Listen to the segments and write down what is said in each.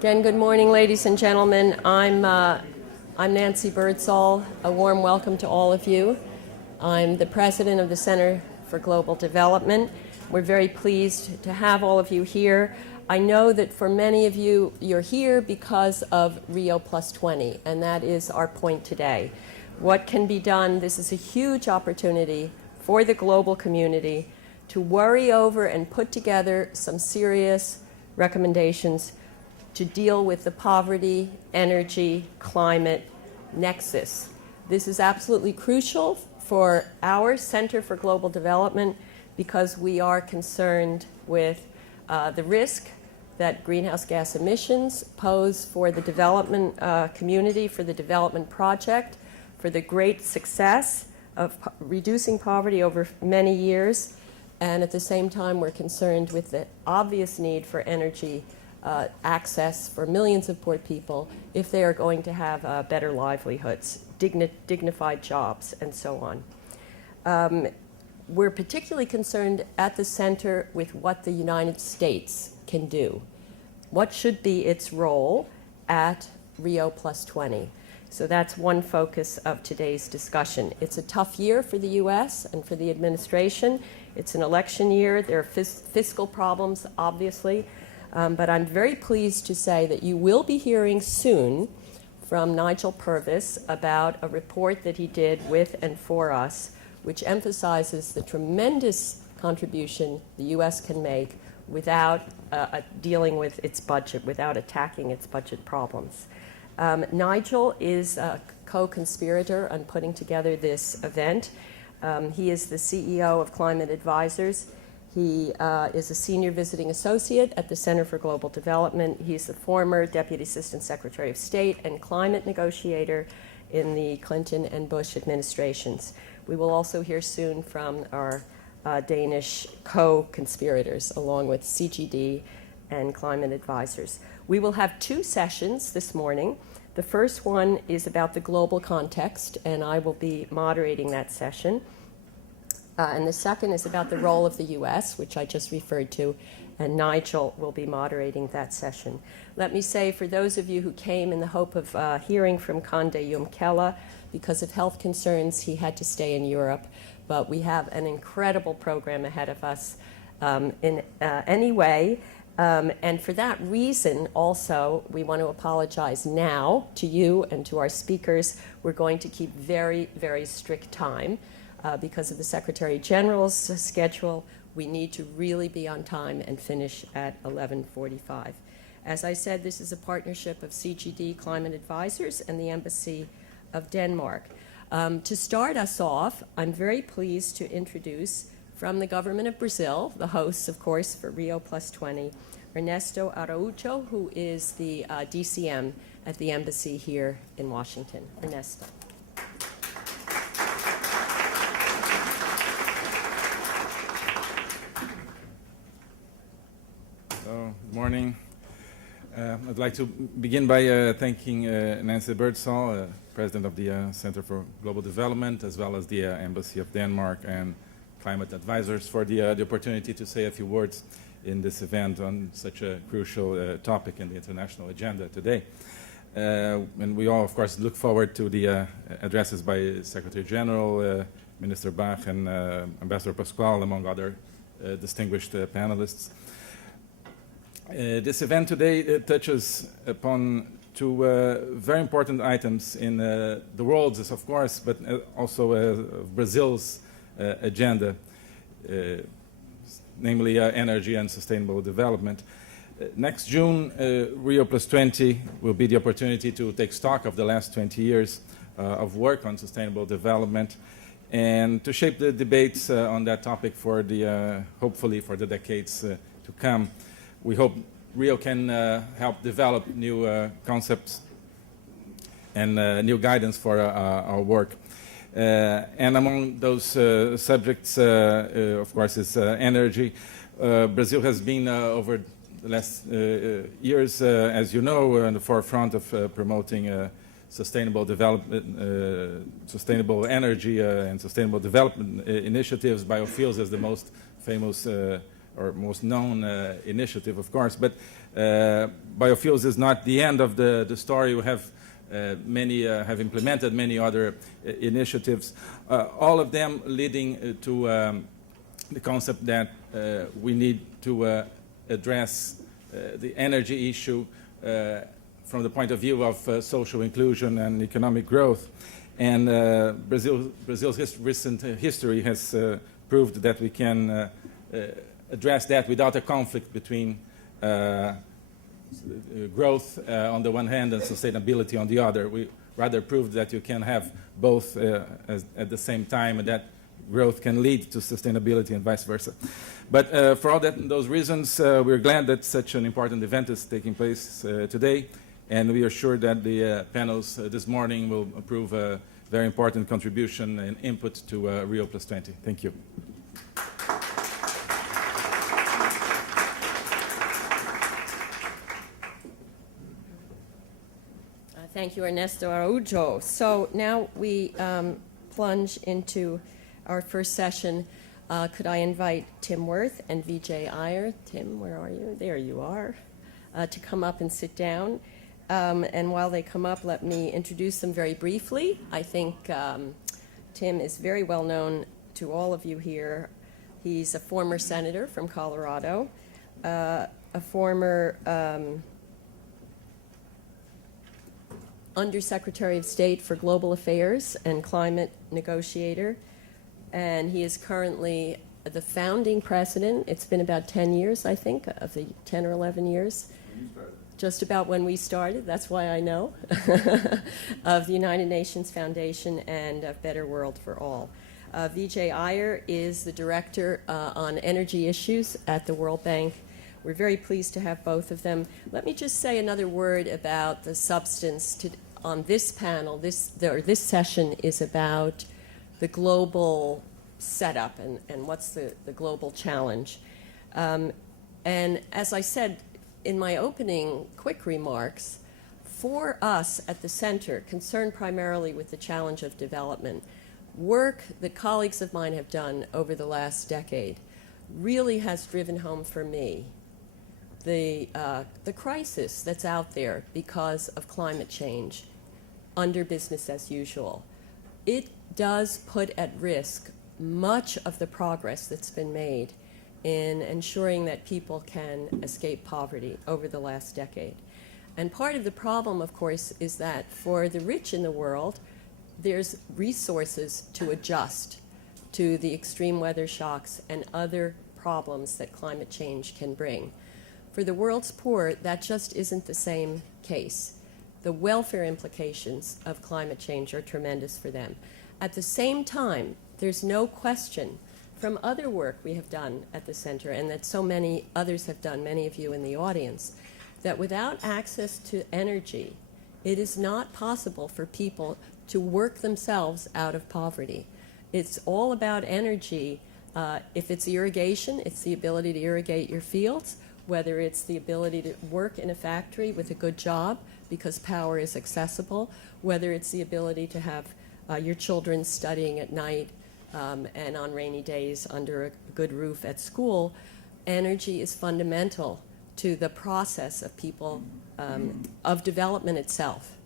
Again, good morning, ladies and gentlemen. I'm Nancy Birdsall. A warm welcome to all of you. I'm the president of the Center for Global Development. We're very pleased to have all of you here. I know that for many of you, you're here because of Rio+20, and that is our point today. What can be done? This is a huge opportunity for the global community to worry over and put together some serious recommendations to deal with the poverty, energy, climate nexus. This is absolutely crucial for our Center for Global Development because we are concerned with the risk that greenhouse gas emissions pose for the development community, for the development project, for the great success of reducing poverty over many years. And at the same time, we're concerned with the obvious need for energy access for millions of poor people if they are going to have better livelihoods, dignified jobs, and so on. We're particularly concerned at the center with what the United States can do. What should be its role at Rio+20? So that's one focus of today's discussion. It's a tough year for the U.S. and for the administration. It's an election year. There are fiscal problems, obviously. But I'm very pleased to say that you will be hearing soon from Nigel Purvis about a report that he did with and for us, which emphasizes the tremendous contribution the U.S. can make without dealing with its budget, without attacking its budget problems. Nigel is a co-conspirator on putting together this event. He is the CEO of Climate Advisors. He is a senior visiting associate at the Center for Global Development. He's the former Deputy Assistant Secretary of State and climate negotiator in the Clinton and Bush administrations. We will also hear soon from our Danish co-conspirators, along with CGD and Climate Advisors. We will have two sessions this morning. The first one is about the global context, and I will be moderating that session. And the second is about the role of the U.S., which I just referred to, and Nigel will be moderating that session. Let me say, for those of you who came in the hope of hearing from Kande Jumkela, because of health concerns, he had to stay in Europe, but we have an incredible program ahead of us anyway. And for that reason, also, we want to apologize now to you and to our speakers. We're going to keep very, very strict time. Because of the Secretary General's schedule, we need to really be on time and finish at 11:45. As I said, this is a partnership of CGD, Climate Advisors, and the Embassy of Denmark. To start us off, I'm very pleased to introduce from the government of Brazil, the hosts, of course, for Rio+20, Ernesto Araujo, who is the DCM at the embassy here in Washington. Ernesto. Good morning. I'd like to begin by thanking Nancy Birdsall, President of the Center for Global Development, as well as the Embassy of Denmark and Climate Advisors for the opportunity to say a few words in this event on such a crucial topic in the international agenda today. And we all, of course, look forward to the addresses by Secretary General, Minister Bach, and Ambassador Pascual, among other distinguished panelists. This event today touches upon two very important items in the world's, of course, but also Brazil's agenda, namely energy and sustainable development. Next June, Rio+20 will be the opportunity to take stock of the last 20 years of work on sustainable development and to shape the debates on that topic for the, hopefully, for the decades to come. We hope Rio can help develop new concepts and new guidance for our work. And among those subjects, of course, is energy. Brazil has been, over the last years, as you know, on the forefront of promoting sustainable development, sustainable energy and sustainable development initiatives. Biofuels is the most famous or most known initiative, of course, but Biofuels is not the end of the story. We have many have implemented many other initiatives, all of them leading to the concept that we need to address the energy issue from the point of view of social inclusion and economic growth. And Brazil's recent history has proved that we can address that without a conflict between growth on the one hand and sustainability on the other. We rather proved that you can have both at the same time, and that growth can lead to sustainability and vice versa. But for all those reasons, we're glad that such an important event is taking place today, and we are sure that the panels this morning will prove a very important contribution and input to Rio+20. Thank you. Thank you, Ernesto Araujo. So now we plunge into our first session. Could I invite Tim Wirth and Vijay Iyer? Tim, where are you? There you are. To come up and sit down. And while they come up, let me introduce them very briefly. I think Tim is very well known to all of you here. He's a former senator from Colorado, a former Undersecretary of State for Global Affairs and climate negotiator, and he is currently the founding president. It's been about 10 years, I think, of the 10 or 11 years. Just about when we started, that's why I know, of the United Nations Foundation and of Better World for All. Vijay Iyer is the director on energy issues at the World Bank. We're very pleased to have both of them. Let me just say another word about the substance on this panel. This session is about the global setup and what's the global challenge. And as I said in my opening quick remarks, for us at the center, concerned primarily with the challenge of development, work that colleagues of mine have done over the last decade really has driven home for me the crisis that's out there because of climate change under business as usual. It does put at risk much of the progress that's been made in ensuring that people can escape poverty over the last decade. And part of the problem, of course, is that for the rich in the world, there's resources to adjust to the extreme weather shocks and other problems that climate change can bring. For the world's poor, that just isn't the same case. The welfare implications of climate change are tremendous for them. At the same time, there's no question from other work we have done at the center, and that so many others have done, many of you in the audience, that without access to energy, it is not possible for people to work themselves out of poverty. It's all about energy. If it's irrigation, it's the ability to irrigate your fields, whether it's the ability to work in a factory with a good job because power is accessible, whether it's the ability to have your children studying at night and on rainy days under a good roof at school. Energy is fundamental to the process of people, of development itself.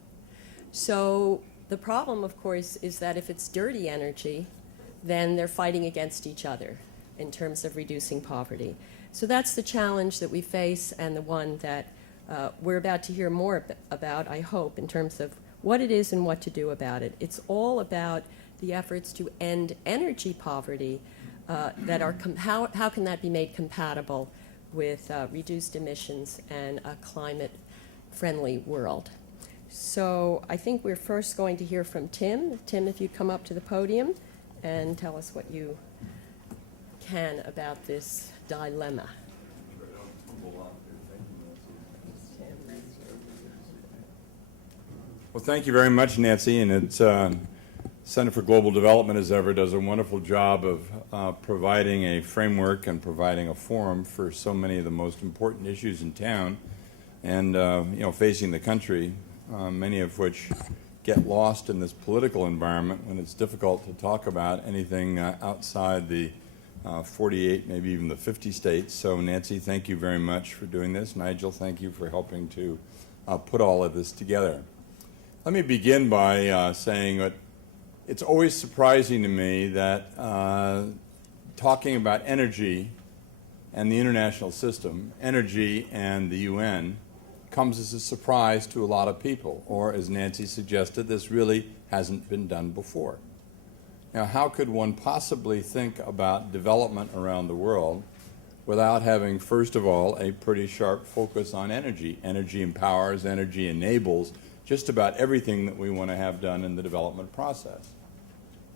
So the problem, of course, is that if it's dirty energy, then they're fighting against each other in terms of reducing poverty. So that's the challenge that we face, and the one that we're about to hear more about, I hope, in terms of what it is and what to do about it. It's all about the efforts to end energy poverty that are, how can that be made compatible with reduced emissions and a climate-friendly world. So I think we're first going to hear from Tim. Tim, if you'd come up to the podium and tell us what you can about this dilemma. Well, thank you very much, Nancy, and it's Center for Global Development, as ever, does a wonderful job of providing a framework and providing a forum for so many of the most important issues in town and facing the country, many of which get lost in this political environment when it's difficult to talk about anything outside the 48, maybe even the 50 states. So Nancy, thank you very much for doing this. Nigel, thank you for helping to put all of this together. Let me begin by saying that it's always surprising to me that talking about energy and the international system, energy and the UN, comes as a surprise to a lot of people, or as Nancy suggested, this really hasn't been done before. Now, how could one possibly think about development around the world without having, first of all, a pretty sharp focus on energy? Energy empowers, energy enables just about everything that we want to have done in the development process.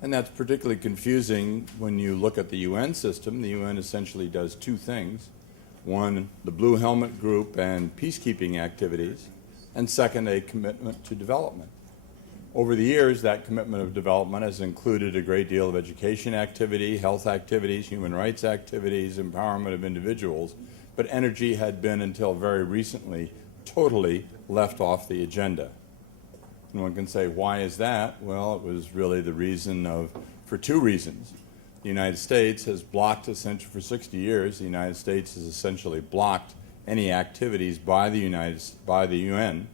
And that's particularly confusing when you look at the UN system. The UN essentially does two things. One, the Blue Helmet Group and peacekeeping activities, and second, a commitment to development. Over the years, that commitment of development has included a great deal of education activity, health activities, human rights activities, empowerment of individuals, but energy had been, until very recently, totally left off the agenda. And one can say, why is that? Well, it was really the reason for two reasons. The United States has blocked, essentially, for 60 years, the United States has essentially blocked any activities by the UN,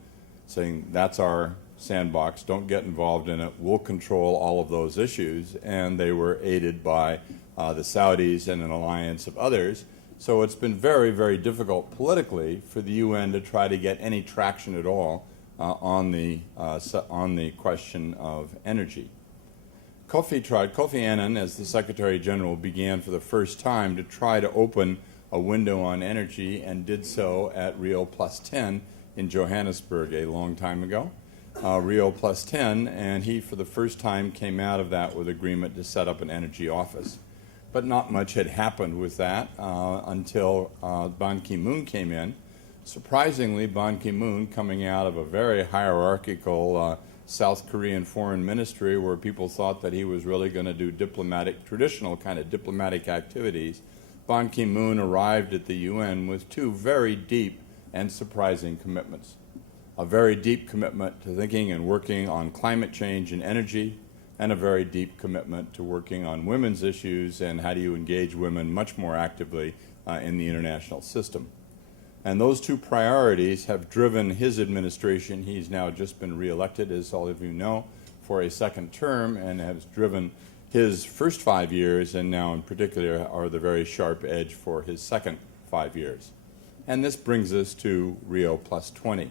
saying that's our sandbox, don't get involved in it, we'll control all of those issues, and they were aided by the Saudis and an alliance of others. So it's been very, very difficult politically for the UN to try to get any traction at all on the question of energy. Kofi Annan, as the Secretary General, began for the first time to try to open a window on energy and did so at Rio+20 in Johannesburg a long time ago. Rio+20, and he for the first time came out of that with agreement to set up an energy office. But not much had happened with that until Ban Ki-moon came in. Surprisingly, Ban Ki-moon, coming out of a very hierarchical South Korean foreign ministry where people thought that he was really going to do traditional kind of diplomatic activities, Ban Ki-moon arrived at the UN with two very deep and surprising commitments. A very deep commitment to thinking and working on climate change and energy, and a very deep commitment to working on women's issues and how do you engage women much more actively in the international system. And those two priorities have driven his administration. He's now just been reelected, as all of you know, for a second term, and has driven his first 5 years, and now in particular are the very sharp edge for his second 5 years. And this brings us to Rio+20.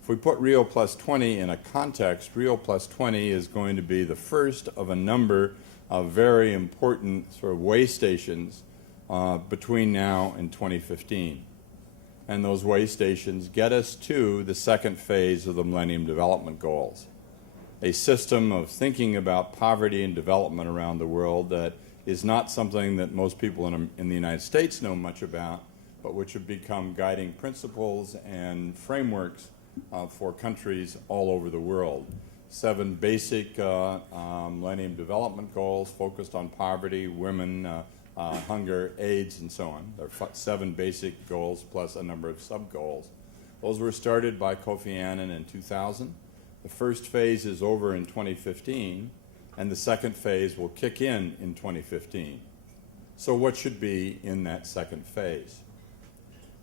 If we put Rio+20 in a context, Rio+20 is going to be the first of a number of very important sort of way stations between now and 2015. And those way stations get us to the second phase of the Millennium Development Goals, a system of thinking about poverty and development around the world that is not something that most people in the United States know much about, but which have become guiding principles and frameworks for countries all over the world. 7 basic Millennium Development Goals focused on poverty, women, hunger, AIDS, and so on. There are 7 basic goals plus a number of sub-goals. Those were started by Kofi Annan in 2000. The first phase is over in 2015, and the second phase will kick in 2015. So what should be in that second phase?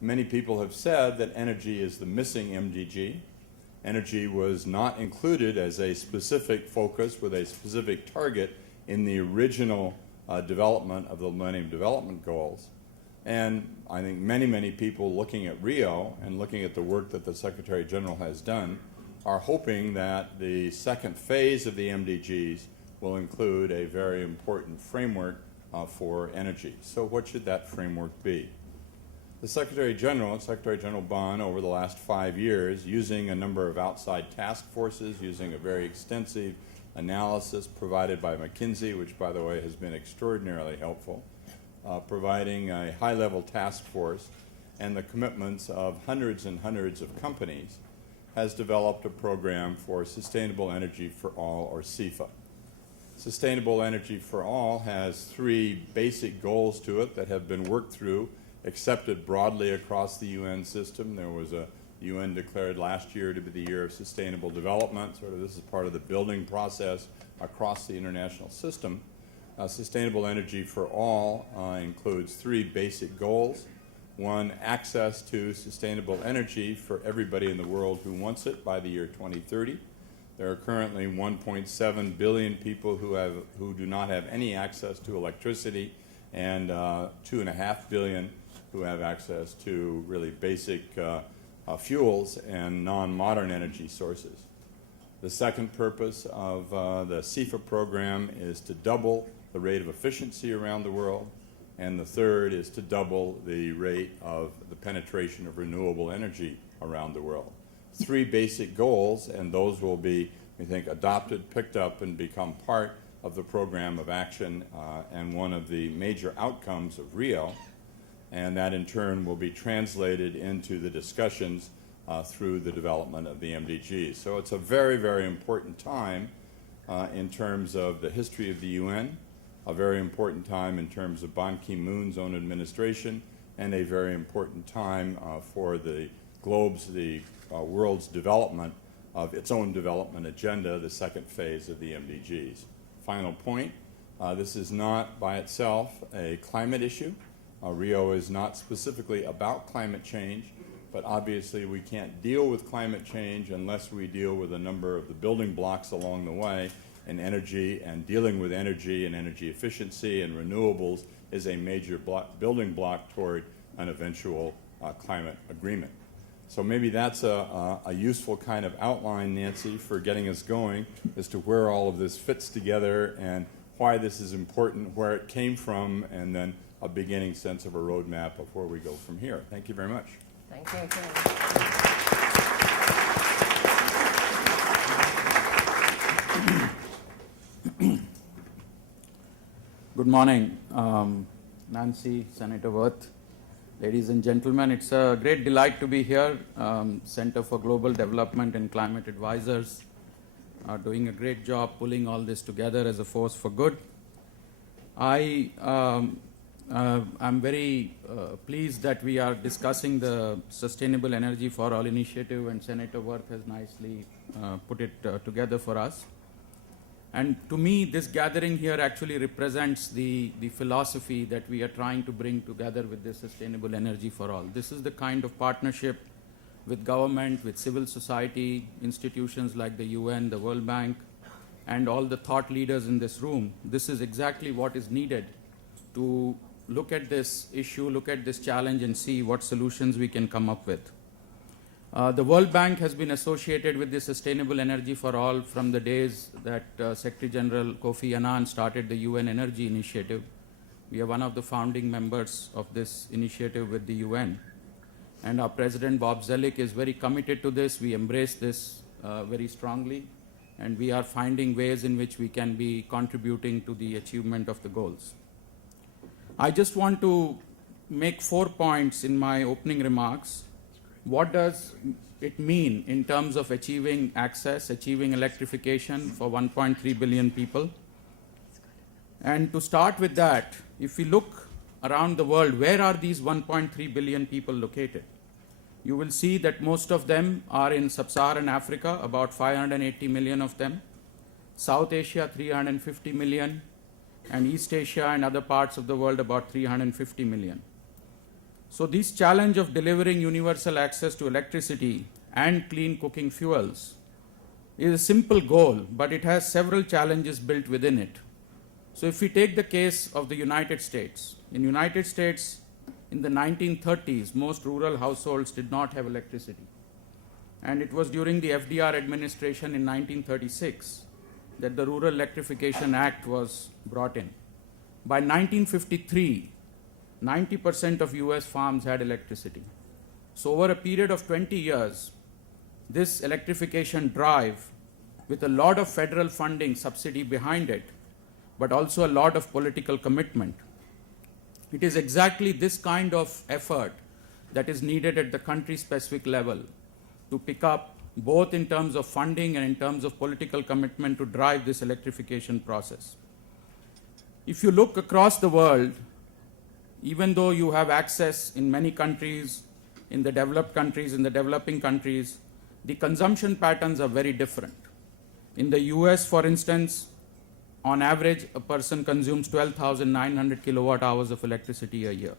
Many people have said that energy is the missing MDG. Energy was not included as a specific focus with a specific target in the original development of the Millennium Development Goals. And I think many, many people looking at Rio and looking at the work that the Secretary General has done are hoping that the second phase of the MDGs will include a very important framework for energy. So what should that framework be? The Secretary General Ban, over the last 5 years, using a number of outside task forces, using a very extensive analysis provided by McKinsey, which, by the way, has been extraordinarily helpful, providing a high-level task force and the commitments of hundreds and hundreds of companies, has developed a program for Sustainable Energy for All, or SEFA. Sustainable Energy for All has 3 basic goals to it that have been worked through, accepted broadly across the UN system. There was a UN declared last year to be the year of sustainable development. Sort of this is part of the building process across the international system. Sustainable energy for all includes three basic goals. One, access to sustainable energy for everybody in the world who wants it by the year 2030. There are currently 1.7 billion people who do not have any access to electricity, and 2.5 billion who have access to really basic fuels and non-modern energy sources. The second purpose of the CEFA program is to double the rate of efficiency around the world, and the third is to double the rate of the penetration of renewable energy around the world. Three basic goals, and those will be, we think, adopted, picked up, and become part of the program of action and one of the major outcomes of Rio, and that in turn will be translated into the discussions through the development of the MDGs. So it's a very, very important time in terms of the history of the UN, a very important time in terms of Ban Ki-moon's own administration, and a very important time for the world's development of its own development agenda, the second phase of the MDGs. Final point, this is not by itself a climate issue. Rio is not specifically about climate change, but obviously we can't deal with climate change unless we deal with a number of the building blocks along the way, and energy and dealing with energy and energy efficiency and renewables is a major building block toward an eventual climate agreement. So maybe that's a useful kind of outline, Nancy, for getting us going as to where all of this fits together and why this is important, where it came from, and then a beginning sense of a roadmap of where we go from here. Thank you very much. Thank you. Good morning, Nancy, Senator Worth, ladies and gentlemen. It's a great delight to be here. Center for Global Development and Climate Advisors are doing a great job pulling all this together as a force for good. I'm very pleased that we are discussing the Sustainable Energy for All initiative, and Senator Worth has nicely put it together for us. And to me, this gathering here actually represents the philosophy that we are trying to bring together with this Sustainable Energy for All. This is the kind of partnership with government, with civil society, institutions like the UN, the World Bank, and all the thought leaders in this room. This is exactly what is needed to look at this issue, look at this challenge, and see what solutions we can come up with. The World Bank has been associated with the Sustainable Energy for All from the days that Secretary General Kofi Annan started the UN Energy Initiative. We are one of the founding members of this initiative with the UN. And our President Bob Zoellick is very committed to this. We embrace this very strongly, and we are finding ways in which we can be contributing to the achievement of the goals. I just want to make 4 points in my opening remarks. What does it mean in terms of achieving access, achieving electrification for 1.3 billion people? And to start with that, if we look around the world, where are these 1.3 billion people located? You will see that most of them are in sub-Saharan Africa, about 580 million of them, South Asia 350 million, and East Asia and other parts of the world about 350 million. So this challenge of delivering universal access to electricity and clean cooking fuels is a simple goal, but it has several challenges built within it. So if we take the case of the United States, in the United States in the 1930s, most rural households did not have electricity. And it was during the FDR administration in 1936 that the Rural Electrification Act was brought in. By 1953, 90% of US farms had electricity. So over a period of 20 years, this electrification drive, with a lot of federal funding subsidy behind it, but also a lot of political commitment, it is exactly this kind of effort that is needed at the country-specific level to pick up both in terms of funding and in terms of political commitment to drive this electrification process. If you look across the world, even though you have access in many countries, in the developed countries, in the developing countries, the consumption patterns are very different. In the US, for instance, on average, a person consumes 12,900 kilowatt hours of electricity a year.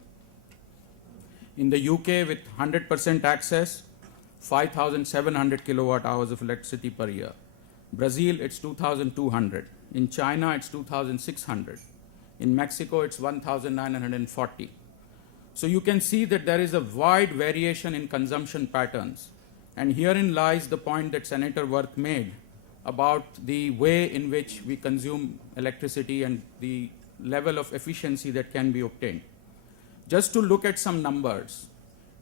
In the UK, with 100% access, 5,700 kilowatt hours of electricity per year. Brazil, it's 2,200. In China, it's 2,600. In Mexico, it's 1,940. So you can see that there is a wide variation in consumption patterns. And herein lies the point that Senator Worth made about the way in which we consume electricity and the level of efficiency that can be obtained. Just to look at some numbers,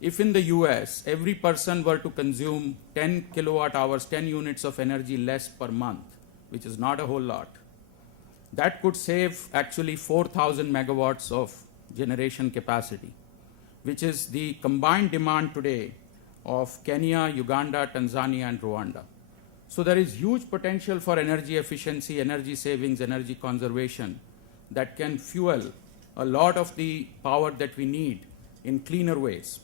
if in the US, every person were to consume 10 kilowatt hours, 10 units of energy less per month, which is not a whole lot, that could save actually 4,000 megawatts of generation capacity, which is the combined demand today of Kenya, Uganda, Tanzania, and Rwanda. So there is huge potential for energy efficiency, energy savings, energy conservation that can fuel a lot of the power that we need in cleaner ways.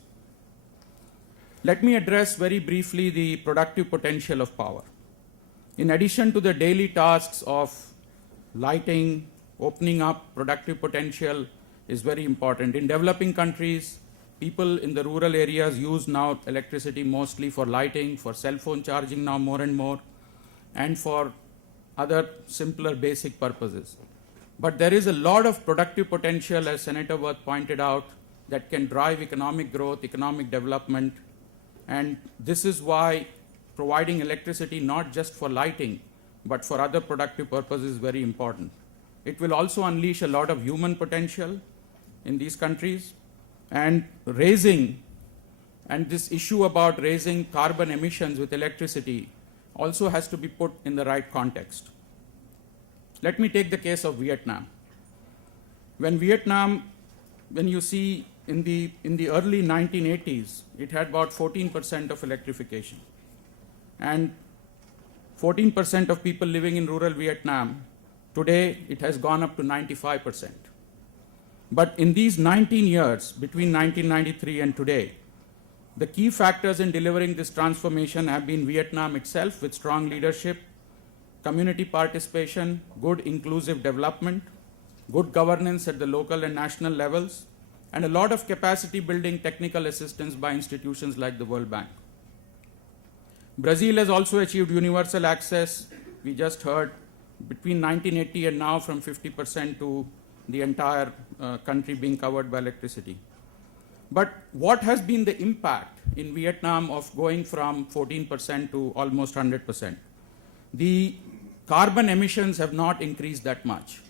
Let me address very briefly the productive potential of power. In addition to the daily tasks of lighting, opening up, productive potential is very important. In developing countries, people in the rural areas use now electricity mostly for lighting, for cell phone charging now more and more, and for other simpler basic purposes. But there is a lot of productive potential, as Senator Worth pointed out, that can drive economic growth, economic development, and this is why providing electricity not just for lighting, but for other productive purposes is very important. It will also unleash a lot of human potential in these countries, and this issue about raising carbon emissions with electricity also has to be put in the right context. Let me take the case of Vietnam. When you see in the early 1980s, it had about 14% of electrification. And 14% of people living in rural Vietnam, today it has gone up to 95%. But in these 19 years, between 1993 and today, the key factors in delivering this transformation have been Vietnam itself with strong leadership, community participation, good inclusive development, good governance at the local and national levels, and a lot of capacity building technical assistance by institutions like the World Bank. Brazil has also achieved universal access, we just heard, between 1980 and now from 50% to the entire country being covered by electricity. But what has been the impact in Vietnam of going from 14% to almost 100%? The carbon emissions have not increased that much.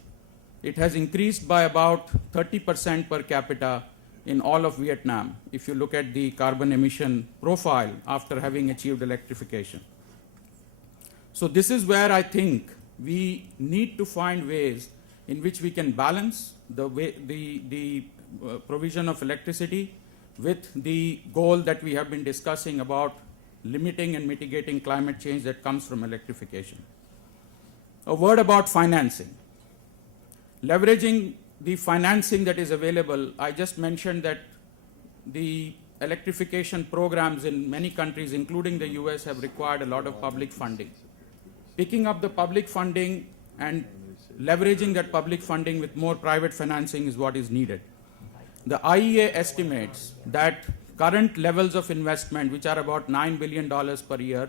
It has increased by about 30% per capita in all of Vietnam, if you look at the carbon emission profile after having achieved electrification. So this is where I think we need to find ways in which we can balance the provision of electricity with the goal that we have been discussing about limiting and mitigating climate change that comes from electrification. A word about financing. Leveraging the financing that is available, I just mentioned that the electrification programs in many countries, including the US, have required a lot of public funding. Picking up the public funding and leveraging that public funding with more private financing is what is needed. The IEA estimates that current levels of investment, which are about $9 billion per year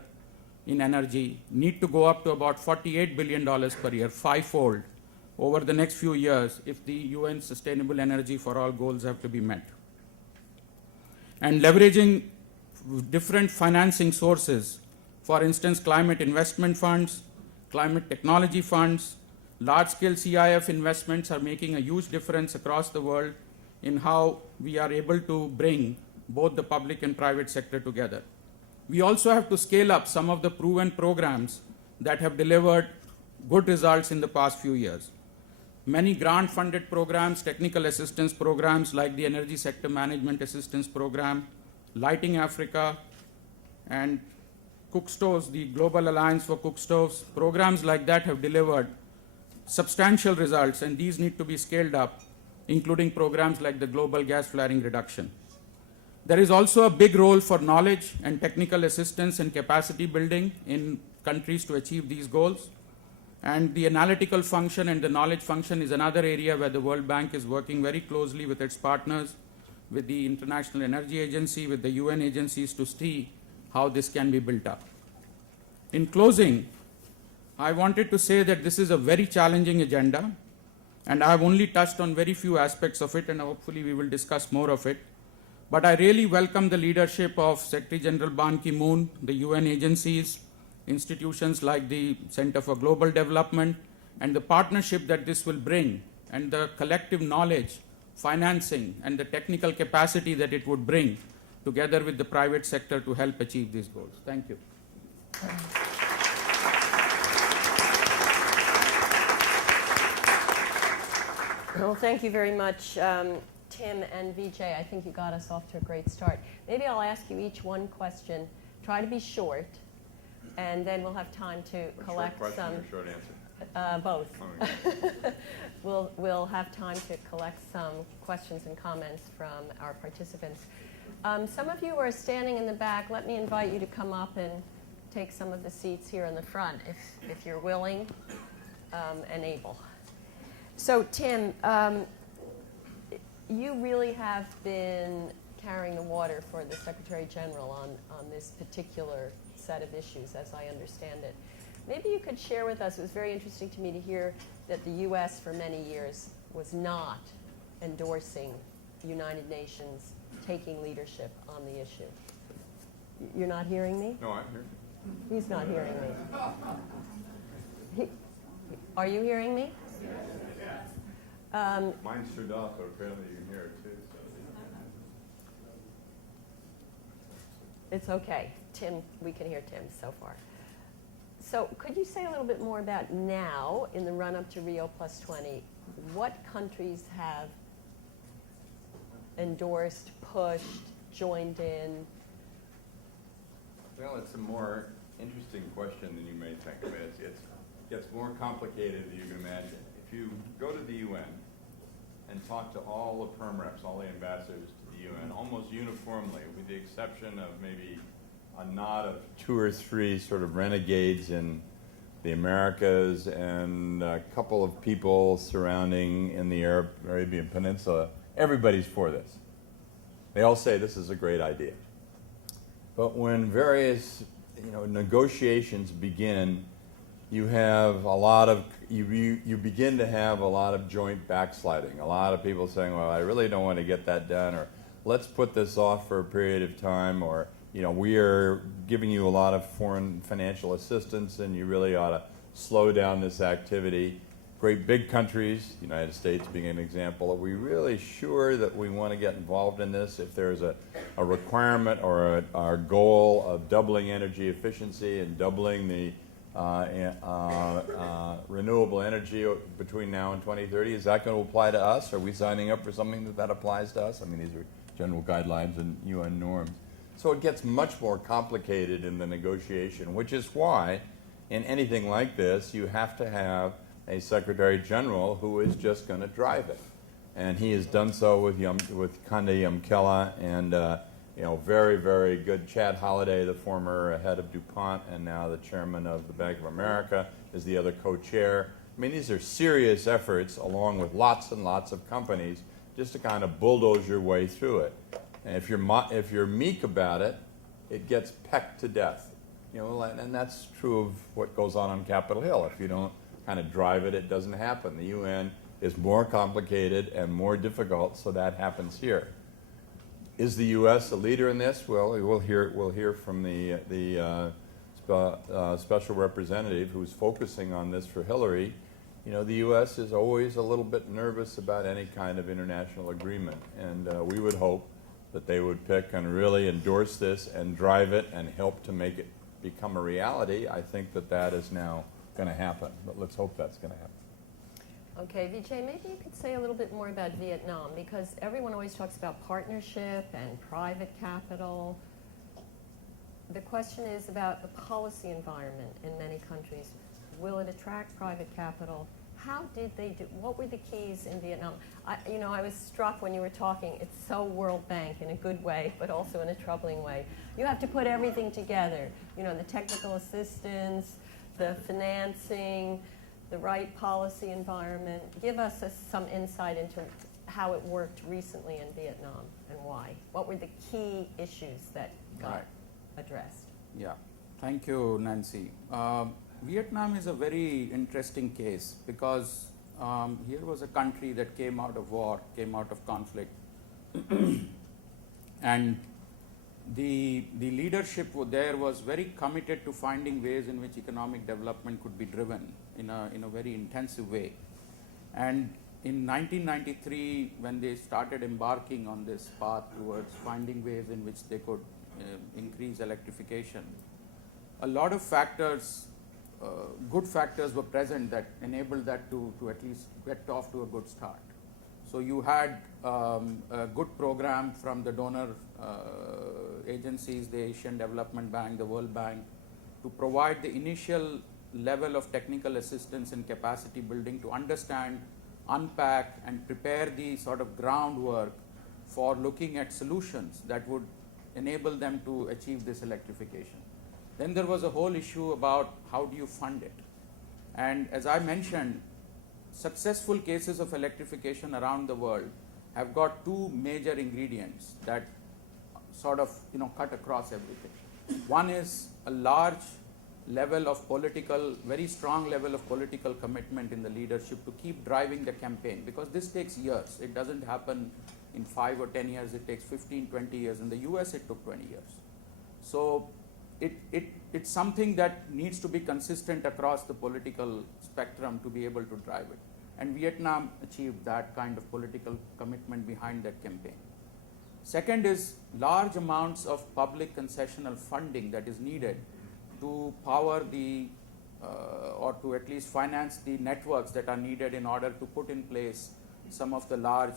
in energy, need to go up to about $48 billion per year, fivefold, over the next few years if the UN Sustainable Energy for All goals have to be met. And leveraging different financing sources, for instance, climate investment funds, climate technology funds, large-scale CIF investments are making a huge difference across the world in how we are able to bring both the public and private sector together. We also have to scale up some of the proven programs that have delivered good results in the past few years. Many grant-funded programs, technical assistance programs like the Energy Sector Management Assistance Program, Lighting Africa, and Cook Stoves, the Global Alliance for Cook Stoves, programs like that have delivered substantial results, and these need to be scaled up, including programs like the Global Gas Flaring Reduction. There is also a big role for knowledge and technical assistance and capacity building in countries to achieve these goals. And the analytical function and the knowledge function is another area where the World Bank is working very closely with its partners, with the International Energy Agency, with the UN agencies to see how this can be built up. In closing, I wanted to say that this is a very challenging agenda, and I have only touched on very few aspects of it, and hopefully we will discuss more of it. But I really welcome the leadership of Secretary General Ban Ki-moon, the UN agencies, institutions like the Center for Global Development, and the partnership that this will bring, and the collective knowledge, financing, and the technical capacity that it would bring together with the private sector to help achieve these goals. Thank you. Well, thank you very much, Tim and Vijay. I think you got us off to a great start. Maybe I'll ask you each one question. Try to be short, and then we'll have time to collect short question some. or short answer? Both. Okay. We'll have time to collect some questions and comments from our participants. Some of you are standing in the back. Let me invite you to come up and take some of the seats here in the front, if you're willing and able. So, Tim, you really have been carrying the water for the Secretary General on this particular set of issues, as I understand it. Maybe you could share with us, it was very interesting to me to hear that the U.S. for many years was not endorsing United Nations taking leadership on the issue. You're not hearing me? No, I'm here. He's not hearing me. Are you hearing me? Mine's turned off, but apparently you can hear it too. It's okay. Tim, we can hear Tim so far. So could you say a little bit more about now, in the run-up to Rio+20, what countries have endorsed, pushed, joined in? Well, it's a more interesting question than you may think. I mean, it gets more complicated than you can imagine. If you go to the UN and talk to all the perm reps, all the ambassadors to the UN, almost uniformly, with the exception of maybe a nod of 2 or 3 sort of renegades in the Americas and a couple of people surrounding in the Arabian Peninsula, everybody's for this. They all say this is a great idea. But when various negotiations begin, you have a lot of you begin to have a lot of joint backsliding. A lot of people saying, "Well, I really don't want to get that done," or "Let's put this off for a period of time," or "We are giving you a lot of foreign financial assistance, and you really ought to slow down this activity." Great big countries, the United States being an example, are we really sure that we want to get involved in this? If there's a requirement or our goal of doubling energy efficiency and doubling the renewable energy between now and 2030, is that going to apply to us? Are we signing up for something that applies to us? I mean, these are general guidelines and UN norms. So it gets much more complicated in the negotiation, which is why in anything like this you have to have a Secretary General who is just going to drive it. And he has done so with Kande Yamkela and very, very good Chad Holliday, the former head of DuPont and now the chairman of the Bank of America, is the other co-chair. I mean, these are serious efforts along with lots and lots of companies just to kind of bulldoze your way through it. And if you're meek about it, it gets pecked to death. And that's true of what goes on Capitol Hill. If you don't kind of drive it, it doesn't happen. The UN is more complicated and more difficult, so that happens here. Is the U.S. a leader in this? Well, we'll hear from the special representative who's focusing on this for Hillary. The U.S. is always a little bit nervous about any kind of international agreement, and we would hope that they would pick and really endorse this and drive it and help to make it become a reality. I think that is now going to happen, but let's hope that's going to happen. Okay, Vijay, maybe you could say a little bit more about Vietnam, because everyone always talks about partnership and private capital. The question is about the policy environment in many countries. Will it attract private capital? How did they do? What were the keys in Vietnam? I was struck when you were talking. It's so World Bank in a good way, but also in a troubling way. You have to put everything together. The technical assistance, the financing, the right policy environment. Give us some insight into how it worked recently in Vietnam and why. What were the key issues that got Right. addressed? Yeah, thank you, Nancy. Vietnam is a very interesting case because here was a country that came out of war, came out of conflict, and the leadership there was very committed to finding ways in which economic development could be driven in a very intensive way. And in 1993, when they started embarking on this path towards finding ways in which they could increase electrification, a lot of factors, good factors were present that enabled that to at least get off to a good start. So you had a good program from the donor agencies, the Asian Development Bank, the World Bank, to provide the initial level of technical assistance and capacity building to understand, unpack, and prepare the sort of groundwork for looking at solutions that would enable them to achieve this electrification. Then there was a whole issue about how do you fund it. And as I mentioned, successful cases of electrification around the world have got two major ingredients that sort of cut across everything. One is a large level of political, very strong level of political commitment in the leadership to keep driving the campaign, because this takes years. It doesn't happen in 5 or 10 years, it takes 15, 20 years. In the US, it took 20 years. So it's something that needs to be consistent across the political spectrum to be able to drive it. And Vietnam achieved that kind of political commitment behind that campaign. Second is large amounts of public concessional funding that is needed to power the, or to at least finance the networks that are needed in order to put in place some of the large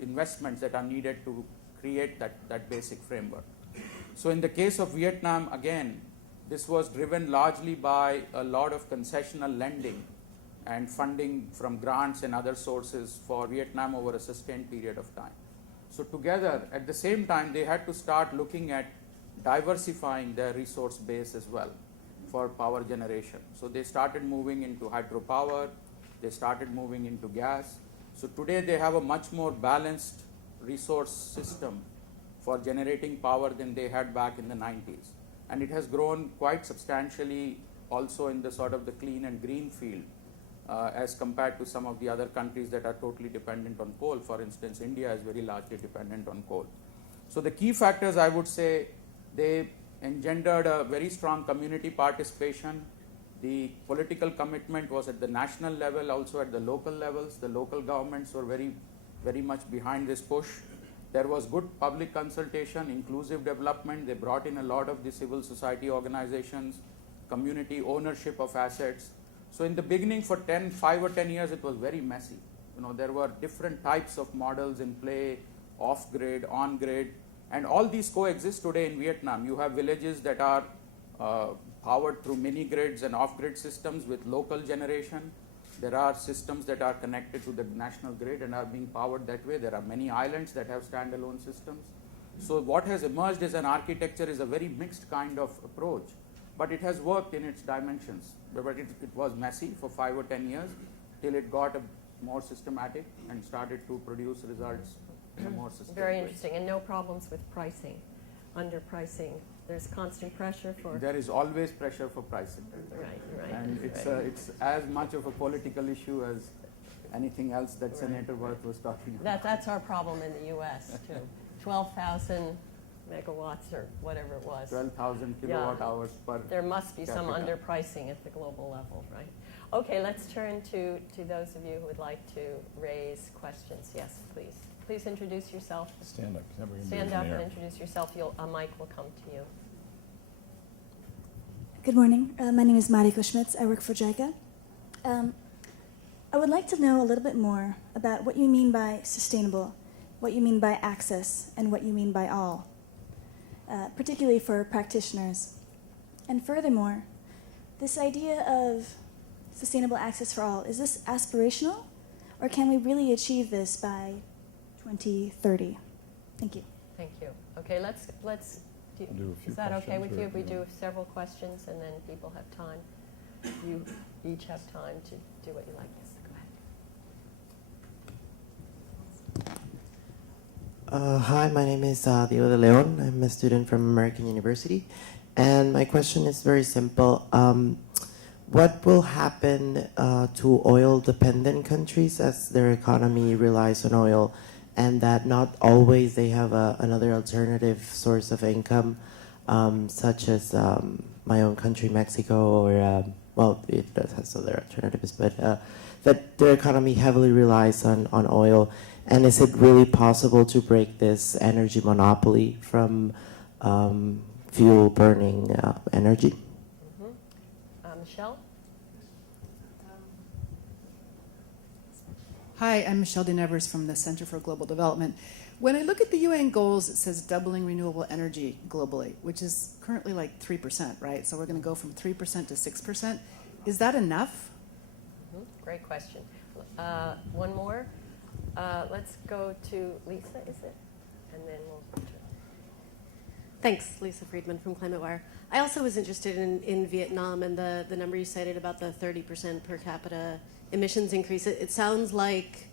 investments that are needed to create that basic framework. So in the case of Vietnam, again, this was driven largely by a lot of concessional lending and funding from grants and other sources for Vietnam over a sustained period of time. So together, at the same time, they had to start looking at diversifying their resource base as well for power generation. So they started moving into hydropower, they started moving into gas. So today they have a much more balanced resource system for generating power than they had back in the 90s. And it has grown quite substantially also in the sort of the clean and green field as compared to some of the other countries that are totally dependent on coal. For instance, India is very largely dependent on coal. So the key factors, I would say, they engendered a very strong community participation. The political commitment was at the national level, also at the local levels. The local governments were very, very much behind this push. There was good public consultation, inclusive development. They brought in a lot of the civil society organizations, community ownership of assets. So in the beginning, for 5 or 10 years, it was very messy. There were different types of models in play, off-grid, on-grid, and all these coexist today in Vietnam. You have villages that are powered through mini grids and off-grid systems with local generation. There are systems that are connected to the national grid and are being powered that way. There are many islands that have standalone systems. So what has emerged as an architecture is a very mixed kind of approach, but it has worked in its dimensions. But it was messy for 5 or 10 years till it got more systematic and started to produce results in a more sustainable Very way. interesting, and no problems with pricing, underpricing. There's constant pressure for. There is always pressure for pricing. Right. And it's as much of a political issue as anything else that Senator Worth was talking about. That's our problem in the U.S. too. 12,000 megawatts or whatever it was. 12,000 kilowatt hours per. There must be some capita. underpricing at the global level, right? Okay, let's turn to those of you who would like to raise questions. Yes, please. Please introduce yourself. Stand up. Stand up and introduce yourself. A mic will come to you. Good morning. My name is Mariko Schmitz. I work for JICA. I would like to know a little bit more about what you mean by sustainable, what you mean by access, and what you mean by all, particularly for practitioners. And furthermore, this idea of sustainable access for all, is this aspirational, or can we really achieve this by 2030? Thank you. Thank you. Okay, let's Do a few is that okay questions, with or you if we if you do several questions and then people have time? you each have time to do what you like. Yes, go ahead. Hi, my name is Diego de Leon. I'm a student from American University. And my question is very simple. What will happen to oil-dependent countries as their economy relies on oil, and that not always they have another alternative source of income, such as my own country, Mexico, or, well, it does have other alternatives, but that their economy heavily relies on oil? And is it really possible to break this energy monopoly from fuel-burning energy? Michelle? Hi, I'm Michelle DeNevers from the Center for Global Development. When I look at the UN goals, it says doubling renewable energy globally, which is currently like 3%, right? So we're going to go from 3% to 6%. Is that enough? Great question. One more. Let's go to Lisa, is it? And then we'll return. Thanks, Lisa Friedman from ClimateWire. I also was interested in Vietnam and the number you cited about the 30% per capita emissions increase. It sounds like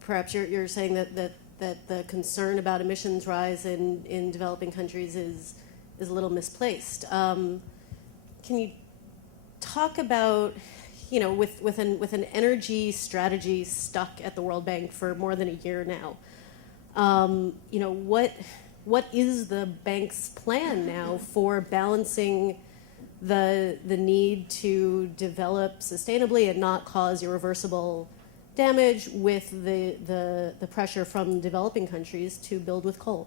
perhaps you're saying that the concern about emissions rise in developing countries is a little misplaced. Can you talk about, with an energy strategy stuck at the World Bank for more than a year now, what is the bank's plan now for balancing the need to develop sustainably and not cause irreversible damage with the pressure from developing countries to build with coal?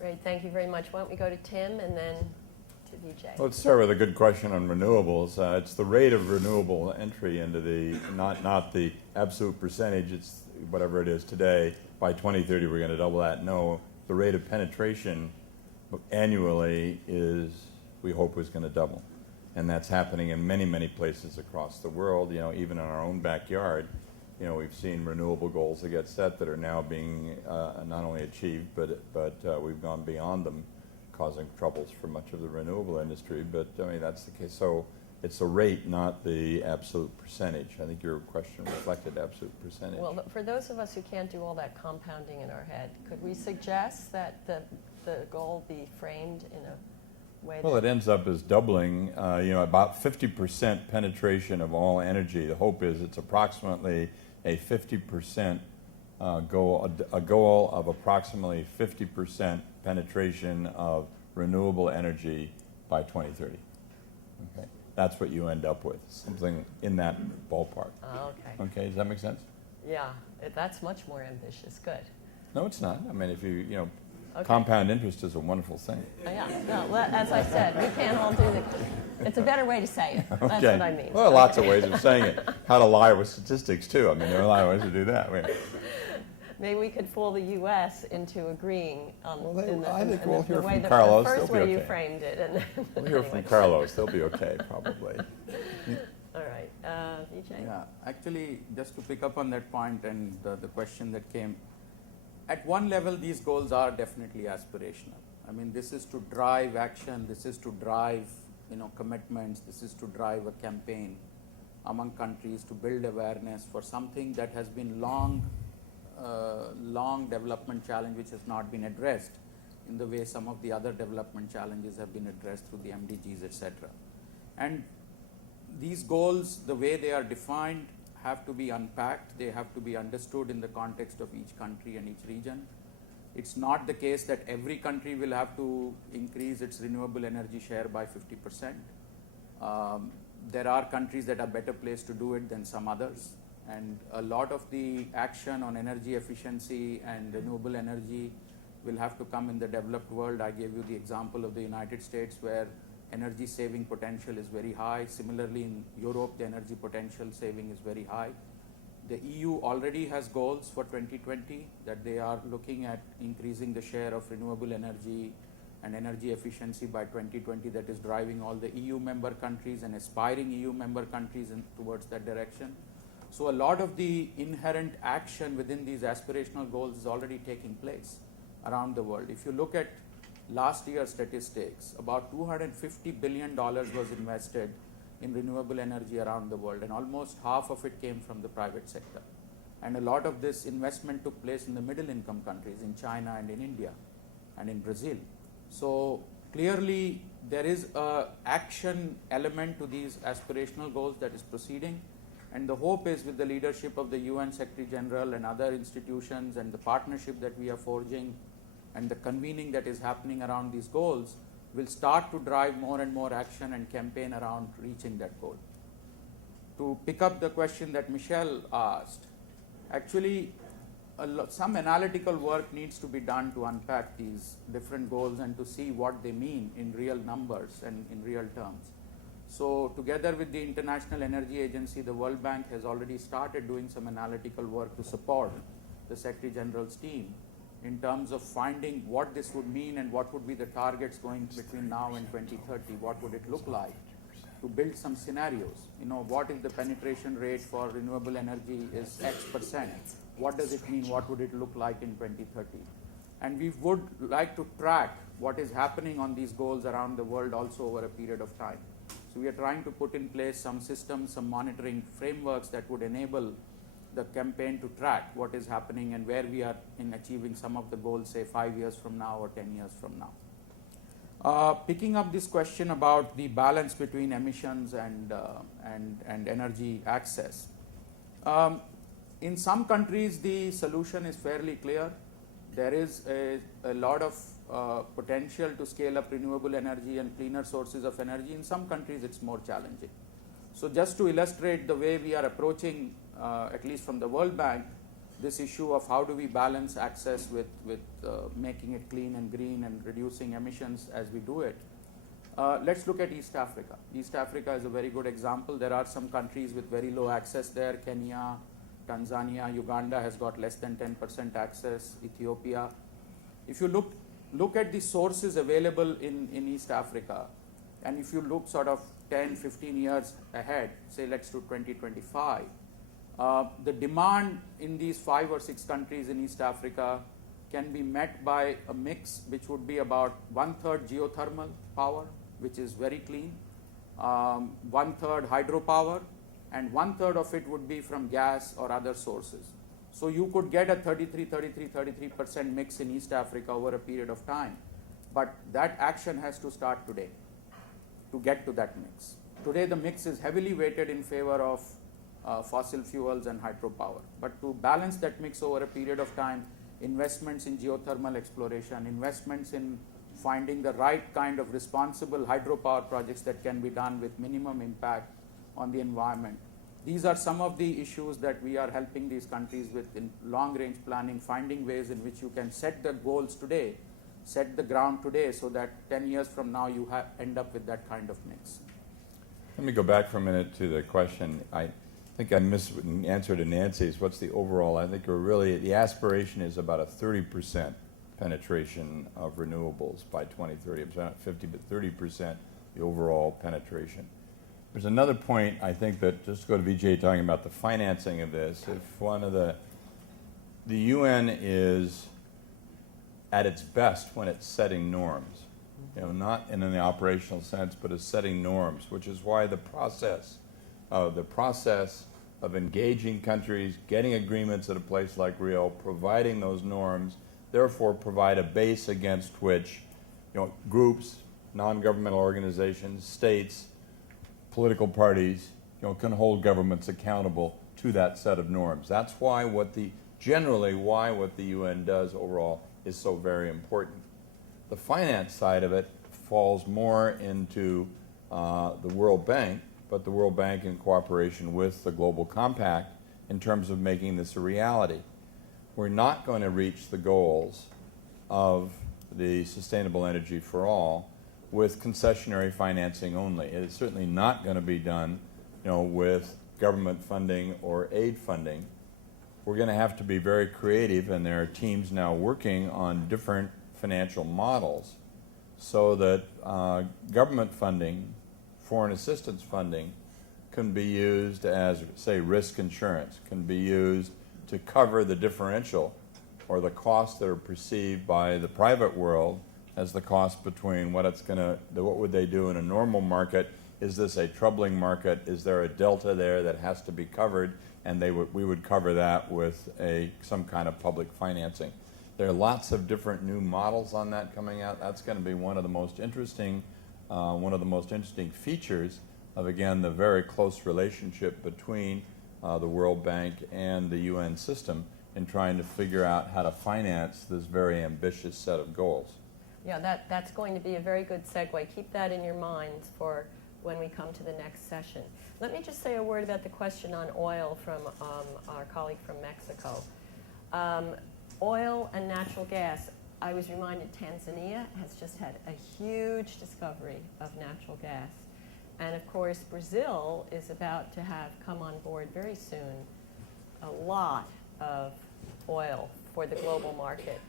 Great, thank you very much. Why don't we go to Tim and then to Vijay? Let's start with a good question on renewables. It's the rate of renewable entry into the, not the absolute percentage, it's whatever it is today. By 2030, we're going to double that. No, the rate of penetration annually is, we hope, is going to double. And that's happening in many, many places across the world. Even in our own backyard, we've seen renewable goals that get set that are now being not only achieved, but we've gone beyond them, causing troubles for much of the renewable industry. But I mean, that's the case. So it's the rate, not the absolute percentage. I think your question reflected absolute percentage. Well, for those of us who can't do all that compounding in our head, could we suggest that the goal be framed in a way Well, it ends up as doubling, about 50% penetration of all energy. The hope is it's approximately a 50% goal, a goal of approximately 50% penetration of renewable energy by 2030. Okay, that's what you end up with, something in that ballpark. Oh, okay. Okay, does that make sense? Yeah, that's much more ambitious. Good. No, it's not. I mean, if you, Okay. compound interest is a wonderful thing. Yeah, no, well, as I said, we can't all do it. It's a better way to say it. That's Okay. what I mean. Well, there are lots of ways of saying it. How to lie with statistics, too. I mean, there are a lot of ways to do that. I mean, Maybe we could fool the U.S. into agreeing on I think we'll hear way from the Carlos. first They'll be way you okay. framed it. And then, We'll hear from anyway. Carlos. They'll be okay, probably. All right, Vijay? Yeah, actually, just to pick up on that point and the question that came, at one level, these goals are definitely aspirational. I mean, this is to drive action, this is to drive, commitments, this is to drive a campaign among countries to build awareness for something that has been long development challenge which has not been addressed in the way some of the other development challenges have been addressed through the MDGs, etc. And these goals, the way they are defined, have to be unpacked. They have to be understood in the context of each country and each region. It's not the case that every country will have to increase its renewable energy share by 50%. There are countries that are better placed to do it than some others. And a lot of the action on energy efficiency and renewable energy will have to come in the developed world. I gave you the example of the United States where energy saving potential is very high. Similarly, in Europe, the energy potential saving is very high. The EU already has goals for 2020 that they are looking at increasing the share of renewable energy and energy efficiency by 2020. That is driving all the EU member countries and aspiring EU member countries towards that direction. So a lot of the inherent action within these aspirational goals is already taking place around the world. If you look at last year's statistics, about $250 billion was invested in renewable energy around the world, and almost half of it came from the private sector. And a lot of this investment took place in the middle income countries, in China and in India and in Brazil. So clearly there is a action element to these aspirational goals that is proceeding, and the hope is with the leadership of the UN Secretary General and other institutions and the partnership that we are forging and the convening that is happening around these goals will start to drive more and more action and campaign around reaching that goal. To pick up the question that Michelle asked, actually some analytical work needs to be done to unpack these different goals and to see what they mean in real numbers and in real terms. So together with the International Energy Agency, the World Bank has already started doing some analytical work to support the Secretary General's team in terms of finding what this would mean and what would be the targets going between now and 2030, what would it look like, to build some scenarios. What if the penetration rate for renewable energy is X%? What does it mean? What would it look like in 2030? And we would like to track what is happening on these goals around the world also over a period of time. So we are trying to put in place some systems, some monitoring frameworks that would enable the campaign to track what is happening and where we are in achieving some of the goals, say 5 years from now or 10 years from now. Picking up this question about the balance between emissions and energy access. In some countries, the solution is fairly clear. There is a lot of potential to scale up renewable energy and cleaner sources of energy. In some countries, it's more challenging. So just to illustrate the way we are approaching, at least from the World Bank, this issue of how do we balance access with making it clean and green and reducing emissions as we do it. Let's look at East Africa. East Africa is a very good example. There are some countries with very low access there. Kenya, Tanzania, Uganda has got less than 10% access, Ethiopia. If you look at the sources available in East Africa, and if you look sort of 10, 15 years ahead, say let's do 2025, the demand in these 5 or 6 countries in East Africa can be met by a mix which would be about 1/3 geothermal power, which is very clean, 1/3 hydropower, and 1/3 of it would be from gas or other sources. So you could get a 33% mix in East Africa over a period of time. But that action has to start today to get to that mix. Today the mix is heavily weighted in favor of fossil fuels and hydropower. But to balance that mix over a period of time, investments in geothermal exploration, investments in finding the right kind of responsible hydropower projects that can be done with minimum impact on the environment. These are some of the issues that we are helping these countries with in long-range planning, finding ways in which you can set the goals today, set the ground today, so that 10 years from now you end up with that kind of mix. Let me go back for a minute to the question. I think I missed an answer to Nancy's. What's the overall? I think the aspiration is about a 30% penetration of renewables by 2030. It's not 50, but 30% the overall penetration. There's another point, I think, that just to go to Vijay talking about the financing of this. If one of the UN is at its best when it's setting norms, not in an operational sense, but as setting norms, which is why the process of engaging countries, getting agreements at a place like Rio, providing those norms, therefore provide a base against which groups, non-governmental organizations, states, political parties can hold governments accountable to that set of norms. That's why what the UN does overall is so very important. The finance side of it falls more into the World Bank, but the World Bank in cooperation with the Global Compact in terms of making this a reality. We're not going to reach the goals of the Sustainable Energy for All with concessionary financing only. It is certainly not going to be done, with government funding or aid funding. We're going to have to be very creative, and there are teams now working on different financial models so that government funding, foreign assistance funding, can be used as, say, risk insurance, can be used to cover the differential or the costs that are perceived by the private world as the cost between what would they do in a normal market is this a troubling market? Is there a delta there that has to be covered? And we would cover that with some kind of public financing. There are lots of different new models on that coming out. That's going to be one of the most interesting features of, again, the very close relationship between the World Bank and the UN system in trying to figure out how to finance this very ambitious set of goals. Yeah, that's going to be a very good segue. Keep that in your minds for when we come to the next session. Let me just say a word about the question on oil from our colleague from Mexico. Oil and natural gas, I was reminded Tanzania has just had a huge discovery of natural gas. And of course, Brazil is about to have come on board very soon a lot of oil for the global market.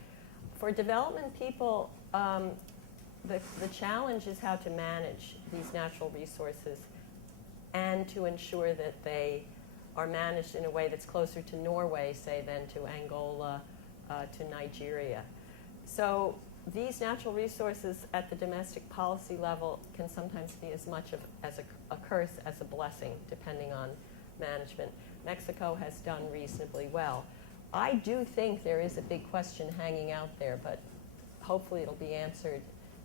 For development people, the challenge is how to manage these natural resources and to ensure that they are managed in a way that's closer to Norway, say, than to Angola, to Nigeria. So these natural resources at the domestic policy level can sometimes be as much as a curse as a blessing, depending on management. Mexico has done reasonably well. I do think there is a big question hanging out there, but hopefully it'll be answered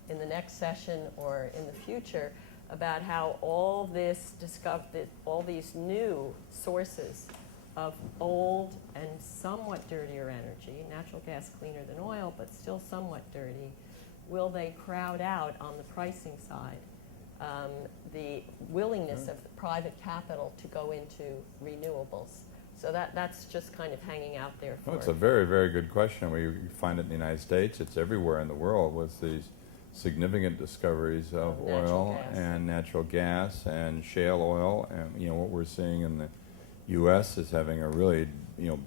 in the next session or in the future about how all these new sources of old and somewhat dirtier energy, natural gas cleaner than oil, but still somewhat dirty, will they crowd out on the pricing side the willingness of the private capital to go into renewables? So that's just kind of hanging out there for. Well, it's a very, very good question. We find it in the United States. It's everywhere in the world with these significant discoveries of oil and natural gas and shale oil. And what we're seeing in the U.S. is having a really,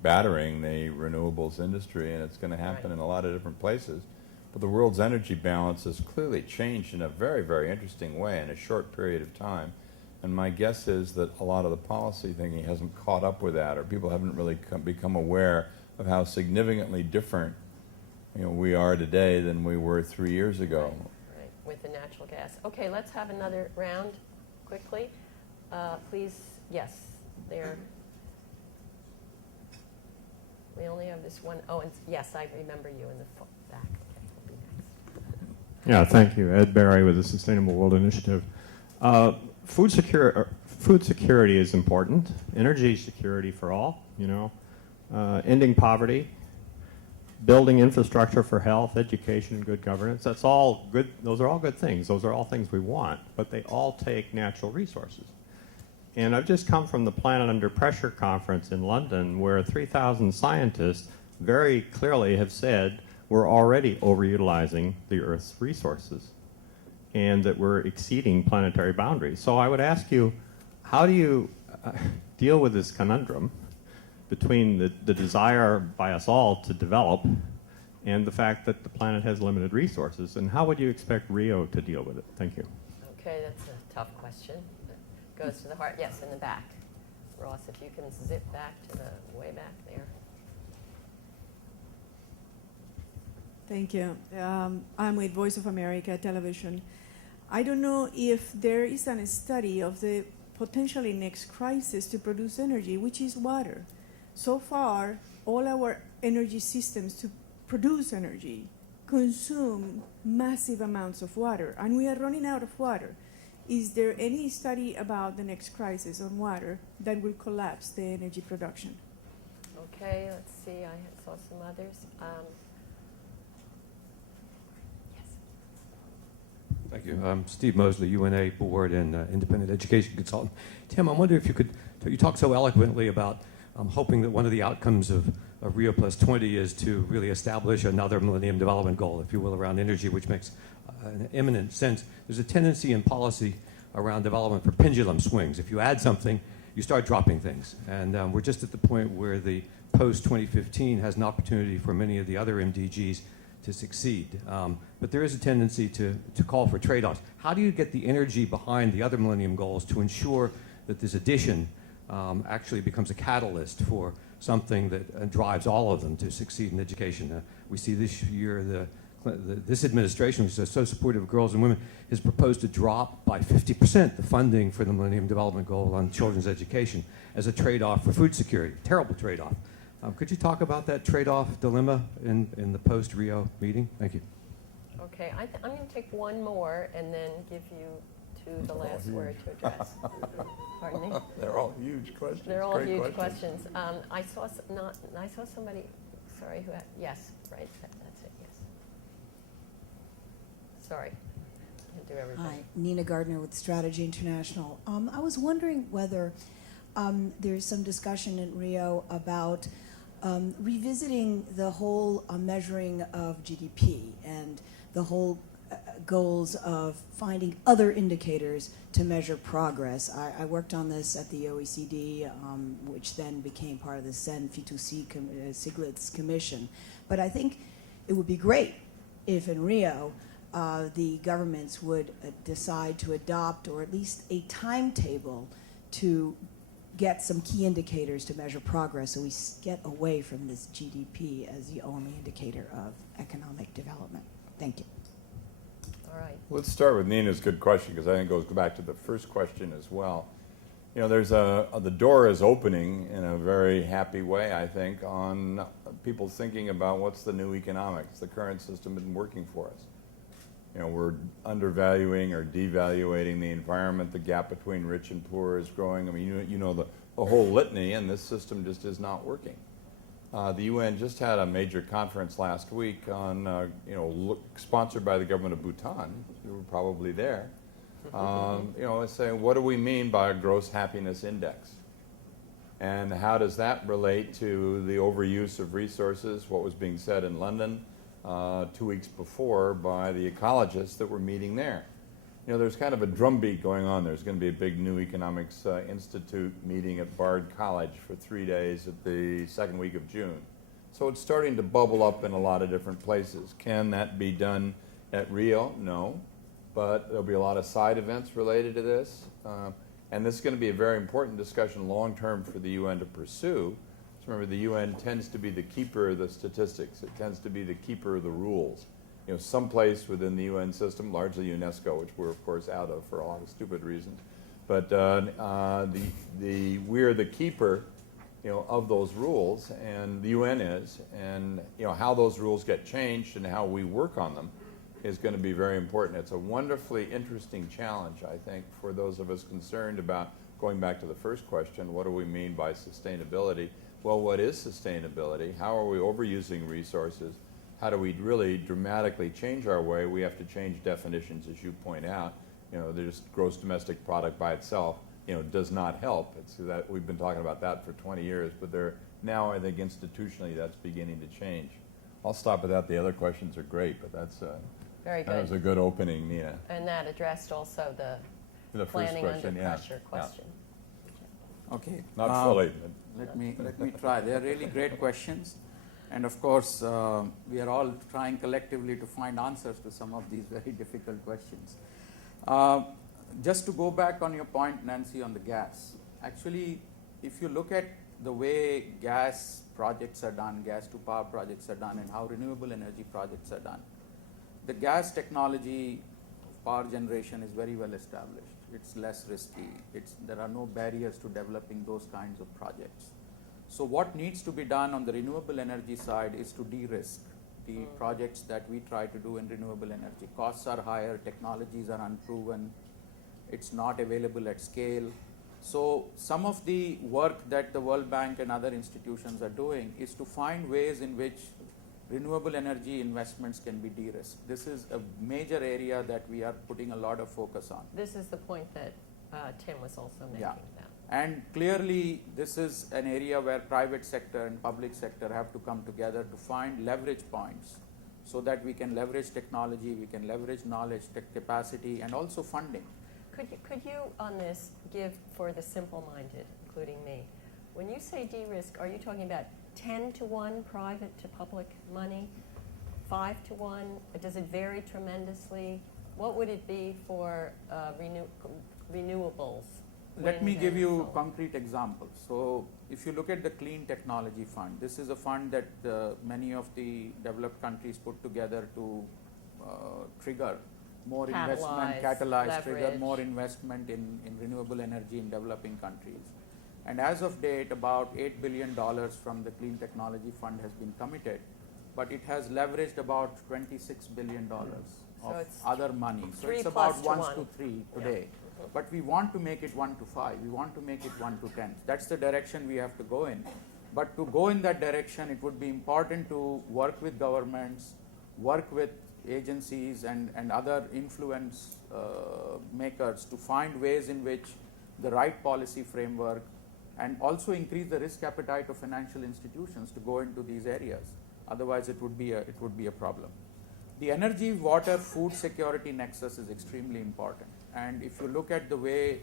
battering the renewables industry, and it's going to happen in a lot of different places. But the world's energy balance has clearly changed in a very, very interesting way in a short period of time. And my guess is that a lot of the policy thinking hasn't caught up with that, or people haven't really become aware of how significantly different we are today than we were 3 years ago. Right, with the natural gas. Okay, let's have another round quickly. Please, yes, there. We only have this one. Oh, and yes, I remember you in the back. Okay, we'll be next. Yeah, thank you. Ed Barry with the Sustainable World Initiative. Food security is important. Energy security for all, ending poverty, building infrastructure for health, education, and good governance. That's all good. Those are all good things. Those are all things we want, but they all take natural resources. And I've just come from the Planet Under Pressure conference in London, where 3,000 scientists very clearly have said we're already overutilizing the Earth's resources and that we're exceeding planetary boundaries. So I would ask you, how do you deal with this conundrum between the desire by us all to develop and the fact that the planet has limited resources, and how would you expect Rio to deal with it? Thank you. Okay, that's a tough question. It goes to the heart. Yes, in the back. Ross, if you can zip back to the way back there. Thank you. I'm with Voice of America Television. I don't know if there is a study of the potentially next crisis to produce energy, which is water. So far, all our energy systems to produce energy consume massive amounts of water, and we are running out of water. Is there any study about the next crisis on water that will collapse the energy production? Okay, let's see. I saw some others. Thank you. Steve Mosley, UNA board and independent education consultant. Tim, I wonder if you talk so eloquently about hoping that one of the outcomes of Rio+20 is to really establish another Millennium Development Goal, if you will, around energy, which makes an eminent sense. There's a tendency in policy around development for pendulum swings. If you add something, you start dropping things. And we're just at the point where the post-2015 has an opportunity for many of the other MDGs to succeed. But there is a tendency to call for trade-offs. How do you get the energy behind the other Millennium Goals to ensure that this addition actually becomes a catalyst for something that drives all of them to succeed in education? We see this year the this administration, which is so supportive of girls and women, has proposed to drop by 50% the funding for the Millennium Development Goal on children's education as a trade-off for food security. Terrible trade-off. Could you talk about that trade-off dilemma in the post-Rio meeting? Thank you. Okay, I'm going to take one more and then give you the last word to address. Pardon me? They're all huge questions. They're all Great huge questions. I saw somebody. Sorry, who had? Yes, right. That's it. Yes. Sorry, can't do everything. Hi, Nina Gardner with Strategy International. I was wondering whether there's some discussion in Rio about revisiting the whole measuring of GDP and the whole goals of finding other indicators to measure progress. I worked on this at the OECD, which then became part of the CEN Stiglitz Commission. But I think it would be great if in Rio the governments would decide to adopt, or at least a timetable to get some key indicators to measure progress, so we get away from this GDP as the only indicator of economic development. Thank you. All right. Let's start with Nina's good question, because I think it goes back to the first question as well. You know, there's the door is opening in a very happy way, I think, on people thinking about what's the new economics. The current system isn't working for us. You know, we're undervaluing or devaluating the environment. The gap between rich and poor is growing. I mean, you know the whole litany, and this system just is not working. The UN just had a major conference last week on, sponsored by the government of Bhutan. You were probably there. Saying, what do we mean by a gross happiness index? And how does that relate to the overuse of resources, what was being said in London 2 weeks before by the ecologists that were meeting there? You know, there's kind of a drumbeat going on. There's going to be a big New Economics Institute meeting at Bard College for 3 days at the second week of June. So it's starting to bubble up in a lot of different places. Can that be done at Rio? No. But there'll be a lot of side events related to this. And this is going to be a very important discussion long-term for the UN to pursue. So remember, the UN tends to be the keeper of the statistics. It tends to be the keeper of the rules. You know, someplace within the UN system, largely UNESCO, which we're of course out of for a lot of stupid reasons, but we're the keeper, of those rules, and the UN is, and how those rules get changed and how we work on them is going to be very important. It's a wonderfully interesting challenge, I think, for those of us concerned about going back to the first question: what do we mean by sustainability? Well, what is sustainability? How are we overusing resources? How do we really dramatically change our way? We have to change definitions, as you point out. There's gross domestic product by itself, does not help. It's that we've been talking about that for 20 years, but now I think institutionally that's beginning to change. I'll stop at that. The other questions are great, but very good. That was a good opening, Nina. And that addressed also the planning first question, under pressure question. Okay. Not fully. Let me try. They're really great questions. And of course, we are all trying collectively to find answers to some of these very difficult questions. Just to go back on your point, Nancy, on the gas. Actually, if you look at the way gas projects are done, gas-to-power projects are done, and how renewable energy projects are done, the gas technology of power generation is very well established. It's less risky. There are no barriers to developing those kinds of projects. So what needs to be done on the renewable energy side is to de-risk the projects that we try to do in renewable energy. Costs are higher, technologies are unproven, it's not available at scale. So some of the work that the World Bank and other institutions are doing is to find ways in which renewable energy investments can be de-risked. This is a major area that we are putting a lot of focus on. This is the point that Tim was also making about. And clearly, this is an area where private sector and public sector have to come together to find leverage points so that we can leverage technology, we can leverage knowledge, tech capacity, and also funding. Could you on this give for the simple-minded, including me, when you say de-risk, are you talking about 10-to-1 private to public money, 5-to-1? Does it vary tremendously? What would it be for renewables? Let me wind give and you solar. concrete examples. So if you look at the Clean Technology Fund, this is a fund that many of the developed countries put together to trigger more investment, catalyze, trigger leverage. more investment in renewable energy in developing countries. And as of date, about $8 billion from the Clean Technology Fund has been committed, but it has leveraged about $26 billion of it's other money. So 3 it's about plus 1 to 3 today. But we want to make it 1 to 5. We want to make it 1 to 10. That's the direction we have to go in. But to go in that direction, it would be important to work with governments, work with agencies and other influence makers to find ways in which the right policy framework, and also increase the risk appetite of financial institutions to go into these areas. Otherwise, it would be a problem. The energy, water, food security nexus is extremely important. And if you look at the way,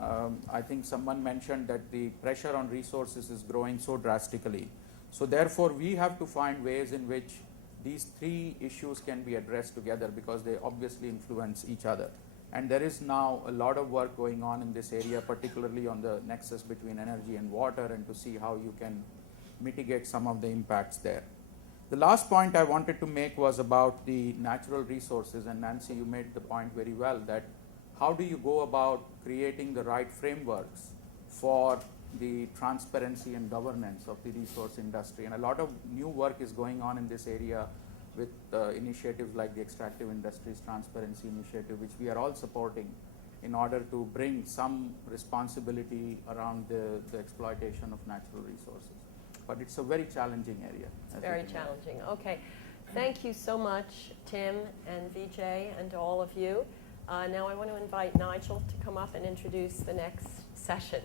I think someone mentioned that the pressure on resources is growing so drastically. So therefore, we have to find ways in which these three issues can be addressed together, because they obviously influence each other. And there is now a lot of work going on in this area, particularly on the nexus between energy and water, and to see how you can mitigate some of the impacts there. The last point I wanted to make was about the natural resources, and Nancy, you made the point very well, that how do you go about creating the right frameworks for the transparency and governance of the resource industry. And a lot of new work is going on in this area with initiatives like the Extractive Industries Transparency Initiative, which we are all supporting in order to bring some responsibility around the exploitation of natural resources. But it's a very challenging area. Very challenging. Okay. Thank you so much, Tim and Vijay, and to all of you. Now I want to invite Nigel to come up and introduce the next session.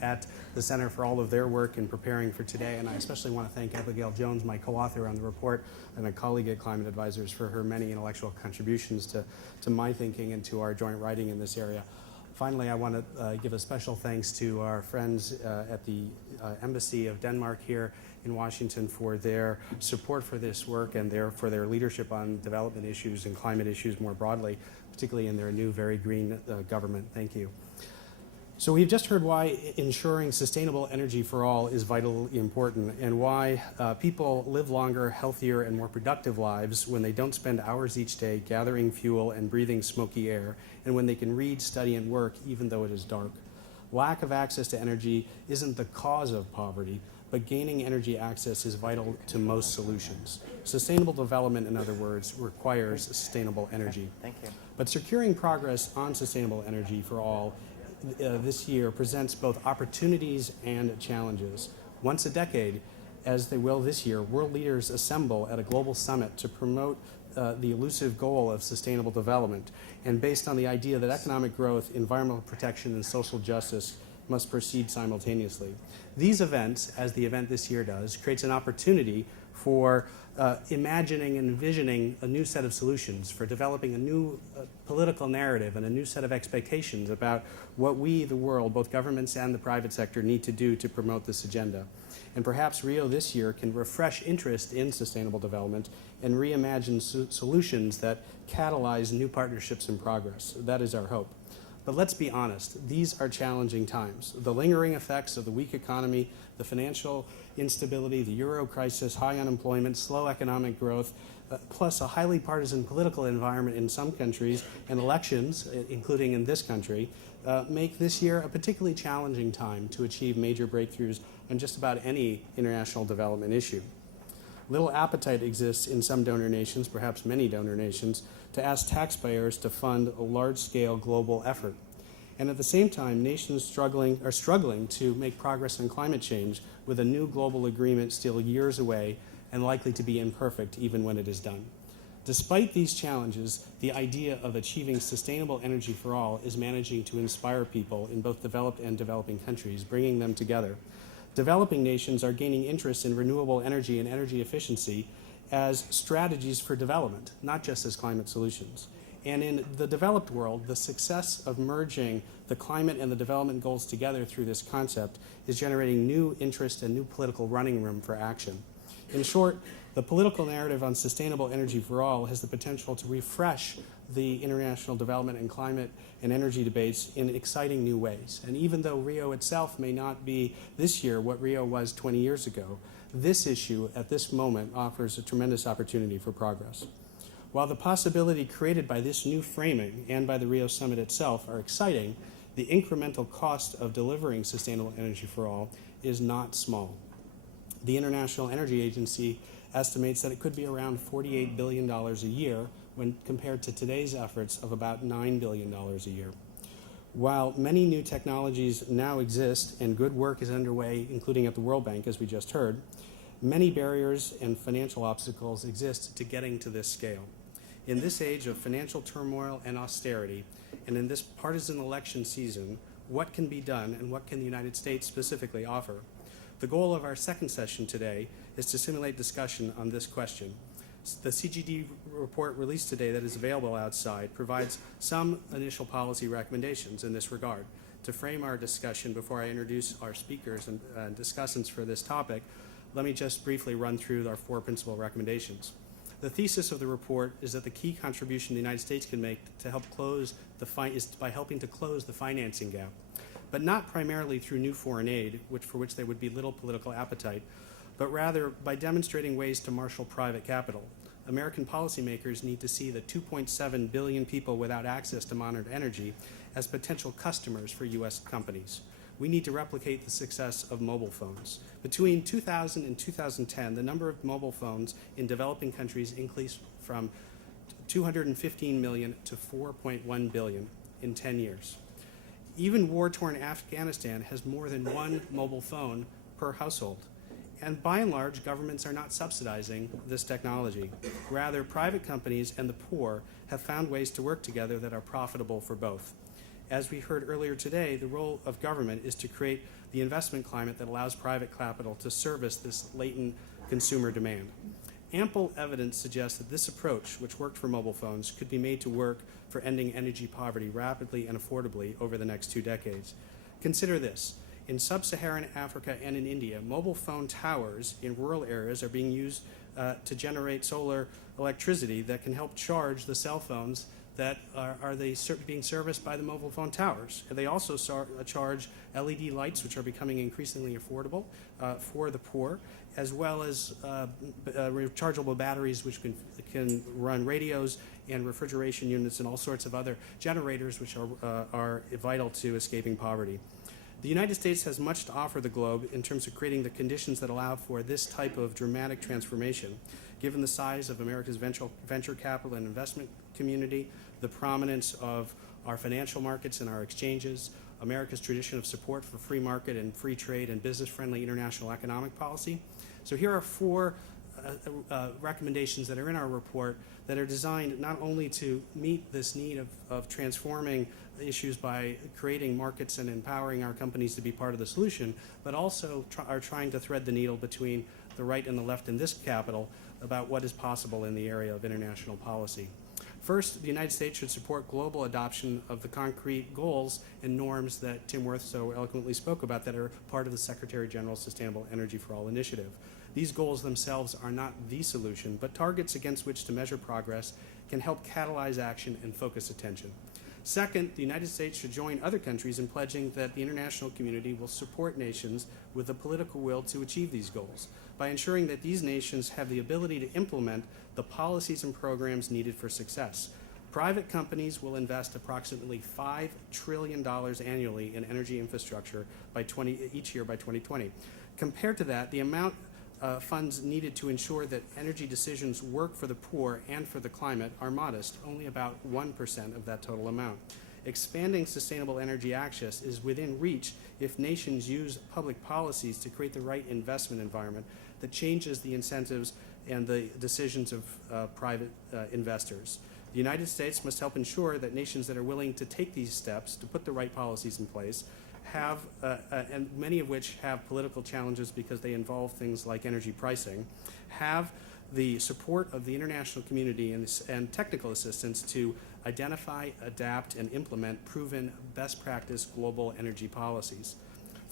At the Center for all of their work in preparing for today, and I especially want to thank Abigail Jones, my co-author on the report, and a colleague at Climate Advisors, for her many intellectual contributions to my thinking and to our joint writing in this area. Finally, I want to give a special thanks to our friends at the Embassy of Denmark here in Washington for their support for this work and for their leadership on development issues and climate issues more broadly, particularly in their new, very green government. Thank you. So we've just heard why ensuring sustainable energy for all is vitally important, and why people live longer, healthier, and more productive lives when they don't spend hours each day gathering fuel and breathing smoky air, and when they can read, study, and work even though it is dark. Lack of access to energy isn't the cause of poverty, but gaining energy access is vital to most solutions. Sustainable development, in other words, requires sustainable energy. Thank you. But securing progress on sustainable energy for all this year presents both opportunities and challenges. Once a decade, as they will this year, world leaders assemble at a global summit to promote the elusive goal of sustainable development, and based on the idea that economic growth, environmental protection, and social justice must proceed simultaneously. These events, as the event this year does, creates an opportunity for imagining and envisioning a new set of solutions, for developing a new political narrative and a new set of expectations about what we, the world, both governments and the private sector, need to do to promote this agenda. And perhaps Rio this year can refresh interest in sustainable development and reimagine solutions that catalyze new partnerships and progress. That is our hope. But let's be honest, these are challenging times. The lingering effects of the weak economy, the financial instability, the euro crisis, high unemployment, slow economic growth, plus a highly partisan political environment in some countries, and elections, including in this country, make this year a particularly challenging time to achieve major breakthroughs on just about any international development issue. Little appetite exists in some donor nations, perhaps many donor nations, to ask taxpayers to fund a large-scale global effort. And at the same time, nations are struggling to make progress on climate change, with a new global agreement still years away and likely to be imperfect even when it is done. Despite these challenges, the idea of achieving sustainable energy for all is managing to inspire people in both developed and developing countries, bringing them together. Developing nations are gaining interest in renewable energy and energy efficiency as strategies for development, not just as climate solutions. And in the developed world, the success of merging the climate and the development goals together through this concept is generating new interest and new political running room for action. In short, The political narrative on sustainable energy for all has the potential to refresh the international development and climate and energy debates in exciting new ways. And even though Rio itself may not be this year what Rio was 20 years ago, this issue at this moment offers a tremendous opportunity for progress. While the possibility created by this new framing and by the Rio Summit itself are exciting, the incremental cost of delivering sustainable energy for all is not small. The International Energy Agency estimates that it could be around $48 billion a year when compared to today's efforts of about $9 billion a year. While many new technologies now exist and good work is underway, including at the World Bank, as we just heard, many barriers and financial obstacles exist to getting to this scale. In this age of financial turmoil and austerity, and in this partisan election season, what can be done and what can the United States specifically offer? The goal of our second session today is to simulate discussion on this question. The CGD report released today that is available outside provides some initial policy recommendations in this regard. To frame our discussion before I introduce our speakers and discussants for this topic, let me just briefly run through our 4 principal recommendations. The thesis of the report is that the key contribution the United States can make to help close is by helping to close the financing gap, but not primarily through new foreign aid, for which there would be little political appetite, but rather by demonstrating ways to marshal private capital. American policymakers need to see the 2.7 billion people without access to modern energy as potential customers for U.S. companies. We need to replicate the success of mobile phones. Between 2000 and 2010, the number of mobile phones in developing countries increased from 215 million to 4.1 billion in 10 years. Even war-torn Afghanistan has more than one mobile phone per household. And by and large, governments are not subsidizing this technology. Rather, private companies and the poor have found ways to work together that are profitable for both. As we heard earlier today, the role of government is to create the investment climate that allows private capital to service this latent consumer demand. Ample evidence suggests that this approach, which worked for mobile phones, could be made to work for ending energy poverty rapidly and affordably over the next 2 decades. Consider this. In sub-Saharan Africa and in India, mobile phone towers in rural areas are being used to generate solar electricity that can help charge the cell phones that are being serviced by the mobile phone towers. And they also charge LED lights, which are becoming increasingly affordable for the poor, as well as rechargeable batteries, which can run radios and refrigeration units and all sorts of other generators, which are vital to escaping poverty. The United States has much to offer the globe in terms of creating the conditions that allow for this type of dramatic transformation. Given the size of America's venture capital and investment community, the prominence of our financial markets and our exchanges, America's tradition of support for free market and free trade and business-friendly international economic policy. So here are 4 recommendations that are in our report that are designed not only to meet this need of transforming issues by creating markets and empowering our companies to be part of the solution, but also are trying to thread the needle between the right and the left in this Capitol about what is possible in the area of international policy. First, the United States should support global adoption of the concrete goals and norms that Tim Wirth so eloquently spoke about that are part of the Secretary General's Sustainable Energy for All initiative. These goals themselves are not the solution, but targets against which to measure progress can help catalyze action and focus attention. Second, the United States should join other countries in pledging that the international community will support nations with the political will to achieve these goals by ensuring that these nations have the ability to implement the policies and programs needed for success. Private companies will invest approximately $5 trillion annually in energy infrastructure each year by 2020. Compared to that, the amount funds needed to ensure that energy decisions work for the poor and for the climate are modest, only about 1% of that total amount. Expanding sustainable energy access is within reach if nations use public policies to create the right investment environment that changes the incentives and the decisions of private investors. The United States must help ensure that nations that are willing to take these steps to put the right policies in place have, and many of which have political challenges because they involve things like energy pricing, have the support of the international community and technical assistance to identify, adapt, and implement proven best practice global energy policies.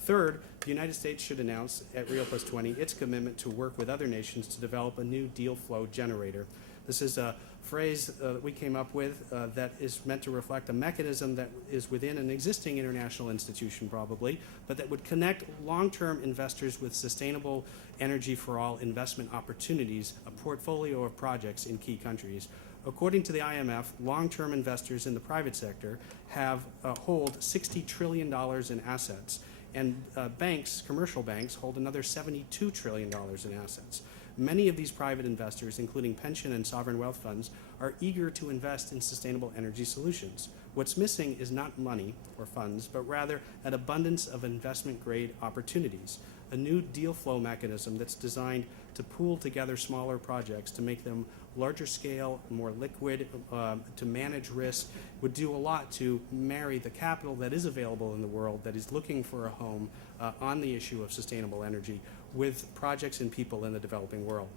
Third, the United States should announce at Rio+20 its commitment to work with other nations to develop a new deal flow generator. This is a phrase that we came up with that is meant to reflect a mechanism that is within an existing international institution probably, but that would connect long-term investors with sustainable energy for all investment opportunities, a portfolio of projects in key countries. According to the IMF, long-term investors in the private sector hold $60 trillion in assets, and banks, commercial banks, hold another $72 trillion in assets. Many of these private investors, including pension and sovereign wealth funds, are eager to invest in sustainable energy solutions. What's missing is not money or funds, but rather an abundance of investment-grade opportunities, a new deal flow mechanism that's designed to pool together smaller projects to make them larger scale, more liquid, to manage risk, would do a lot to marry the capital that is available in the world that is looking for a home on the issue of sustainable energy with projects and people in the developing world.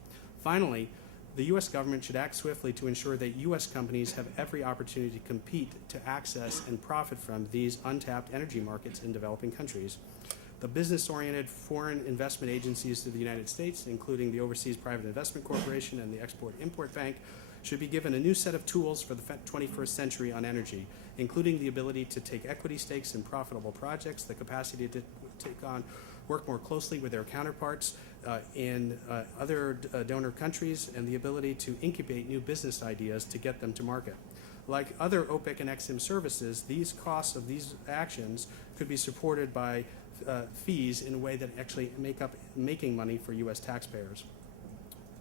Finally, the U.S. government should act swiftly to ensure that U.S. companies have every opportunity to compete to access and profit from these untapped energy markets in developing countries. The business-oriented foreign investment agencies to the United States, including the Overseas Private Investment Corporation and the Export-Import Bank, should be given a new set of tools for the 21st century on energy, including the ability to take equity stakes in profitable projects, the capacity to work more closely with their counterparts in other donor countries, and the ability to incubate new business ideas to get them to market. Like other OPEC and XIM services, these costs of these actions could be supported by fees in a way that actually making money for U.S. taxpayers.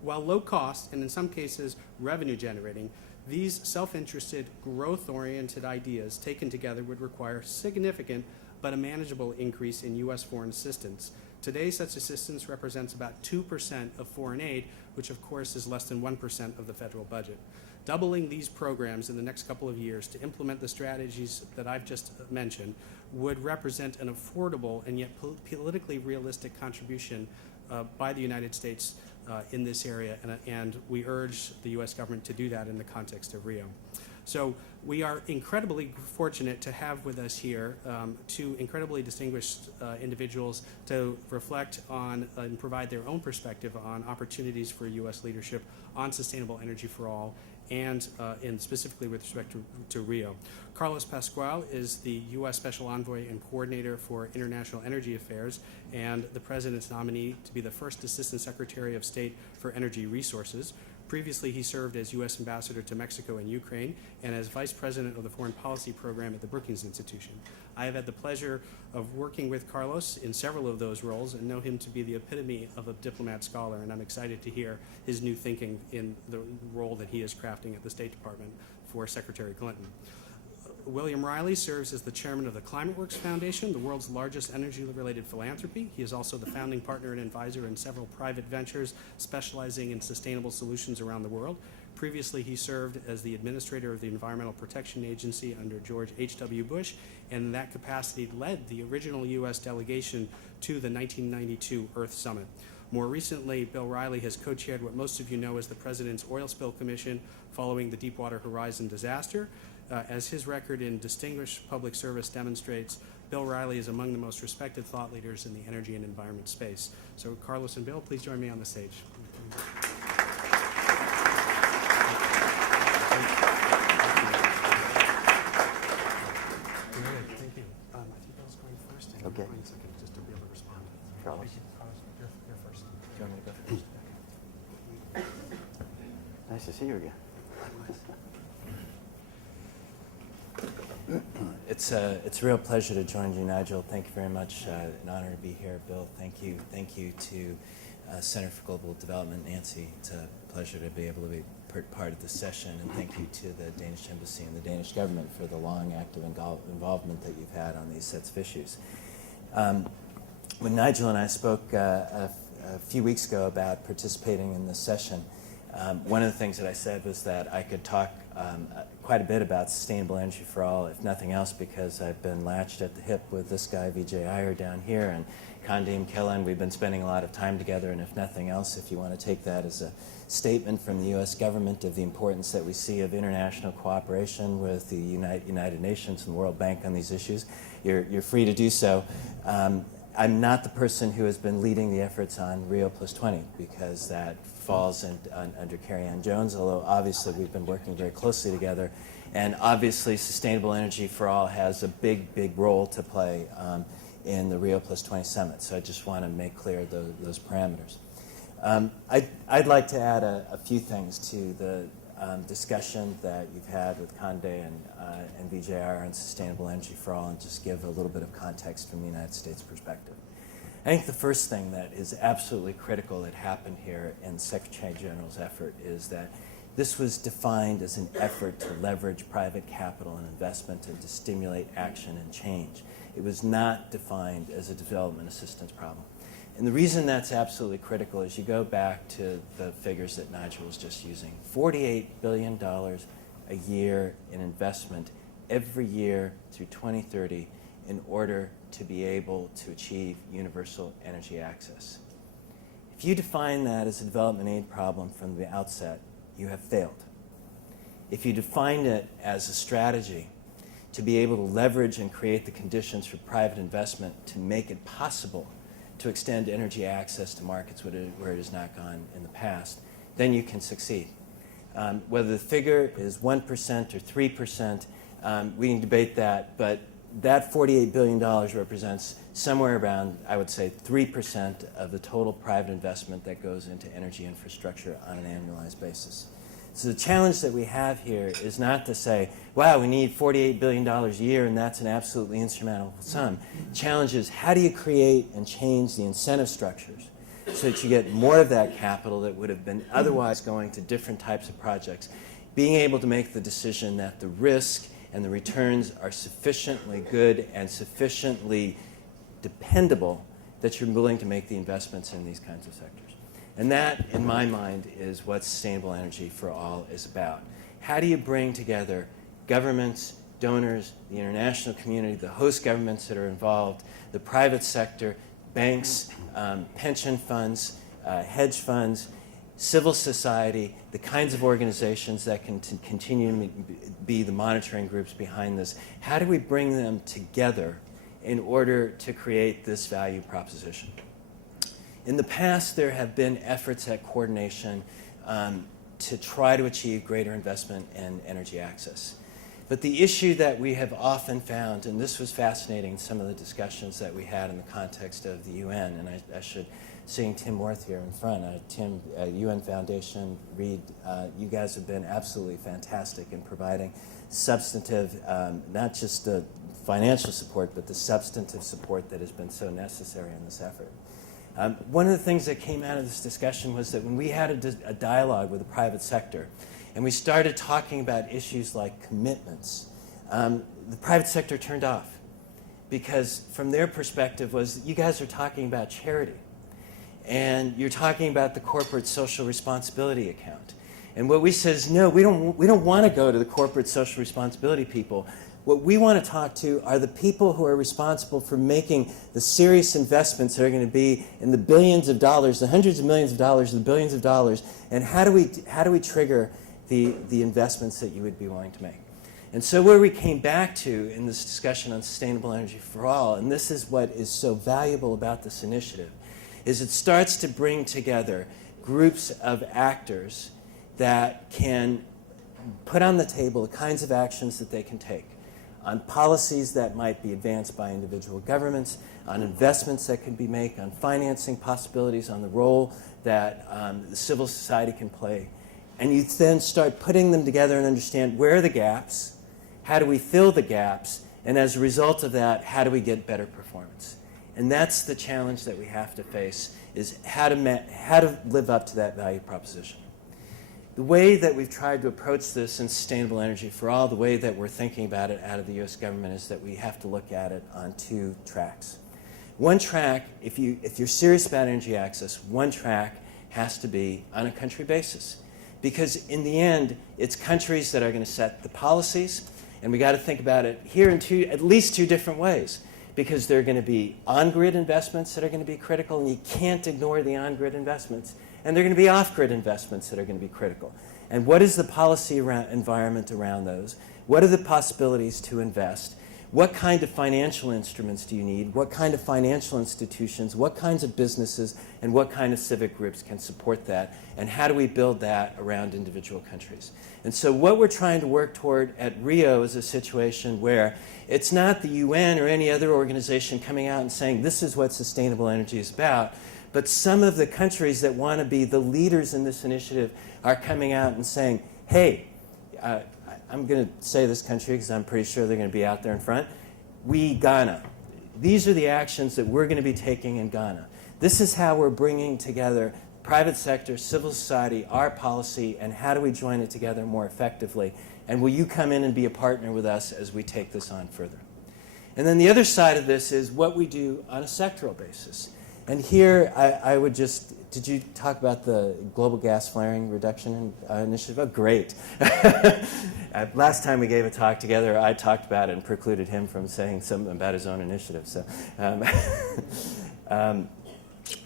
While low cost and in some cases revenue generating, these self-interested, growth-oriented ideas taken together would require significant but a manageable increase in U.S. foreign assistance. Today, such assistance represents about 2% of foreign aid, which of course is less than 1% of the federal budget. Doubling these programs in the next couple of years to implement the strategies that I've just mentioned would represent an affordable and yet politically realistic contribution by the United States in this area, and we urge the U.S. government to do that in the context of Rio. So we are incredibly fortunate to have with us here two incredibly distinguished individuals to reflect on and provide their own perspective on opportunities for U.S. leadership on sustainable energy for all, and specifically with respect to Rio. Carlos Pascual is the U.S. Special Envoy and Coordinator for International Energy Affairs and the President's nominee to be the first Assistant Secretary of State for Energy Resources. Previously, he served as U.S. Ambassador to Mexico and Ukraine and as Vice President of the Foreign Policy Program at the Brookings Institution. I have had the pleasure of working with Carlos in several of those roles and know him to be the epitome of a diplomat scholar, and I'm excited to hear his new thinking in the role that he is crafting at the State Department for Secretary Clinton. William Riley serves as the chairman of the ClimateWorks Foundation, the world's largest energy-related philanthropy. He is also the founding partner and advisor in several private ventures specializing in sustainable solutions around the world. Previously, he served as the administrator of the Environmental Protection Agency under George H.W. Bush, and in that capacity led the original U.S. delegation to the 1992 Earth Summit. More recently, Bill Riley has co-chaired what most of you know as the President's Oil Spill Commission following the Deepwater Horizon disaster. As his record in distinguished public service demonstrates, Bill Riley is among the most respected thought leaders in the energy and environment space. So Carlos and Bill, please join me on the stage. Thank you. I think Bill's going first. And Okay. going second, just to be able to respond. Carlos. You're first. Do you want me to go first? Nice to see you again. It's a real pleasure to join you, Nigel. Thank you very much. An honor to be here, Bill. Thank you. Thank you to Center for Global Development, Nancy. It's a pleasure to be able to be part of this session, and thank you to the Danish Embassy and the Danish government for the long, active involvement that you've had on these sets of issues. When Nigel and I spoke a few weeks ago about participating in this session, one of the things that I said was that I could talk quite a bit about sustainable energy for all, if nothing else, because I've been latched at the hip with this guy, Vijay Iyer, down here, and Kandim Killen. We've been spending a lot of time together, and if nothing else, if you want to take that as a statement from the U.S. government of the importance that we see of international cooperation with the United Nations and the World Bank on these issues, you're free to do so. I'm not the person who has been leading the efforts on Rio+20 because that falls under Carrie-Ann Jones, although obviously we've been working very closely together. And obviously Sustainable Energy for All has a big, big role to play in the Rio+20 Summit. So I just want to make clear those parameters. I'd like to add a few things to the discussion that you've had with Conde and VJR on Sustainable Energy for All, and just give a little bit of context from the United States perspective. I think the first thing that is absolutely critical that happened here in the Secretary General's effort is that this was defined as an effort to leverage private capital and investment and to stimulate action and change. It was not defined as a development assistance problem. And the reason that's absolutely critical is you go back to the figures that Nigel was just using. $48 billion a year in investment every year through 2030 in order to be able to achieve universal energy access. If you define that as a development aid problem from the outset, you have failed. If you define it as a strategy to be able to leverage and create the conditions for private investment to make it possible to extend energy access to markets where it has not gone in the past, then you can succeed. Whether the figure is 1% or 3%, we can debate that, but that $48 billion represents somewhere around, I would say, 3% of the total private investment that goes into energy infrastructure on an annualized basis. So the challenge that we have here is not to say, wow, we need $48 billion a year and that's an absolutely insurmountable sum. The challenge is how do you create and change the incentive structures so that you get more of that capital that would have been otherwise going to different types of projects, being able to make the decision that the risk and the returns are sufficiently good and sufficiently dependable that you're willing to make the investments in these kinds of sectors. And that, in my mind, is what Sustainable Energy for All is about. How do you bring together governments, donors, the international community, the host governments that are involved, the private sector, banks, pension funds, hedge funds, civil society, the kinds of organizations that can continue to be the monitoring groups behind this? How do we bring them together in order to create this value proposition? In the past, there have been efforts at coordination to try to achieve greater investment in energy access. But the issue that we have often found, and this was fascinating in some of the discussions that we had in the context of the UN, and I should, seeing Tim Worth here in front, Tim, UN Foundation, Reed, you guys have been absolutely fantastic in providing substantive, not just the financial support, but the substantive support that has been so necessary in this effort. One of the things that came out of this discussion was that when we had a dialogue with the private sector and we started talking about issues like commitments, the private sector turned off because from their perspective was you guys are talking about charity and you're talking about the corporate social responsibility account. And what we said is no, we don't want to go to the corporate social responsibility people. What we want to talk to are the people who are responsible for making the serious investments that are going to be in the billions of dollars, the hundreds of millions of dollars, the billions of dollars, and how do we trigger the investments that you would be willing to make? And so where we came back to in this discussion on Sustainable Energy for All, and this is what is so valuable about this initiative, is it starts to bring together groups of actors that can put on the table the kinds of actions that they can take on policies that might be advanced by individual governments, on investments that can be made, on financing possibilities, on the role that the civil society can play. And you then start putting them together and understand where are the gaps, how do we fill the gaps, and as a result of that, how do we get better performance? And that's the challenge that we have to face, is how to live up to that value proposition. The way that we've tried to approach this in Sustainable Energy for All, the way that we're thinking about it out of the U.S. government is that we have to look at it on two tracks. One track, if you're serious about energy access, one track has to be on a country basis. Because in the end, it's countries that are going to set the policies, and we got to think about it here in at least two different ways. Because there are going to be on-grid investments that are going to be critical, and you can't ignore the on-grid investments. And there are going to be off-grid investments that are going to be critical. And what is the policy environment around those? What are the possibilities to invest? What kind of financial instruments do you need? What kind of financial institutions? What kinds of businesses and what kind of civic groups can support that? And how do we build that around individual countries? And so what we're trying to work toward at Rio is a situation where it's not the UN or any other organization coming out and saying this is what sustainable energy is about, but some of the countries that want to be the leaders in this initiative are coming out and saying, hey, I'm going to say this country because I'm pretty sure they're going to be out there in front. Ghana. These are the actions that we're going to be taking in Ghana. This is how we're bringing together private sector, civil society, our policy, and how do we join it together more effectively? And will you come in and be a partner with us as we take this on further? And then the other side of this is what we do on a sectoral basis. And here I would just, did you talk about the global gas flaring reduction initiative? Oh, great. Last time we gave a talk together, I talked about it and precluded him from saying something about his own initiative. So,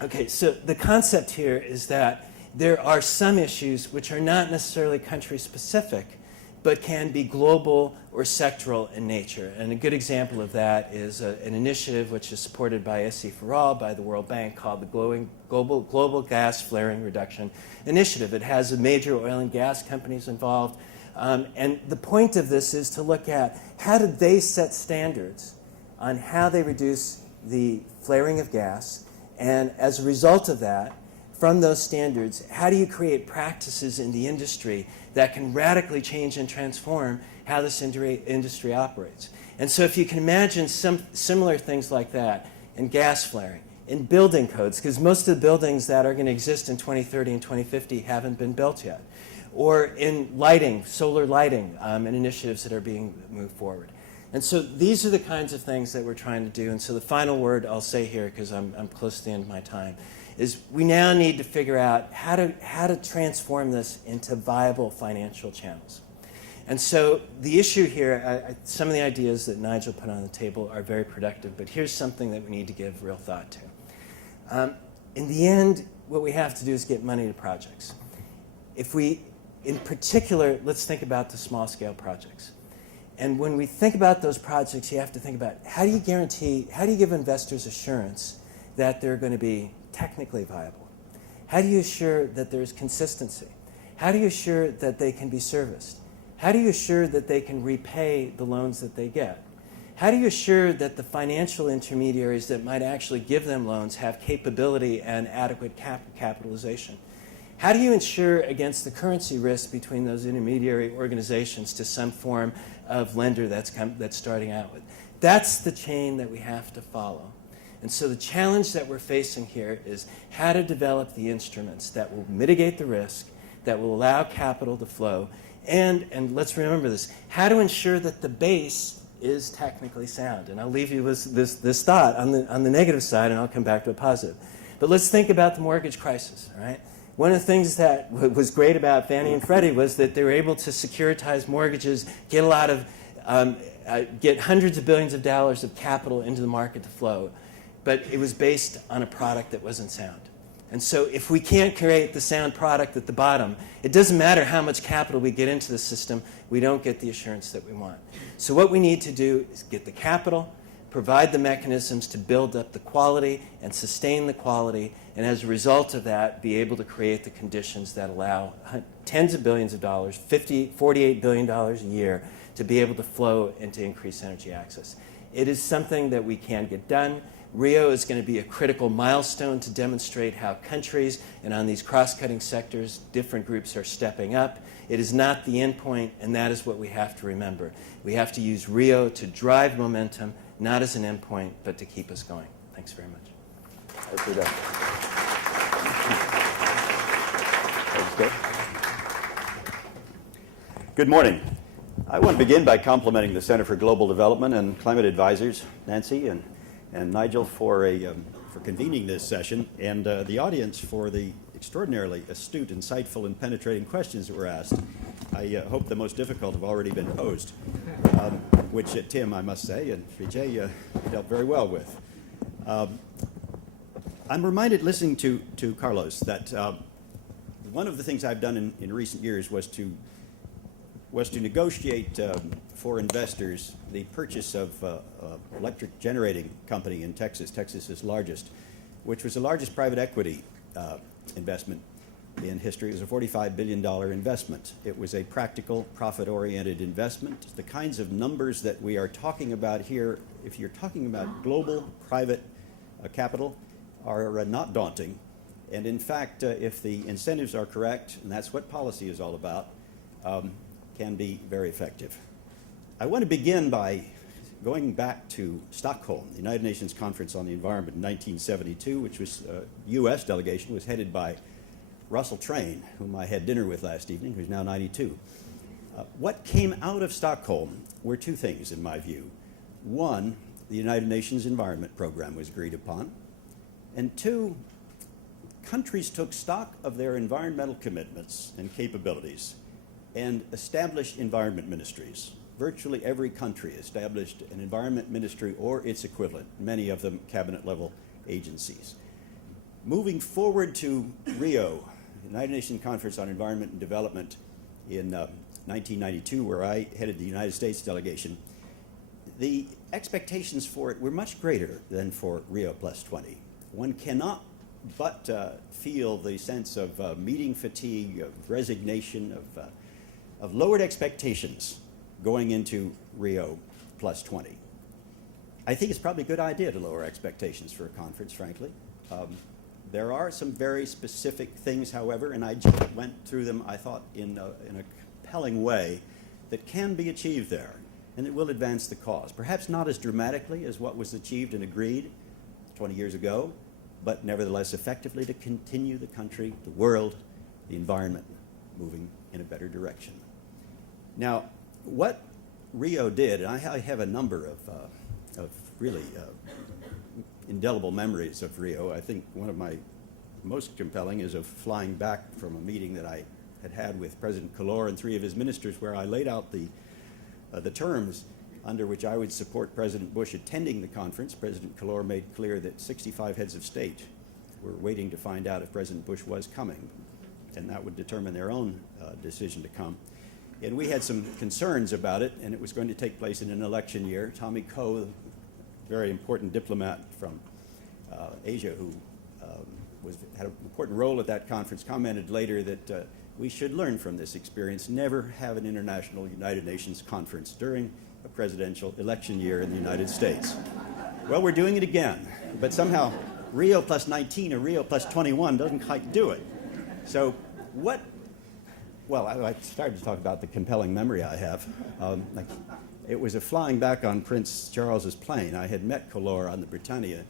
okay, so the concept here is that there are some issues which are not necessarily country-specific, but can be global or sectoral in nature. And a good example of that is an initiative which is supported by SC for All, by the World Bank, called the Global Gas Flaring Reduction Initiative. It has major oil and gas companies involved. And the point of this is to look at how did they set standards on how they reduce the flaring of gas, and as a result of that, from those standards, how do you create practices in the industry that can radically change and transform how this industry operates? And so if you can imagine some similar things like that in gas flaring, in building codes, because most of the buildings that are going to exist in 2030 and 2050 haven't been built yet, or in lighting, solar lighting, and initiatives that are being moved forward. And so these are the kinds of things that we're trying to do. And so the final word I'll say here, because I'm close to the end of my time, is we now need to figure out how to transform this into viable financial channels. And so the issue here, some of the ideas that Nigel put on the table are very productive, but here's something that we need to give real thought to. In the end, what we have to do is get money to projects. If we, in particular, let's think about the small-scale projects. And when we think about those projects, you have to think about how do you give investors assurance that they're going to be technically viable? How do you assure that there's consistency? How do you assure that they can be serviced? How do you assure that they can repay the loans that they get? How do you assure that the financial intermediaries that might actually give them loans have capability and adequate capitalization? How do you ensure against the currency risk between those intermediary organizations to some form of lender that's starting out with? That's the chain that we have to follow. And so the challenge that we're facing here is how to develop the instruments that will mitigate the risk, that will allow capital to flow, and let's remember this, how to ensure that the base is technically sound. And I'll leave you with this thought on the negative side, and I'll come back to a positive. But let's think about the mortgage crisis, all right? One of the things that was great about Fannie and Freddie was that they were able to securitize mortgages, get a lot of, get hundreds of billions of dollars of capital into the market to flow. But it was based on a product that wasn't sound. And so if we can't create the sound product at the bottom, it doesn't matter how much capital we get into the system, we don't get the assurance that we want. So what we need to do is get the capital, provide the mechanisms to build up the quality and sustain the quality, and as a result of that, be able to create the conditions that allow tens of billions of dollars, $48 billion a year, to be able to flow and to increase energy access. It is something that we can get done. Rio is going to be a critical milestone to demonstrate how countries and on these cross-cutting sectors, different groups are stepping up. It is not the end point, and that is what we have to remember. We have to use Rio to drive momentum, not as an end point, but to keep us going. Thanks very much. Thank you, Dan. Good morning. I want to begin by complimenting the Center for Global Development and Climate Advisors, Nancy and Nigel, for convening this session, and the audience for the extraordinarily astute, insightful, and penetrating questions that were asked. I hope the most difficult have already been posed, which Tim, I must say, and Vijay dealt very well with. I'm reminded, listening to Carlos, that one of the things I've done in recent years was to was to negotiate for investors the purchase of electric generating company in Texas, Texas's largest, which was the largest private equity investment in history. It was a $45 billion investment. It was a practical, profit-oriented investment. The kinds of numbers that we are talking about here, if you're talking about global private capital, are not daunting. And in fact, if the incentives are correct, and that's what policy is all about, can be very effective. I want to begin by going back to Stockholm, the United Nations Conference on the Environment in 1972, which was a U.S. delegation, was headed by Russell Train, whom I had dinner with last evening, who's now 92. What came out of Stockholm were two things, in my view. One, the United Nations Environment Program was agreed upon. And two, countries took stock of their environmental commitments and capabilities and established environment ministries. Virtually every country established an environment ministry or its equivalent, many of them cabinet-level agencies. Moving forward to Rio, the United Nations Conference on Environment and Development in 1992, where I headed the United States delegation, the expectations for it were much greater than for Rio+20. One cannot but feel the sense of meeting fatigue, of resignation, of lowered expectations going into Rio+20. I think it's probably a good idea to lower expectations for a conference, frankly. There are some very specific things, however, and I just went through them, I thought, in a compelling way that can be achieved there, and it will advance the cause. Perhaps not as dramatically as what was achieved and agreed 20 years ago, but nevertheless effectively to continue the country, the world, the environment moving in a better direction. Now, what Rio did, and I have a number of really indelible memories of Rio. I think one of my most compelling is of flying back from a meeting that I had with President Collor and three of his ministers, where I laid out the terms under which I would support President Bush attending the conference. President Collor made clear that 65 heads of state were waiting to find out if President Bush was coming, and that would determine their own decision to come. And we had some concerns about it, and it was going to take place in an election year. Tommy Koh, very important diplomat from Asia, who had an important role at that conference, commented later that we should learn from this experience, never have an international United Nations conference during a presidential election year in the United States. Well, we're doing it again, but somehow Rio+19 or Rio+21 doesn't quite do it. So well, I started to talk about the compelling memory I have. It was a flying back on Prince Charles's plane. I had met Collor on the Britannia,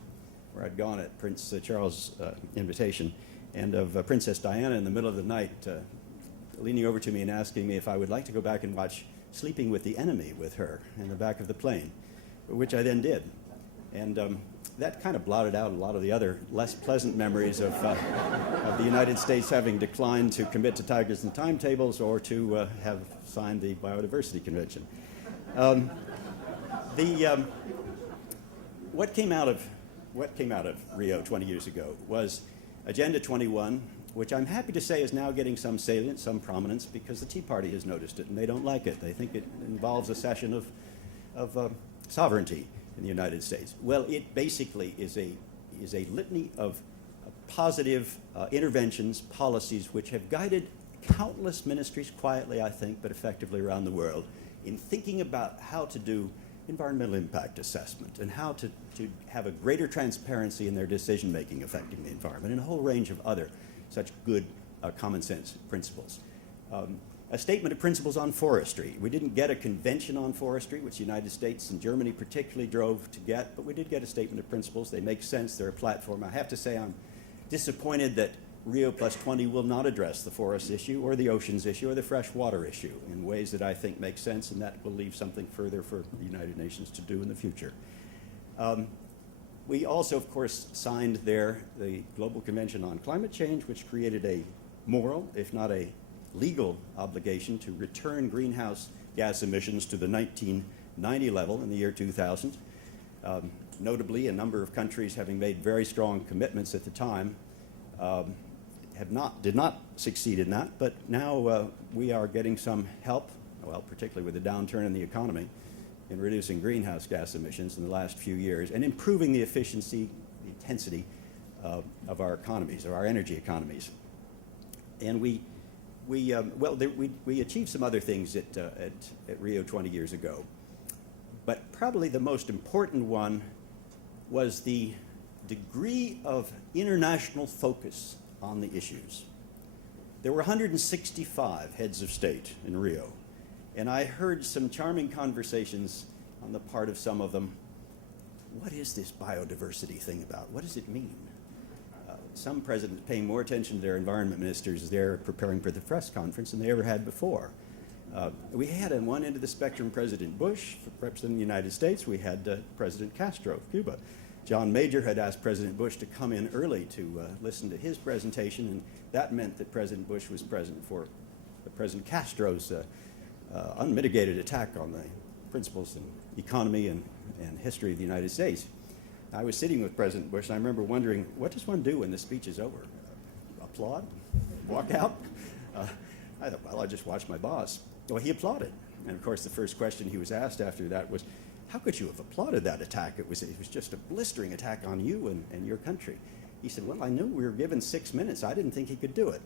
where I'd gone at Prince Charles' invitation, and of Princess Diana in the middle of the night leaning over to me and asking me if I would like to go back and watch Sleeping with the Enemy with her in the back of the plane, which I then did. And that kind of blotted out a lot of the other less pleasant memories of the United States having declined to commit to Tigers and Timetables or to have signed the Biodiversity Convention. What came out of Rio 20 years ago was Agenda 21, which I'm happy to say is now getting some salience, some prominence, because the Tea Party has noticed it and they don't like it. They think it involves a cession of sovereignty in the United States. Well, it basically is a litany of positive interventions, policies, which have guided countless ministries quietly, I think, but effectively around the world in thinking about how to do environmental impact assessment and how to have a greater transparency in their decision-making affecting the environment and a whole range of other such good common sense principles. A statement of principles on forestry. We didn't get a convention on forestry, which the United States and Germany particularly drove to get, but we did get a statement of principles. They make sense. They're a platform. I have to say I'm disappointed that Rio+20 will not address the forest issue or the oceans issue or the fresh water issue in ways that I think make sense, and that will leave something further for the United Nations to do in the future. We also, of course, signed there the Global Convention on Climate Change, which created a moral, if not a legal obligation to return greenhouse gas emissions to the 1990 level in the year 2000. Notably, a number of countries having made very strong commitments at the time did not succeed in that, but now we are getting some help well, particularly with the downturn in the economy, in reducing greenhouse gas emissions in the last few years and improving the efficiency, the intensity of our economies, of our energy economies. And we achieved some other things at Rio 20 years ago. But probably the most important one was the degree of international focus on the issues. There were 165 heads of state in Rio, and I heard some charming conversations on the part of some of them. What is this biodiversity thing about? What does it mean? Some presidents paying more attention to their environment ministers there preparing for the press conference than they ever had before. We had on one end of the spectrum President Bush, representing the United States. We had President Castro of Cuba. John Major had asked President Bush to come in early to listen to his presentation, and that meant that President Bush was present for President Castro's unmitigated attack on the principles and economy and history of the United States. I was sitting with President Bush, and I remember wondering, what does one do when the speech is over? Applaud? Walk out? I thought, well, I'll just watch my boss. Well, he applauded. And of course, the first question he was asked after that was, how could you have applauded that attack? It was just a blistering attack on you and your country. He said, well, I knew we were given 6 minutes. I didn't think he could do it.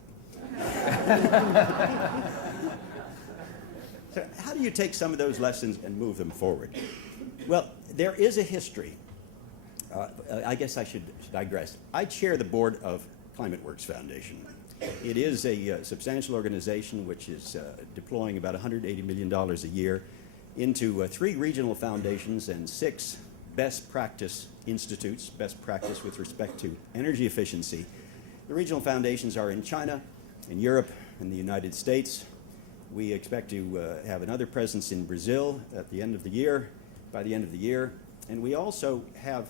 So how do you take some of those lessons and move them forward? Well, there is a history. I guess I should digress. I chair the board of Climate Works Foundation. It is a substantial organization which is deploying about $180 million a year into 3 regional foundations and 6 best practice institutes, best practice with respect to energy efficiency. The regional foundations are in China, in Europe, and the United States. We expect to have another presence in Brazil at the end of the year, by the end of the year. And we also have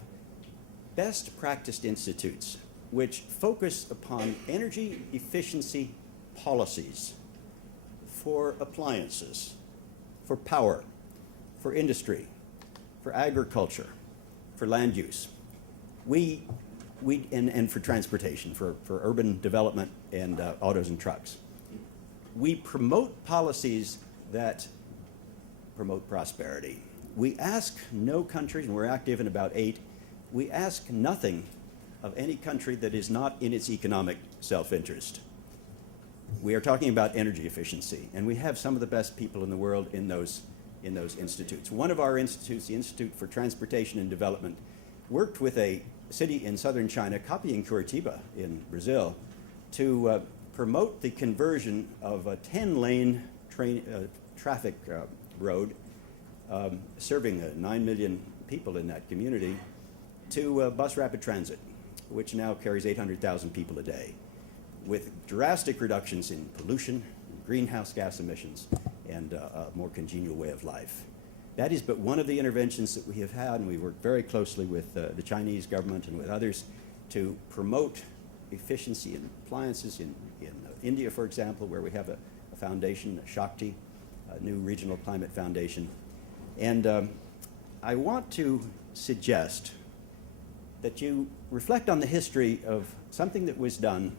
best practice institutes which focus upon energy efficiency policies for appliances, for power, for industry, for agriculture, for land use. And for transportation, for urban development and autos and trucks. We promote policies that promote prosperity. We ask no country, and we're active in about 8, we ask nothing of any country that is not in its economic self-interest. We are talking about energy efficiency, and we have some of the best people in the world in those institutes. One of our institutes, the Institute for Transportation and Development, worked with a city in southern China, copying Curitiba in Brazil, to promote the conversion of a 10-lane traffic road serving 9 million people in that community to bus rapid transit, which now carries 800,000 people a day, with drastic reductions in pollution, greenhouse gas emissions, and a more congenial way of life. That is but one of the interventions that we have had, and we work very closely with the Chinese government and with others to promote efficiency in appliances in India, for example, where we have a foundation, Shakti, a new regional climate foundation. And I want to suggest that you reflect on the history of something that was done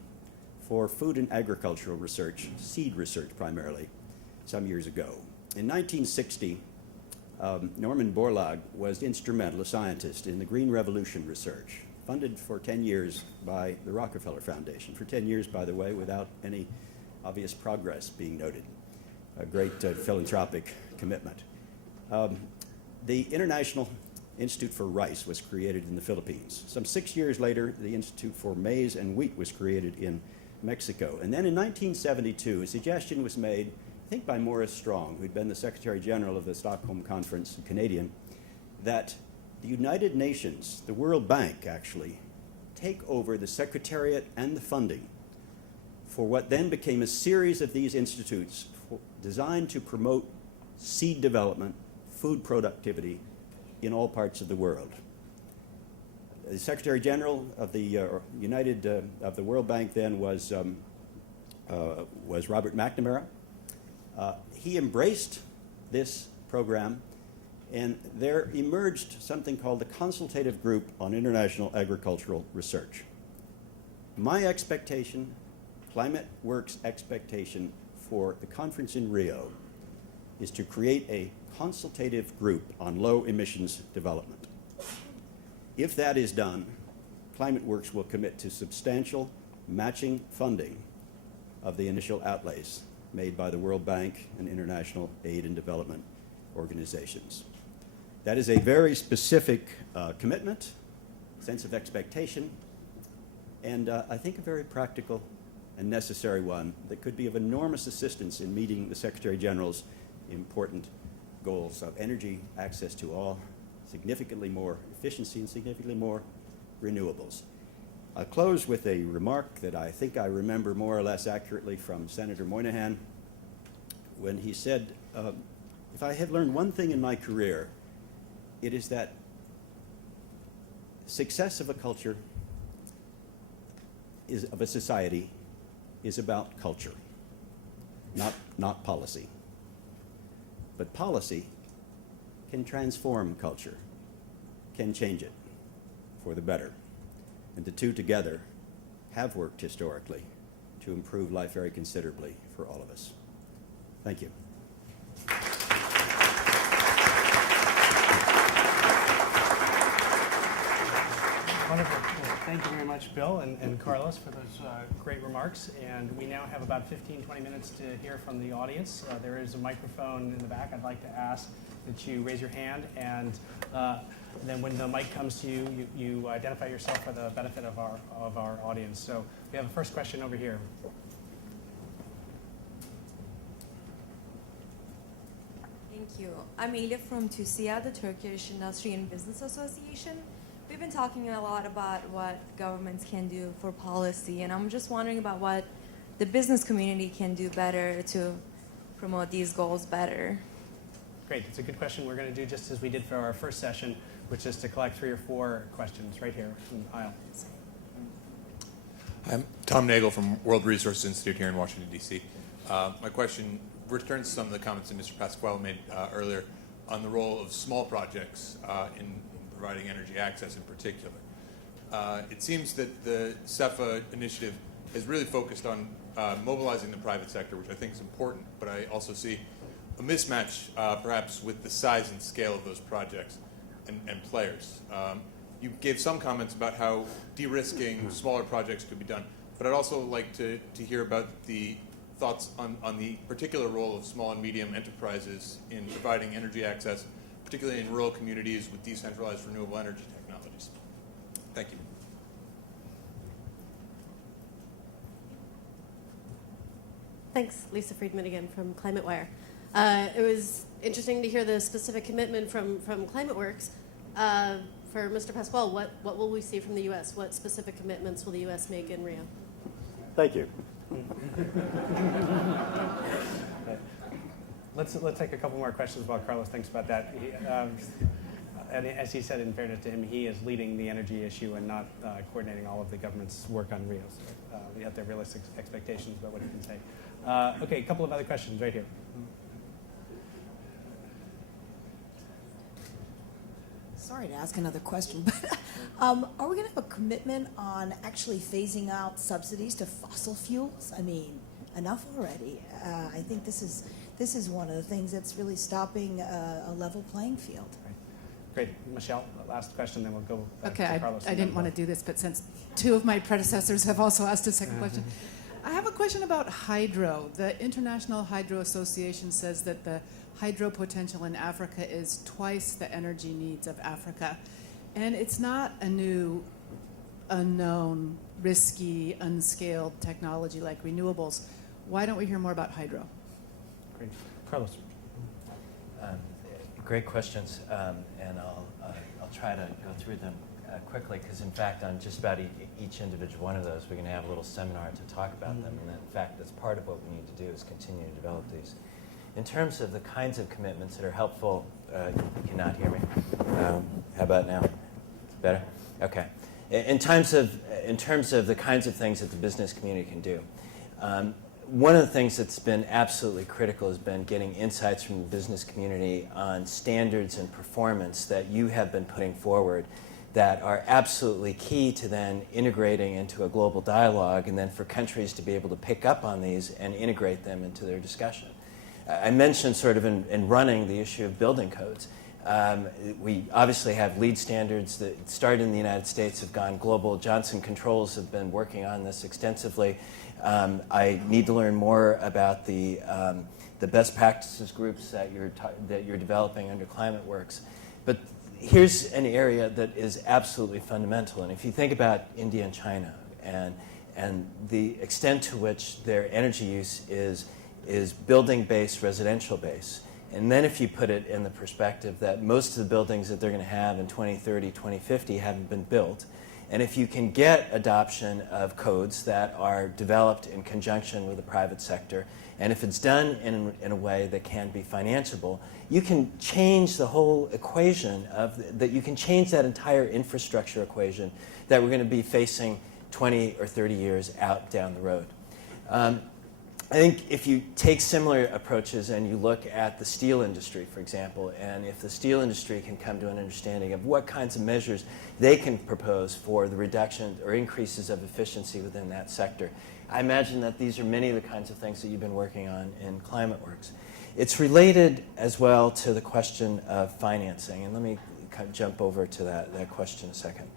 for food and agricultural research, seed research primarily, some years ago. In 1960, Norman Borlaug was instrumental, a scientist, in the Green Revolution research, funded for 10 years by the Rockefeller Foundation. For 10 years, by the way, without any obvious progress being noted. A great philanthropic commitment. The International Institute for Rice was created in the Philippines. Some 6 years later, the Institute for Maize and Wheat was created in Mexico. And then in 1972, a suggestion was made, I think by Morris Strong, who'd been the Secretary General of the Stockholm Conference, a Canadian, that the United Nations, the World Bank actually, take over the secretariat and the funding for what then became a series of these institutes designed to promote seed development, food productivity in all parts of the world. The Secretary General of the of the World Bank then was Robert McNamara. He embraced this program, and there emerged something called the Consultative Group on International Agricultural Research. My expectation, Climate Works' expectation for the conference in Rio, is to create a consultative group on low emissions development. If that is done, ClimateWorks will commit to substantial matching funding of the initial outlays made by the World Bank and international aid and development organizations. That is a very specific commitment, sense of expectation, and I think a very practical and necessary one that could be of enormous assistance in meeting the Secretary General's important goals of energy access to all, significantly more efficiency, and significantly more renewables. I'll close with a remark that I think I remember more or less accurately from Senator Moynihan when he said, if I have learned one thing in my career, it is that success of a culture of a society is about culture, not policy. But policy can transform culture, can change it for the better. And the two together have worked historically to improve life very considerably for all of us. Thank you. Wonderful. Well, thank you very much, Bill and Carlos, for those great remarks. And we now have about 15-20 minutes to hear from the audience. There is a microphone in the back. I'd like to ask that you raise your hand, and then when the mic comes to you, you identify yourself for the benefit of our audience. So we have a first question over here. Thank you. I'm Elif from TÜSİAD, the Turkish Industry and Business Association. We've been talking a lot about what governments can do for policy, and I'm just wondering about what the business community can do better to promote these goals better. Great. It's a good question. We're going to do just as we did for our first session, which is to collect 3 or 4 questions right here from the aisle. I'm Tom Nagel from World Resources Institute here in Washington, D.C. My question returns to some of the comments that Mr. Pasquale made earlier on the role of small projects in providing energy access in particular. It seems that the CEFA initiative has really focused on mobilizing the private sector, which I think is important, but I also see a mismatch perhaps with the size and scale of those projects and players. You gave some comments about how de-risking smaller projects could be done, but I'd also like to hear about the thoughts on the particular role of small and medium enterprises in providing energy access, particularly in rural communities with decentralized renewable energy technologies. Thank you. Thanks, Lisa Friedman again from ClimateWire. It was interesting to hear the specific commitment from ClimateWorks. For Mr. Pasquale, what will we see from the U.S.? What specific commitments will the U.S. make in Rio? Thank you. Let's take a couple more questions while Carlos thinks about that. And as he said, in fairness to him, he is leading the energy issue and not coordinating all of the government's work on Rio. So we have to have realistic expectations about what he can say. Okay, a couple of other questions right here. Sorry to ask another question, but are we going to have a commitment on actually phasing out subsidies to fossil fuels? I mean, enough already. I think this is one of the things that's really stopping a level playing field. Great. Michelle, last question, then we'll go back to Carlos. I didn't want to do this, but since 2 of my predecessors have also asked a second question. I have a question about hydro. The International Hydro Association says that the hydro potential in Africa is twice the energy needs of Africa. And it's not a new, unknown, risky, unscaled technology like renewables. Why don't we hear more about hydro? Great. Carlos. Great questions, and I'll try to go through them quickly, because in fact on just about each individual one of those we're going to have a little seminar to talk about them, and in fact that's part of what we need to do is continue to develop these. In terms of the kinds of commitments that are helpful, you cannot hear me. How about now? Better? Okay. In terms of the kinds of things that the business community can do, one of the things that's been absolutely critical has been getting insights from the business community on standards and performance that you have been putting forward that are absolutely key to then integrating into a global dialogue, and then for countries to be able to pick up on these and integrate them into their discussion. I mentioned sort of in running the issue of building codes. We obviously have LEED standards that started in the United States, have gone global. Johnson Controls have been working on this extensively. I need to learn more about the best practices groups that you're developing under ClimateWorks. But here's an area that is absolutely fundamental. And if you think about India and China and the extent to which their energy use is building-based, residential-based, and then if you put it in the perspective that most of the buildings that they're going to have in 2030, 2050 haven't been built, and if you can get adoption of codes that are developed in conjunction with the private sector, and if it's done in a way that can be financeable, you can change the whole equation that you can change that entire infrastructure equation that we're going to be facing 20 or 30 years out down the road. I think if you take similar approaches and you look at the steel industry, for example, and if the steel industry can come to an understanding of what kinds of measures they can propose for the reduction or increases of efficiency within that sector, I imagine that these are many of the kinds of things that you've been working on in ClimateWorks. It's related as well to the question of financing, and let me kind of jump over to that question a second.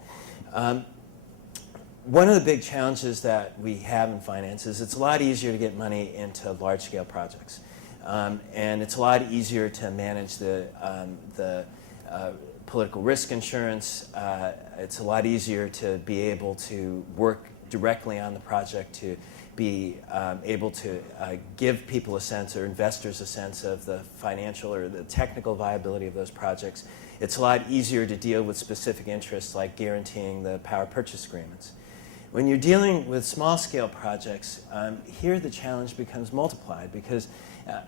One of the big challenges that we have in finance is it's a lot easier to get money into large-scale projects. And it's a lot easier to manage the political risk insurance. It's a lot easier to be able to work directly on the project, to be able to give people a sense, or investors a sense, of the financial or the technical viability of those projects. It's a lot easier to deal with specific interests like guaranteeing the power purchase agreements. When you're dealing with small-scale projects, here the challenge becomes multiplied, because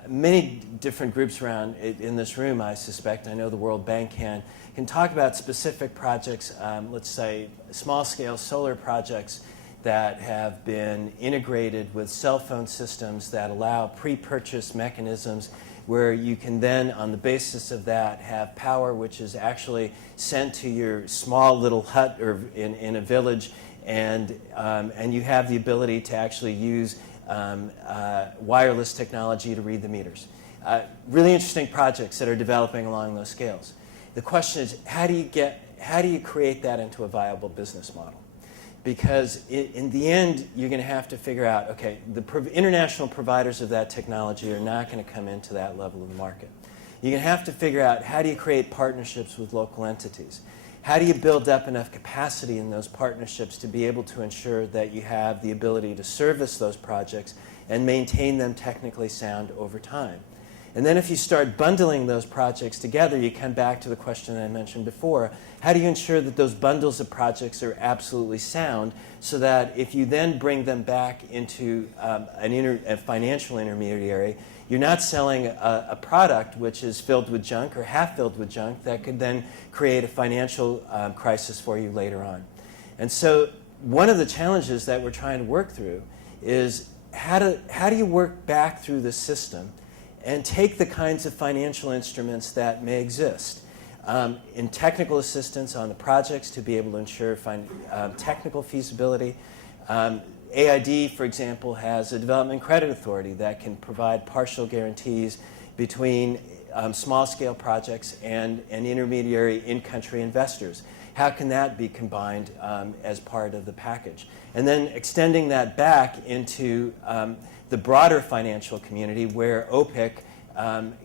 many different groups around in this room, I suspect, I know the World Bank can talk about specific projects, let's say small-scale solar projects that have been integrated with cell phone systems that allow pre-purchase mechanisms where you can then, on the basis of that, have power which is actually sent to your small little hut or in a village, and you have the ability to actually use wireless technology to read the meters. Really interesting projects that are developing along those scales. The question is, how do you create that into a viable business model? Because in the end, you're going to have to figure out, okay, the international providers of that technology are not going to come into that level of the market. You're going to have to figure out, how do you create partnerships with local entities? How do you build up enough capacity in those partnerships to be able to ensure that you have the ability to service those projects and maintain them technically sound over time? And then if you start bundling those projects together, you come back to the question that I mentioned before. How do you ensure that those bundles of projects are absolutely sound, so that if you then bring them back into a financial intermediary, you're not selling a product which is filled with junk or half filled with junk that could then create a financial crisis for you later on. And so one of the challenges that we're trying to work through is how do you work back through the system and take the kinds of financial instruments that may exist in technical assistance on the projects to be able to ensure technical feasibility. AID, for example, has a development credit authority that can provide partial guarantees between small-scale projects and intermediary in-country investors. How can that be combined as part of the package? And then extending that back into the broader financial community, where OPIC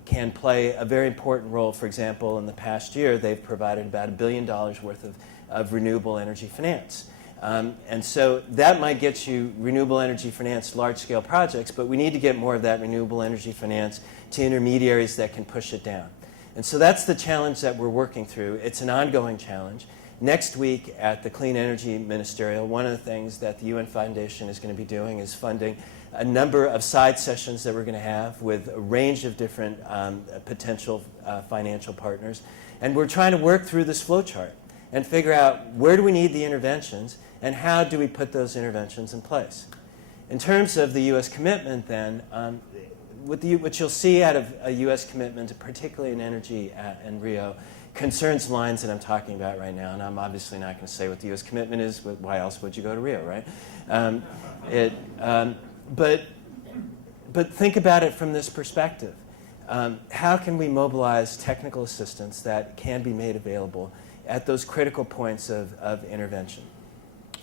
can play a very important role. For example, in the past year, they've provided about $1 billion worth of renewable energy finance. And so that might get you renewable energy finance large-scale projects, but we need to get more of that renewable energy finance to intermediaries that can push it down. And so that's the challenge that we're working through. It's an ongoing challenge. Next week at the Clean Energy Ministerial, one of the things that the UN Foundation is going to be doing is funding a number of side sessions that we're going to have with a range of different potential financial partners. And we're trying to work through this flowchart and figure out, where do we need the interventions and how do we put those interventions in place. In terms of the U.S. commitment then, what you'll see out of a U.S. commitment, particularly in energy in Rio, concerns the lines that I'm talking about right now, and I'm obviously not going to say what the U.S. commitment is, but why else would you go to Rio, right? But think about it from this perspective. How can we mobilize technical assistance that can be made available at those critical points of intervention?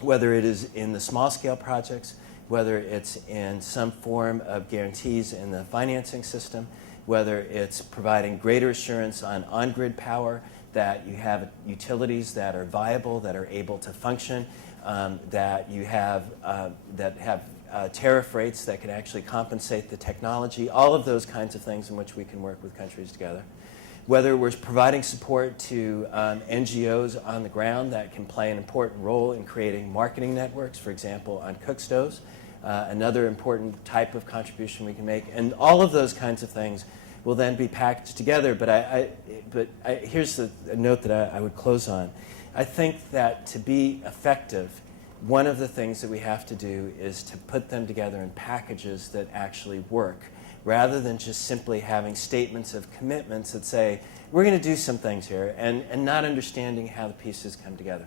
Whether it is in the small-scale projects, whether it's in some form of guarantees in the financing system, whether it's providing greater assurance on on-grid power, that you have utilities that are viable, that are able to function, that you have tariff rates that can actually compensate the technology, all of those kinds of things in which we can work with countries together. Whether we're providing support to NGOs on the ground that can play an important role in creating marketing networks, for example, on cook stoves, another important type of contribution we can make. And all of those kinds of things will then be packaged together. But here's a note that I would close on. I think that to be effective, one of the things that we have to do is to put them together in packages that actually work, rather than just simply having statements of commitments that say, we're going to do some things here, and not understanding how the pieces come together.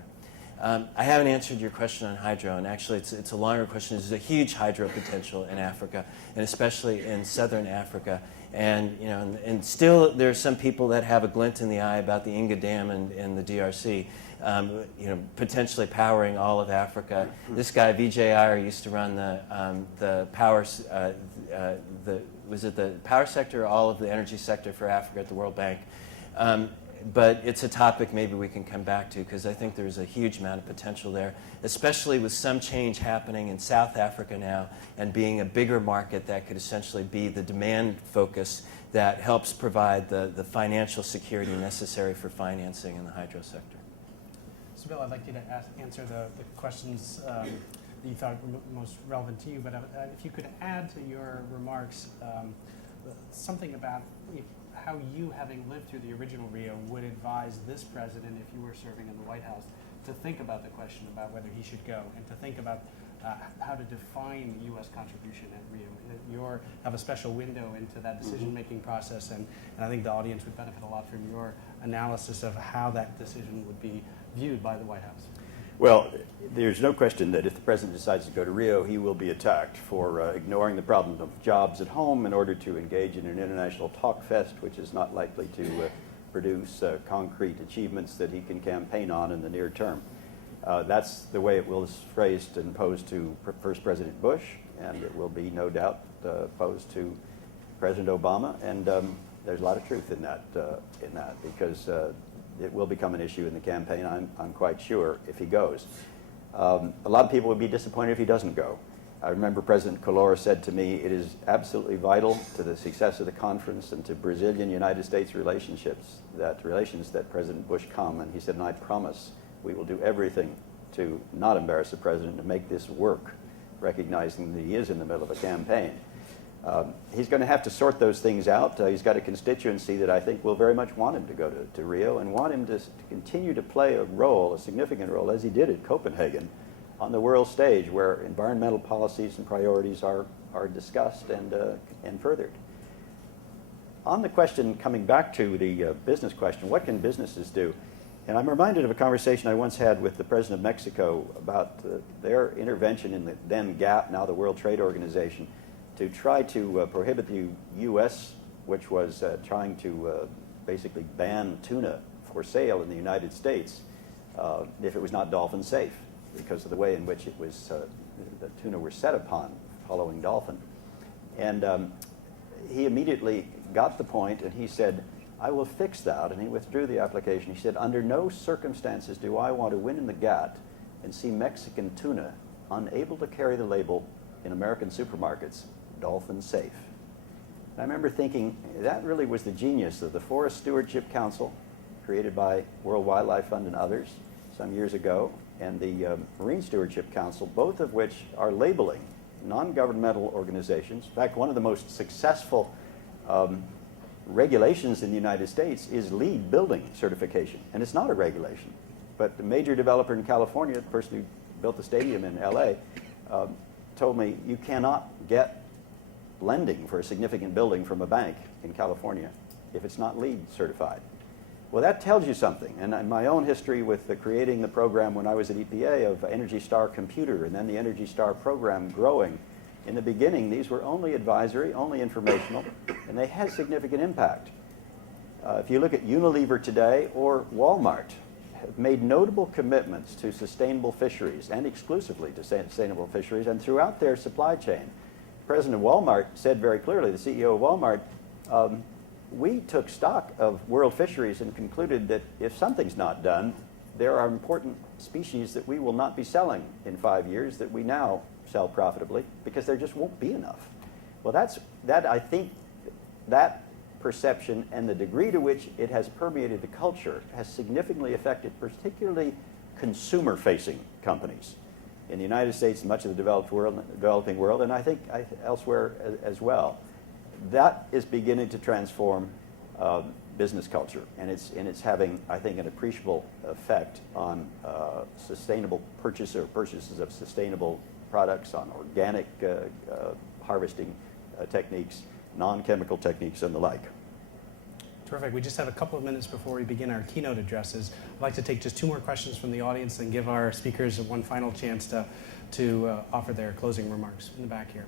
I haven't answered your question on hydro, and actually it's a longer question. There's a huge hydro potential in Africa, and especially in southern Africa. And, and still there are some people that have a glint in the eye about the Inga Dam in the DRC, potentially powering all of Africa. This guy, Vijay Iyer, used to run the power, was it the power sector or all of the energy sector for Africa at the World Bank? But it's a topic maybe we can come back to, because I think there's a huge amount of potential there, especially with some change happening in South Africa now and being a bigger market that could essentially be the demand focus that helps provide the financial security necessary for financing in the hydro sector. So Bill, I'd like you to answer the questions that you thought were most relevant to you, but if you could add to your remarks something about how you, having lived through the original Rio, would advise this president, if you were serving in the White House, to think about the question about whether he should go, and to think about how to define the U.S. contribution at Rio. You have a special window into that decision-making process, and I think the audience would benefit a lot from your analysis of how that decision would be viewed by the White House. Well, there's no question that if the president decides to go to Rio, he will be attacked for ignoring the problem of jobs at home in order to engage in an international talk fest, which is not likely to produce concrete achievements that he can campaign on in the near term. That's the way it was phrased and posed to First President Bush, and it will be no doubt posed to President Obama. And there's a lot of truth in that because it will become an issue in the campaign, I'm quite sure, if he goes. A lot of people would be disappointed if he doesn't go. I remember President Collor said to me, it is absolutely vital to the success of the conference and to Brazilian-United States relations that President Bush come. And he said, and I promise we will do everything to not embarrass the president, to make this work, recognizing that he is in the middle of a campaign. He's going to have to sort those things out. He's got a constituency that I think will very much want him to go to Rio and want him to continue to play a role, a significant role, as he did at Copenhagen, on the world stage where environmental policies and priorities are discussed and furthered. On the question, coming back to the business question, what can businesses do? And I'm reminded of a conversation I once had with the president of Mexico about their intervention in the then GATT, now the World Trade Organization, to try to prohibit the U.S., which was trying to basically ban tuna for sale in the United States if it was not dolphin safe, because of the way in which it was the tuna were set upon following dolphin. And he immediately got the point, and he said, I will fix that, and he withdrew the application. He said, under no circumstances do I want to win in the GATT and see Mexican tuna unable to carry the label in American supermarkets, dolphin safe. And I remember thinking that really was the genius of the Forest Stewardship Council, created by World Wildlife Fund and others some years ago, and the Marine Stewardship Council, both of which are labeling non-governmental organizations. In fact, one of the most successful regulations in the United States is LEED building certification, and it's not a regulation. But the major developer in California, the person who built the stadium in LA, told me you cannot get lending for a significant building from a bank in California if it's not LEED certified. Well, that tells you something. And in my own history with creating the program when I was at EPA of Energy Star Computer, and then the Energy Star program growing In the beginning, these were only advisory, only informational, and they had significant impact. If you look at Unilever today or Walmart, have made notable commitments to sustainable fisheries and exclusively to sustainable fisheries and throughout their supply chain. President of Walmart said very clearly, the CEO of Walmart, we took stock of world fisheries and concluded that if something's not done, there are important species that we will not be selling in 5 years that we now sell profitably because there just won't be enough. Well, I think that perception and the degree to which it has permeated the culture has significantly affected particularly consumer-facing companies in the United States, much of the developing world, and I think elsewhere as well. That is beginning to transform business culture, and it's having, I think, an appreciable effect on sustainable purchases of sustainable products, on organic harvesting techniques, non-chemical techniques, and the like. Terrific. We just have a couple of minutes before we begin our keynote addresses. I'd like to take just 2 more questions from the audience and give our speakers one final chance to offer their closing remarks. In the back here.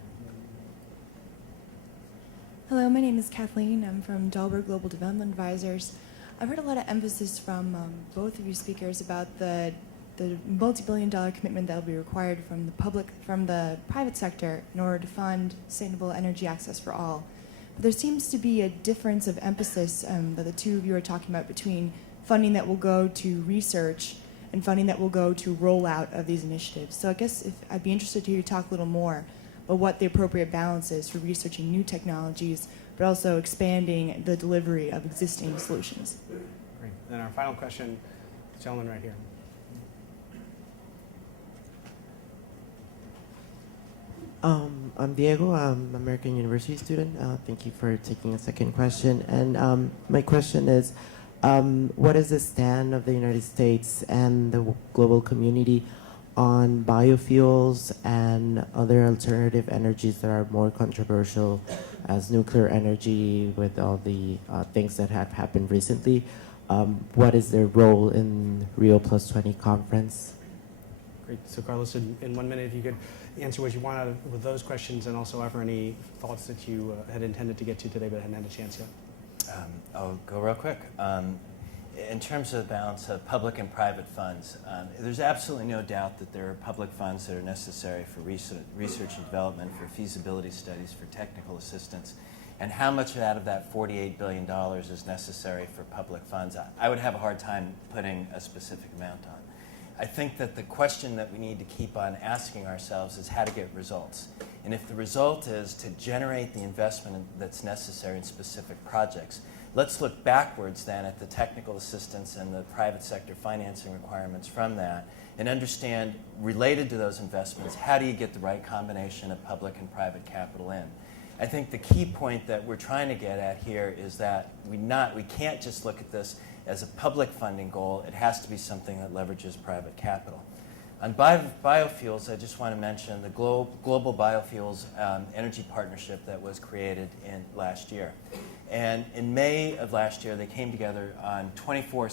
Hello, my name is Kathleen. I'm from Dahlberg Global Development Advisors. I've heard a lot of emphasis from both of you speakers about the multi-billion-dollar commitment that will be required from the private sector in order to fund sustainable energy access for all. But there seems to be a difference of emphasis that the two of you are talking about between funding that will go to research and funding that will go to rollout of these initiatives. So I guess I'd be interested to hear you talk a little more about what the appropriate balance is for researching new technologies, but also expanding the delivery of existing solutions. Great. Then our final question, the gentleman right here. I'm Diego. I'm an American University student. Thank you for taking a second question. And my question is, what is the stand of the United States and the global community on biofuels and other alternative energies that are more controversial as nuclear energy with all the things that have happened recently? What is their role in Rio+20 conference? Great. So Carlos, in 1 minute, if you could answer what you want out of with those questions and also offer any thoughts that you had intended to get to today but hadn't had a chance yet. I'll go real quick. In terms of the balance of public and private funds, there's absolutely no doubt that there are public funds that are necessary for research and development, for feasibility studies, for technical assistance, and how much out of that $48 billion is necessary for public funds. I would have a hard time putting a specific amount on. I think that the question that we need to keep on asking ourselves is how to get results. And if the result is to generate the investment that's necessary in specific projects, let's look backwards then at the technical assistance and the private sector financing requirements from that and understand, related to those investments, how do you get the right combination of public and private capital in? I think the key point that we're trying to get at here is that we can't just look at this as a public funding goal. It has to be something that leverages private capital. On biofuels, I just want to mention the Global Biofuels Energy Partnership that was created last year. And in May of last year, they came together on 24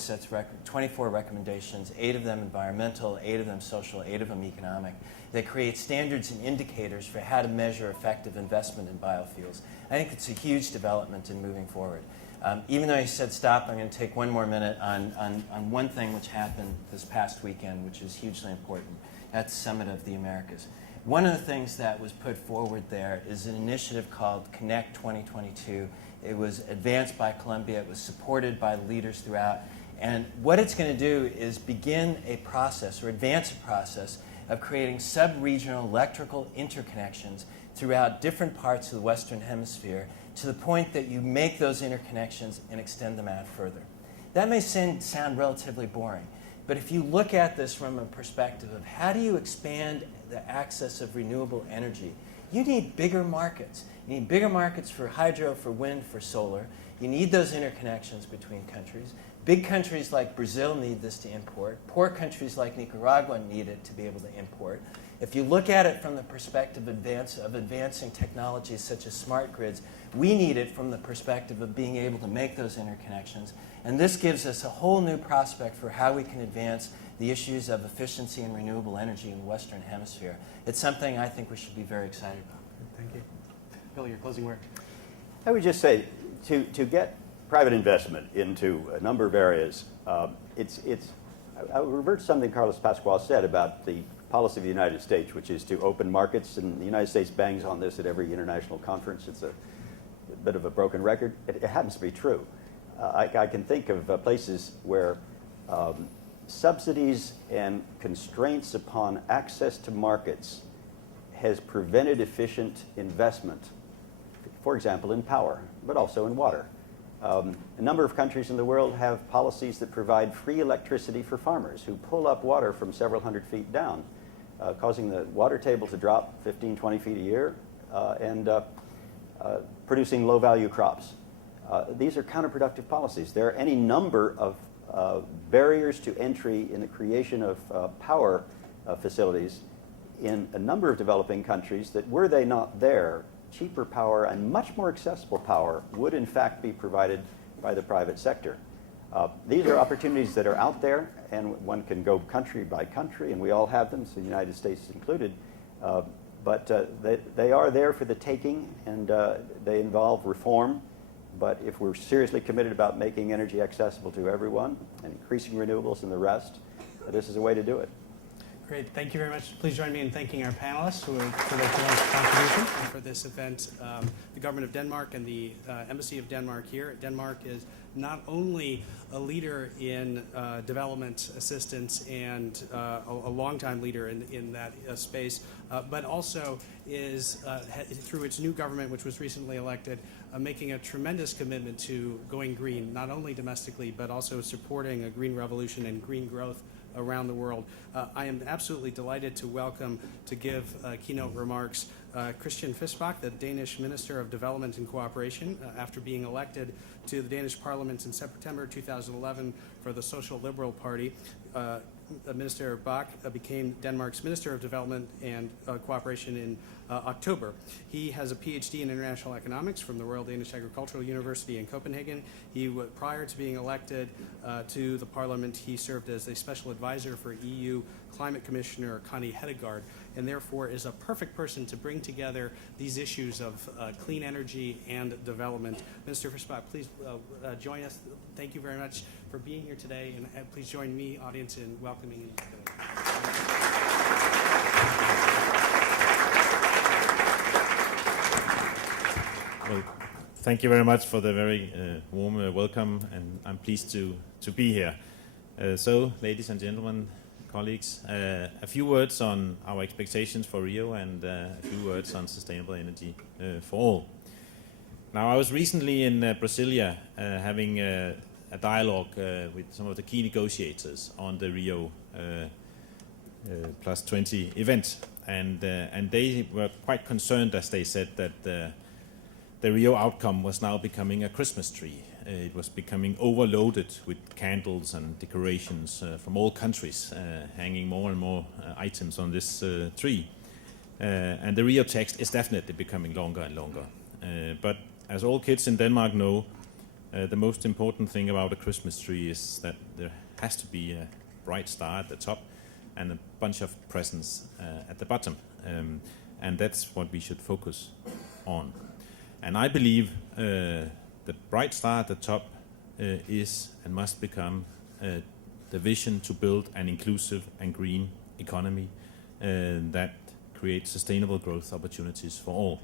recommendations, 8 of them environmental, 8 of them social, 8 of them economic. They create standards and indicators for how to measure effective investment in biofuels. I think it's a huge development in moving forward. Even though you said stop, I'm going to take 1 more minute on one thing which happened this past weekend, which is hugely important. That's Summit of the Americas. One of the things that was put forward there is an initiative called Connect 2022. It was advanced by Columbia. It was supported by leaders throughout. And what it's going to do is begin a process or advance a process of creating sub-regional electrical interconnections throughout different parts of the Western Hemisphere to the point that you make those interconnections and extend them out further. That may sound relatively boring, but if you look at this from a perspective of how do you expand the access of renewable energy, you need bigger markets. You need bigger markets for hydro, for wind, for solar. You need those interconnections between countries. Big countries like Brazil need this to import. Poor countries like Nicaragua need it to be able to import. If you look at it from the perspective of advancing technologies such as smart grids, we need it from the perspective of being able to make those interconnections. And this gives us a whole new prospect for how we can advance the issues of efficiency and renewable energy in the Western Hemisphere. It's something I think we should be very excited about. Thank you. Bill, your closing word. I would just say, to get private investment into a number of areas, I would revert to something Carlos Pascual said about the policy of the United States, which is to open markets, and the United States bangs on this at every international conference. It's a bit of a broken record. It happens to be true. I can think of places where subsidies and constraints upon access to markets has prevented efficient investment, for example, in power, but also in water. A number of countries in the world have policies that provide free electricity for farmers who pull up water from several hundred feet down, causing the water table to drop 15, 20 feet a year, and producing low-value crops. These are counterproductive policies. There are any number of barriers to entry in the creation of power facilities in a number of developing countries that, were they not there, cheaper power and much more accessible power would in fact be provided by the private sector. These are opportunities that are out there, and one can go country by country, and we all have them, so the United States included. But they are there for the taking, and they involve reform. But if we're seriously committed about making energy accessible to everyone and increasing renewables and the rest, this is a way to do it. Great. Thank you very much. Please join me in thanking our panelists for their tremendous contribution for this event. The government of Denmark and the Embassy of Denmark here. Denmark is not only a leader in development assistance and a longtime leader in that space, but also is, through its new government, which was recently elected, making a tremendous commitment to going green, not only domestically, but also supporting a green revolution and green growth around the world. I am absolutely delighted to welcome, to give keynote remarks, Christian Fisbach, the Danish Minister of Development and Cooperation, after being elected to the Danish Parliament in September 2011 for the Social Liberal Party. Minister Bach became Denmark's Minister of Development and Cooperation in October. He has a PhD in international economics from the Royal Danish Agricultural University in Copenhagen. Prior to being elected to the Parliament, he served as a special advisor for EU Climate Commissioner Connie Hedegaard, and therefore is a perfect person to bring together these issues of clean energy and development. Minister Fisbach, please join us. Thank you very much for being here today, and please join me, audience, in welcoming you. Well, thank you very much for the very warm welcome, and I'm pleased to be here. So, ladies and gentlemen, colleagues, a few words on our expectations for Rio and a few words on sustainable energy for all. Now, I was recently in Brasilia having a dialogue with some of the key negotiators on the Rio +20 event, and they were quite concerned, as they said, that the Rio outcome was now becoming a Christmas tree. It was becoming overloaded with candles and decorations from all countries, hanging more and more items on this tree. And the Rio text is definitely becoming longer and longer. But as all kids in Denmark know, the most important thing about a Christmas tree is that there has to be a bright star at the top and a bunch of presents at the bottom. And that's what we should focus on. And I believe the bright star at the top is and must become the vision to build an inclusive and green economy that creates sustainable growth opportunities for all.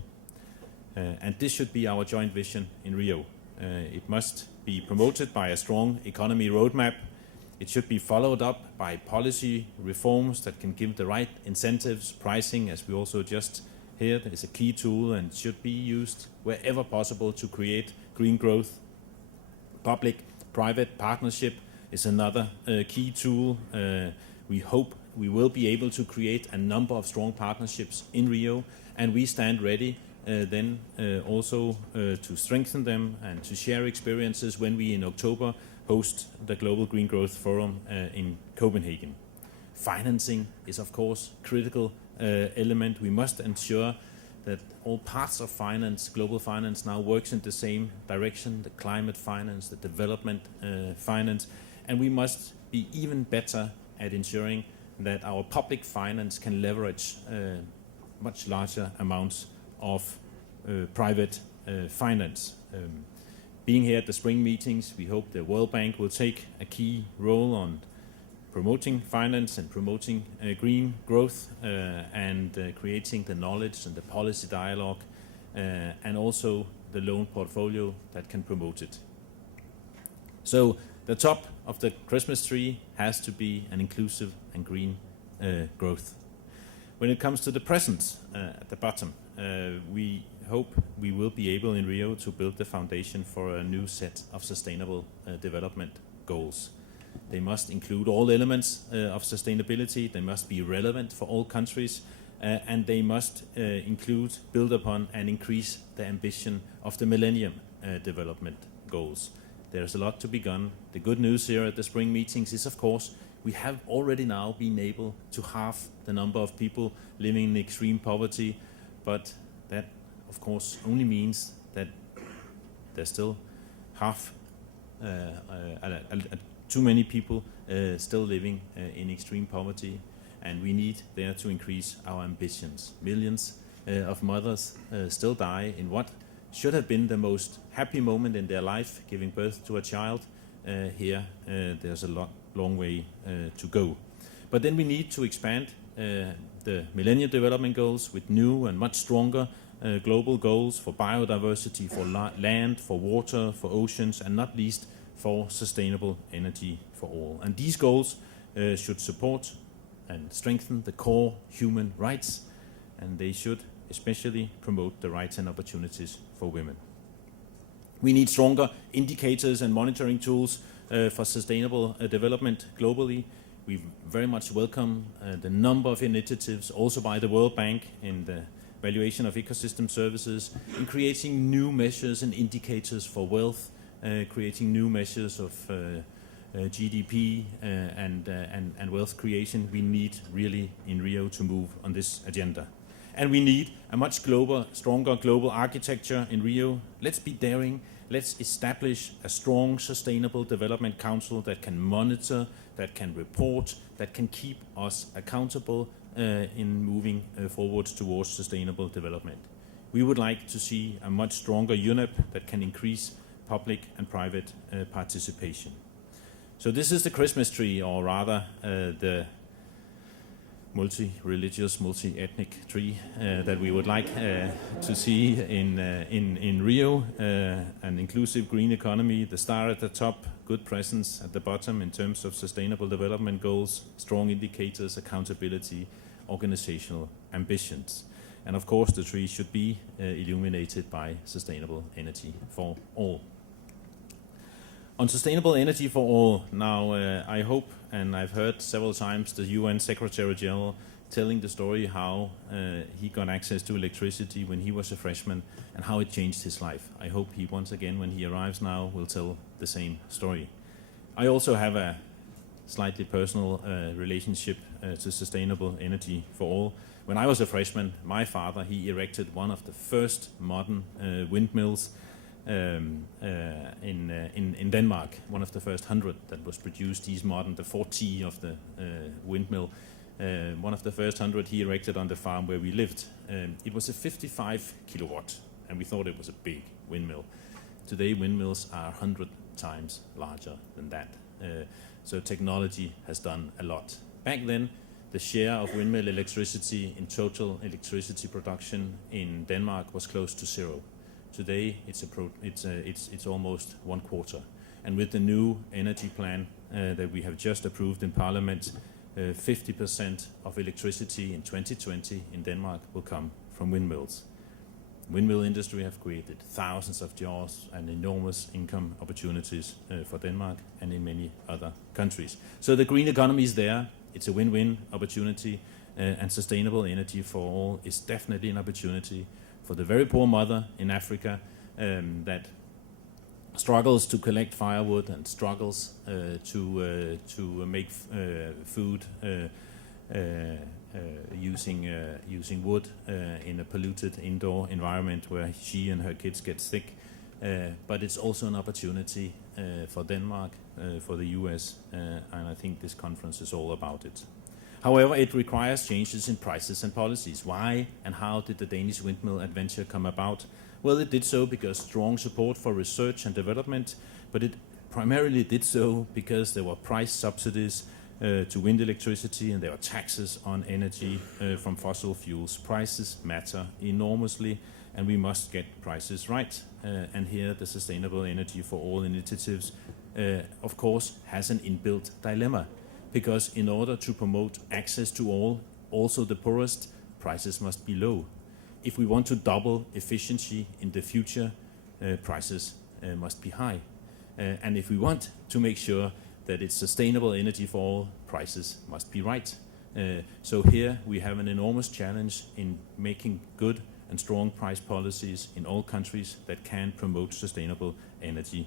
And this should be our joint vision in Rio. It must be promoted by a strong economy roadmap. It should be followed up by policy reforms that can give the right incentives. Pricing, as we also just heard, is a key tool and should be used wherever possible to create green growth. Public-private partnership is another key tool. We hope we will be able to create a number of strong partnerships in Rio, and we stand ready then also to strengthen them and to share experiences when we in October host the Global Green Growth Forum in Copenhagen. Financing is of course critical element. We must ensure that all parts of finance, global finance, now works in the same direction, the climate finance, the development finance, and we must be even better at ensuring that our public finance can leverage much larger amounts of private finance. Being here at the spring meetings, we hope the World Bank will take a key role on promoting finance and promoting green growth and creating the knowledge and the policy dialogue and also the loan portfolio that can promote it. So the top of the Christmas tree has to be an inclusive and green growth. When it comes to the present at the bottom, we hope we will be able in Rio to build the foundation for a new set of sustainable development goals. They must include all elements of sustainability, they must be relevant for all countries, and they must build upon and increase the ambition of the Millennium Development Goals. There's a lot to be done. The good news here at the spring meetings is, of course, we have already now been able to halve the number of people living in extreme poverty, but that, of course, only means that there's still too many people still living in extreme poverty, and we need there to increase our ambitions. Millions of mothers still die in what should have been the most happy moment in their life, giving birth to a child. Here there's a long way to go. But then we need to expand the Millennium Development Goals with new and much stronger global goals for biodiversity, for land, for water, for oceans, and not least for sustainable energy for all. And these goals should support and strengthen the core human rights, and they should especially promote the rights and opportunities for women. We need stronger indicators and monitoring tools for sustainable development globally. We very much welcome the number of initiatives also by the World Bank in the valuation of ecosystem services, in creating new measures and indicators for wealth, creating new measures of GDP and wealth creation. We need really in Rio to move on this agenda. And we need a much stronger global architecture in Rio. Let's be daring. Let's establish a strong Sustainable Development Council that can monitor, that can report, that can keep us accountable in moving forward towards sustainable development. We would like to see a much stronger UNEP that can increase public and private participation. So this is the Christmas tree, or rather the multi-religious, multi-ethnic tree that we would like to see in Rio. An inclusive green economy, the star at the top, good presence at the bottom in terms of sustainable development goals, strong indicators, accountability, organizational ambitions. And of course the tree should be illuminated by sustainable energy for all. On sustainable energy for all, now I hope, and I've heard several times the UN Secretary General telling the story how he got access to electricity when he was a freshman and how it changed his life. I hope he once again, when he arrives now, will tell the same story. I also have a slightly personal relationship to sustainable energy for all. When I was a freshman, my father, he erected one of the first modern windmills in Denmark, one of the first 100 that was produced. He's modern, the 4T of the windmill, one of the first 100 he erected on the farm where we lived. It was a 55 kilowatt, and we thought it was a big windmill. Today windmills are 100 times larger than that. So technology has done a lot. Back then, the share of windmill electricity in total electricity production in Denmark was close to zero. Today, it's almost 1/4. And with the new energy plan that we have just approved in Parliament, 50% of electricity in 2020 in Denmark will come from windmills. Windmill industry have created thousands of jobs and enormous income opportunities for Denmark and in many other countries. So the green economy is there. It's a win-win opportunity, and sustainable energy for all is definitely an opportunity for the very poor mother in Africa that struggles to collect firewood and struggles to make food using wood in a polluted indoor environment where she and her kids get sick. But it's also an opportunity for Denmark, for the US, and I think this conference is all about it. However, it requires changes in prices and policies. Why and how did the Danish windmill adventure come about? Well, it did so because strong support for research and development, but it primarily did so because there were price subsidies to wind electricity, and there were taxes on energy from fossil fuels. Prices matter enormously, and we must get prices right. And here the Sustainable Energy for All initiatives, of course, has an inbuilt dilemma, because in order to promote access to all, also the poorest, prices must be low. If we want to double efficiency in the future, prices must be high. And if we want to make sure that it's sustainable energy for all, prices must be right. So here we have an enormous challenge in making good and strong price policies in all countries that can promote sustainable energy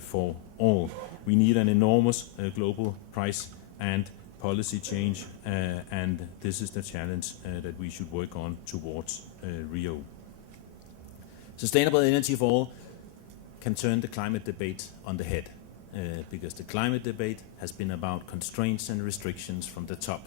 for all. We need an enormous global price and policy change, and this is the challenge that we should work on towards Rio. Sustainable energy for all can turn the climate debate on the head, because the climate debate has been about constraints and restrictions from the top.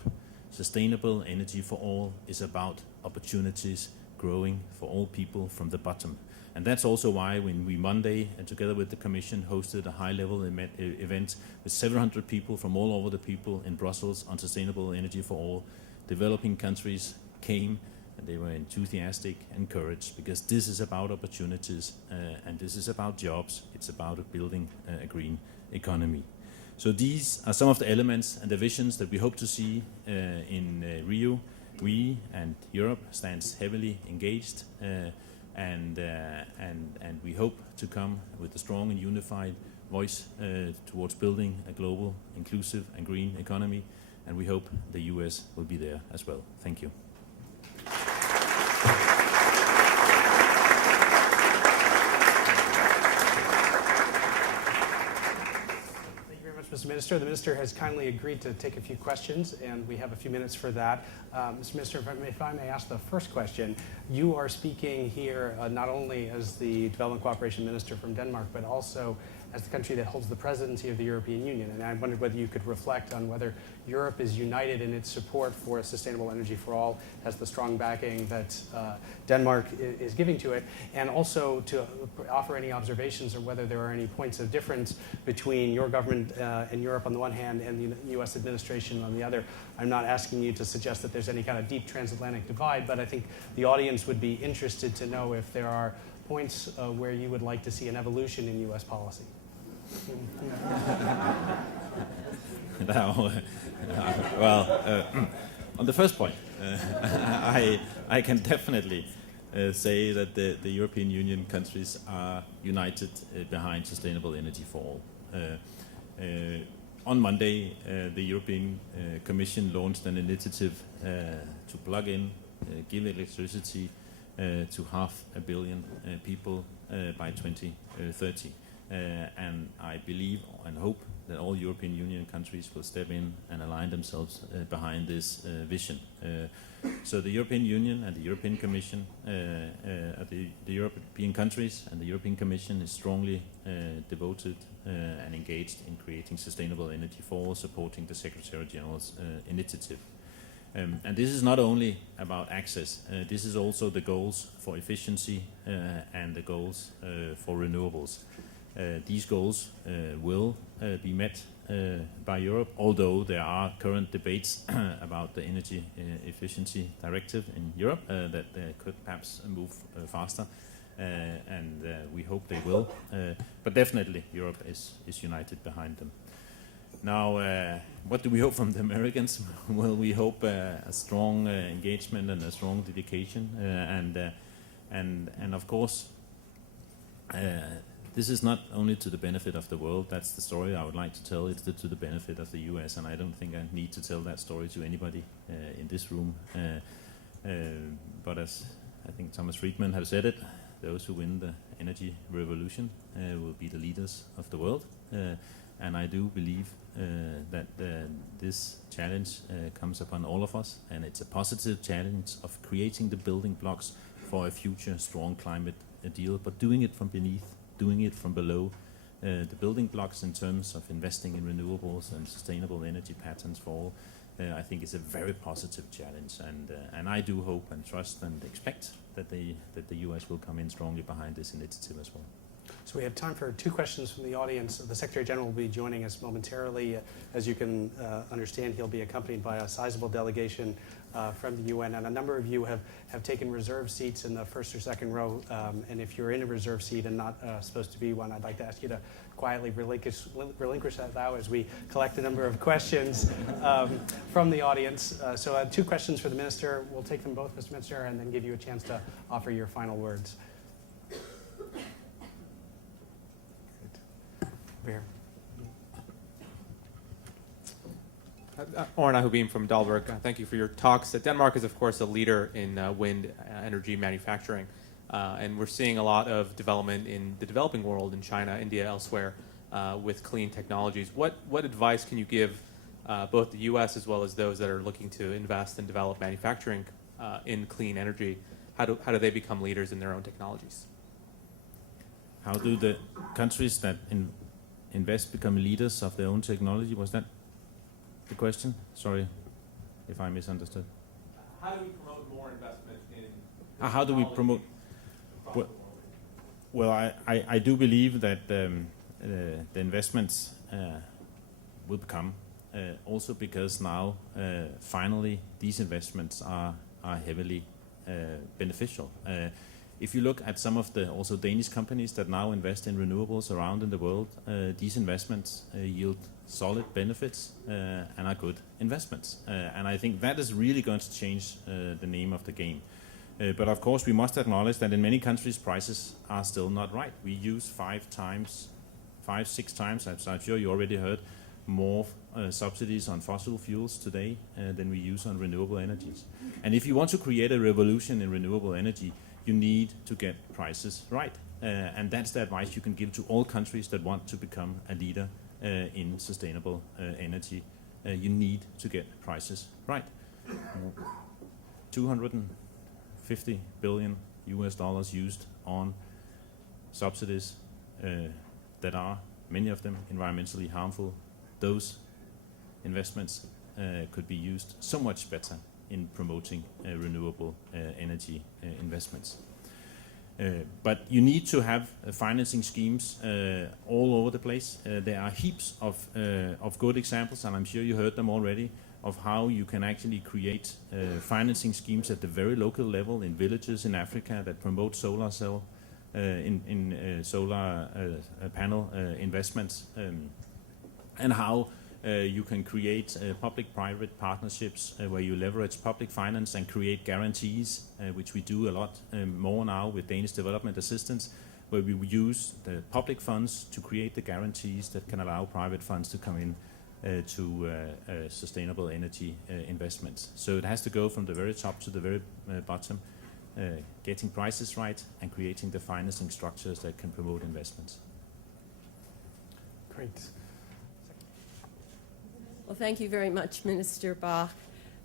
Sustainable energy for all is about opportunities growing for all people from the bottom. And that's also why when we Monday, together with the Commission, hosted a high-level event with 700 people from all over the people in Brussels on sustainable energy for all, developing countries came, and they were enthusiastic and encouraged, because this is about opportunities and this is about jobs. It's about building a green economy. So these are some of the elements and the visions that we hope to see in Rio. We and Europe stands heavily engaged, and we hope to come with a strong and unified voice towards building a global, inclusive and green economy, and we hope the US will be there as well. Thank you. Mr. Minister. The Minister has kindly agreed to take a few questions, and we have a few minutes for that. Mr. Minister, if I may ask the first question, you are speaking here not only as the Development Cooperation Minister from Denmark, but also as the country that holds the presidency of the European Union. And I wondered whether you could reflect on whether Europe is united in its support for sustainable energy for all, has the strong backing that Denmark is giving to it, and also to offer any observations or whether there are any points of difference between your government and Europe on the one hand and the U.S. administration on the other. I'm not asking you to suggest that there's any kind of deep transatlantic divide, but I think the audience would be interested to know if there are points where you would like to see an evolution in U.S. policy. Now, on the first point, I can definitely say that the European Union countries are united behind sustainable energy for all. On Monday, the European Commission launched an initiative to plug in, give electricity to 500 million people by 2030. And I believe and hope that all European Union countries will step in and align themselves behind this vision. So the European Union and the European Commission, the European countries and the European Commission is strongly devoted and engaged in creating sustainable energy for all, supporting the Secretary General's initiative. And this is not only about access, this is also the goals for efficiency and the goals for renewables. These goals will be met by Europe, although there are current debates about the Energy Efficiency Directive in Europe that could perhaps move faster, and we hope they will. But definitely Europe is united behind them. Now, what do we hope from the Americans? Well, we hope a strong engagement and a strong dedication, and of course, this is not only to the benefit of the world. That's the story I would like to tell. It's to the benefit of the US, and I don't think I need to tell that story to anybody in this room. But as I think Thomas Friedman has said it, those who win the energy revolution will be the leaders of the world. And I do believe that this challenge comes upon all of us, and it's a positive challenge of creating the building blocks for a future strong climate deal, but doing it from beneath, doing it from below. The building blocks in terms of investing in renewables and sustainable energy patterns for all I think is a very positive challenge, and I do hope and trust and expect that the US will come in strongly behind this initiative as well. So we have time for 2 questions from the audience. The Secretary General will be joining us momentarily. As you can understand, he'll be accompanied by a sizable delegation from the UN, and a number of you have taken reserve seats in the first or second row. And if you're in a reserve seat and not supposed to be one, I'd like to ask you to quietly relinquish that now as we collect a number of questions from the audience. So 2 questions for the Minister. We'll take them both, Mr. Minister, and then give you a chance to offer your final words. Bear. Orna Hubim from Dahlberg. Thank you for your talks. Denmark is, of course, a leader in wind energy manufacturing, and we're seeing a lot of development in the developing world, in China, India, elsewhere, with clean technologies. What advice can you give both the U.S. as well as those that are looking to invest and develop manufacturing in clean energy? How do they become leaders in their own technologies? How do the countries that invest become leaders of their own technology? Was that the question? Sorry if I misunderstood. How do we promote more investment in how do we promote? Well, I do believe that the investments will come also because now finally these investments are heavily beneficial. If you look at some of the also Danish companies that now invest in renewables around in the world, these investments yield solid benefits and are good investments. And I think that is really going to change the name of the game. But of course, we must acknowledge that in many countries, prices are still not right. We use 6 times, as I'm sure you already heard, more subsidies on fossil fuels today than we use on renewable energies. And if you want to create a revolution in renewable energy, you need to get prices right. And that's the advice you can give to all countries that want to become a leader in sustainable energy. You need to get prices right. $250 billion used on subsidies that are, many of them, environmentally harmful. Those investments could be used so much better in promoting renewable energy investments. But you need to have financing schemes all over the place. There are heaps of good examples, and I'm sure you heard them already, of how you can actually create financing schemes at the very local level in villages in Africa that promote solar cell solar panel investments, and how you can create public-private partnerships where you leverage public finance and create guarantees, which we do a lot more now with Danish development assistance, where we use the public funds to create the guarantees that can allow private funds to come in to sustainable energy investments. So it has to go from the very top to the very bottom, getting prices right and creating the financing structures that can promote investments. Great. Well, thank you very much, Minister Bach.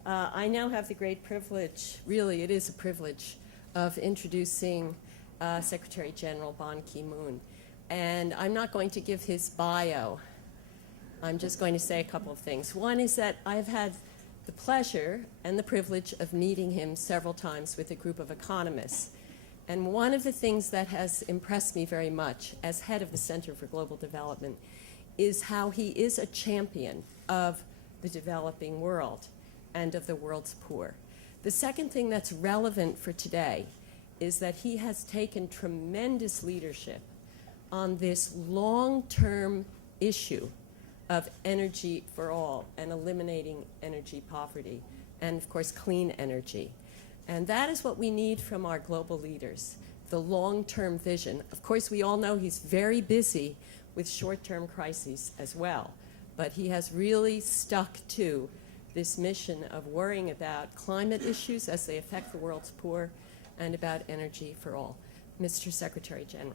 I now have the great privilege, really it is a privilege, of introducing Secretary General Ban Ki-moon. And I'm not going to give his bio. I'm just going to say a couple of things. One is that I've had the pleasure and the privilege of meeting him several times with a group of economists. And one of the things that has impressed me very much as head of the Center for Global Development is how he is a champion of the developing world and of the world's poor. The second thing that's relevant for today is that he has taken tremendous leadership on this long-term issue of energy for all and eliminating energy poverty and, of course, clean energy. And that is what we need from our global leaders, the long-term vision. Of course, we all know he's very busy with short-term crises as well, but he has really stuck to this mission of worrying about climate issues as they affect the world's poor and about energy for all. Mr. Secretary General.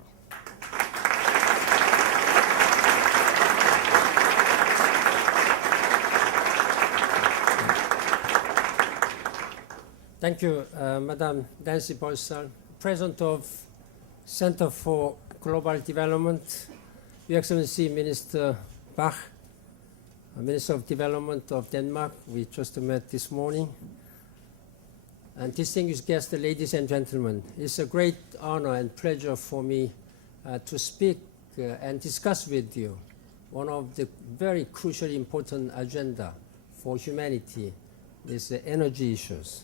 Thank you, Madam Nancy Birdsall, President of Center for Global Development, Your Excellency Minister Bach, Minister of Development of Denmark. We just met this morning. And distinguished guests, ladies and gentlemen, it's a great honor and pleasure for me to speak and discuss with you one of the very crucially important agenda for humanity, is the energy issues.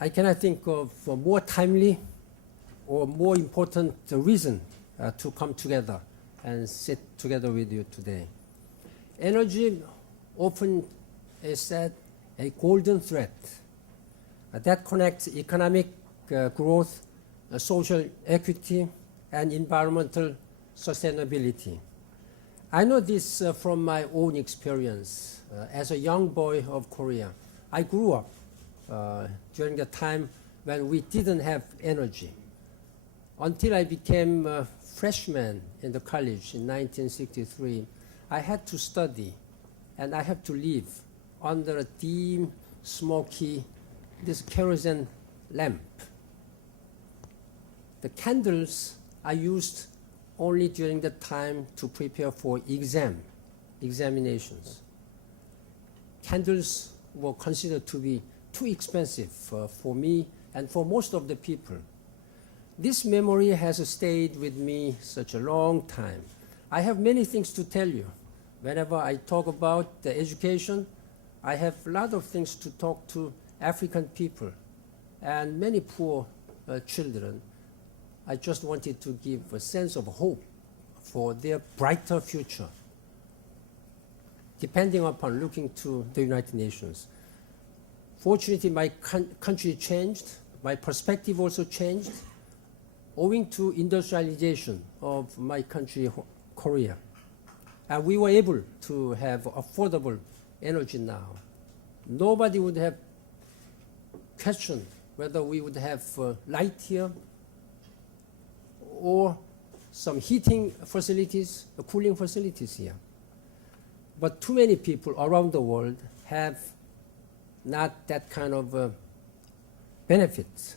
I cannot think of a more timely or more important reason to come together and sit together with you today. Energy often is said a golden thread that connects economic growth, social equity, and environmental sustainability. I know this from my own experience. As a young boy of Korea, I grew up during the time when we didn't have energy. Until I became a freshman in the college in 1963, I had to study and I had to live under a dim, smoky, this kerosene lamp. The candles I used only during the time to prepare for examinations. Candles were considered to be too expensive for me and for most of the people. This memory has stayed with me such a long time. I have many things to tell you. Whenever I talk about the education, I have a lot of things to talk to African people and many poor children. I just wanted to give a sense of hope for their brighter future, depending upon looking to the United Nations. Fortunately, my country changed. My perspective also changed, owing to industrialization of my country, Korea. And we were able to have affordable energy now. Nobody would have questioned whether we would have light here or some heating facilities, cooling facilities here. But too many people around the world have not that kind of benefits.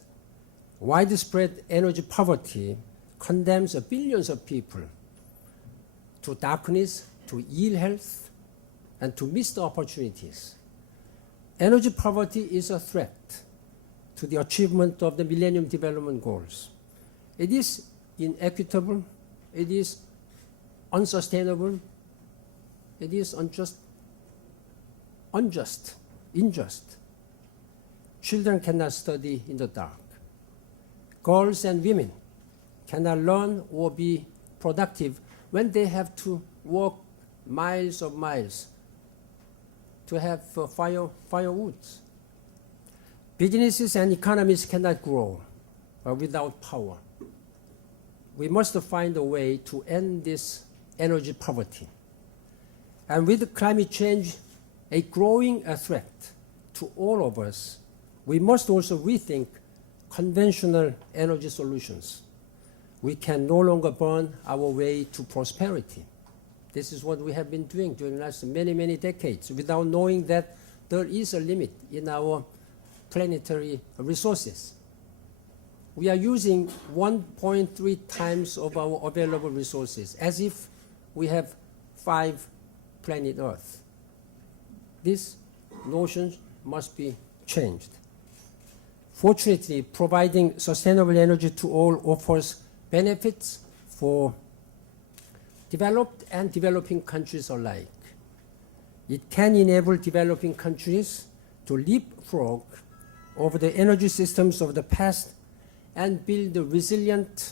Widespread energy poverty condemns billions of people to darkness, to ill health, and to missed opportunities. Energy poverty is a threat to the achievement of the Millennium Development Goals. It is inequitable, it is unsustainable, it is unjust. Children cannot study in the dark. Girls and women cannot learn or be productive when they have to walk miles of miles to have firewoods. Businesses and economies cannot grow without power. We must find a way to end this energy poverty. And with climate change a growing threat to all of us, we must also rethink conventional energy solutions. We can no longer burn our way to prosperity. This is what we have been doing during the last many, many decades without knowing that there is a limit in our planetary resources. We are using 1.3 times of our available resources, as if we have 5 planet Earth. This notion must be changed. Fortunately, providing sustainable energy to all offers benefits for developed and developing countries alike. It can enable developing countries to leapfrog over the energy systems of the past and build resilient,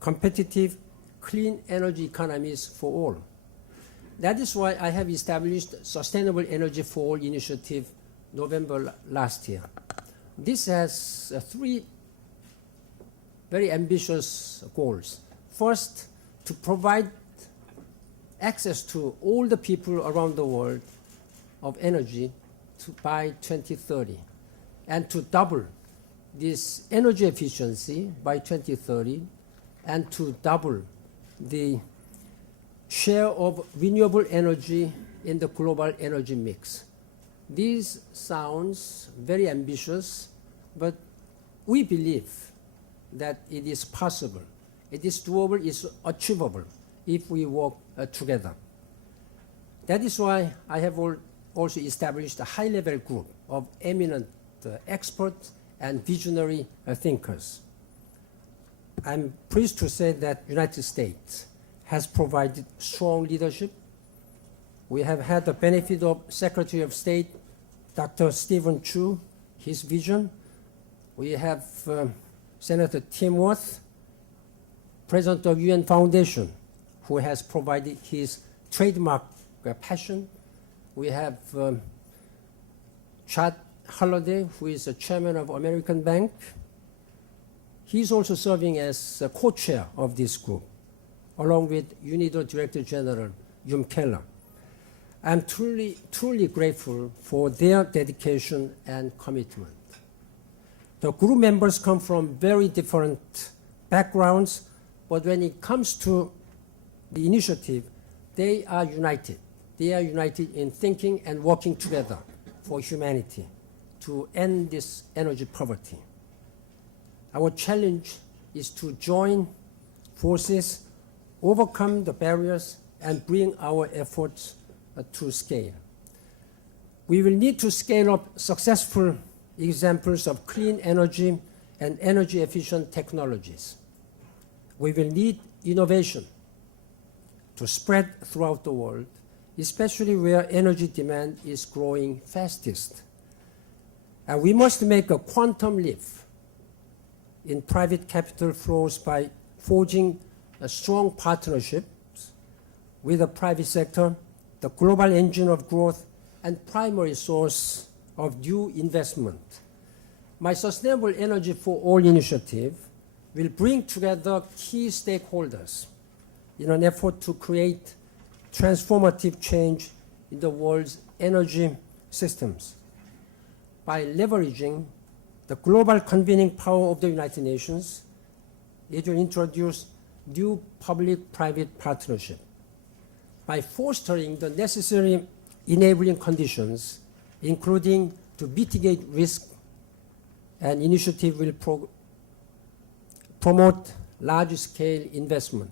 competitive, clean energy economies for all. That is why I have established Sustainable Energy for All initiative November last year. This has 3 very ambitious goals. First, to provide access to all the people around the world of energy by 2030, and to double this energy efficiency by 2030, and to double the share of renewable energy in the global energy mix. This sounds very ambitious, but we believe that it is possible. It is doable, it's achievable if we work together. That is why I have also established a high-level group of eminent experts and visionary thinkers. I'm pleased to say that United States has provided strong leadership. We have had the benefit of Secretary of State Dr. Stephen Chu, his vision. We have Senator Tim Worth, President of UN Foundation, who has provided his trademark passion. We have Chad Holliday, who is the chairman of American Bank. He's also serving as co-chair of this group, along with UNIDO Director General Jim Keller. I'm truly grateful for their dedication and commitment. The group members come from very different backgrounds, but when it comes to the initiative, they are united. They are united in thinking and working together for humanity to end this energy poverty. Our challenge is to join forces, overcome the barriers, and bring our efforts to scale. We will need to scale up successful examples of clean energy and energy efficient technologies. We will need innovation to spread throughout the world, especially where energy demand is growing fastest. And we must make a quantum leap in private capital flows by forging a strong partnerships with the private sector, the global engine of growth, and primary source of new investment. My Sustainable Energy for All initiative will bring together key stakeholders in an effort to create transformative change in the world's energy systems. By leveraging the global convening power of the United Nations, it will introduce new public-private partnership. By fostering the necessary enabling conditions, including to mitigate risk, an initiative will promote large-scale investment.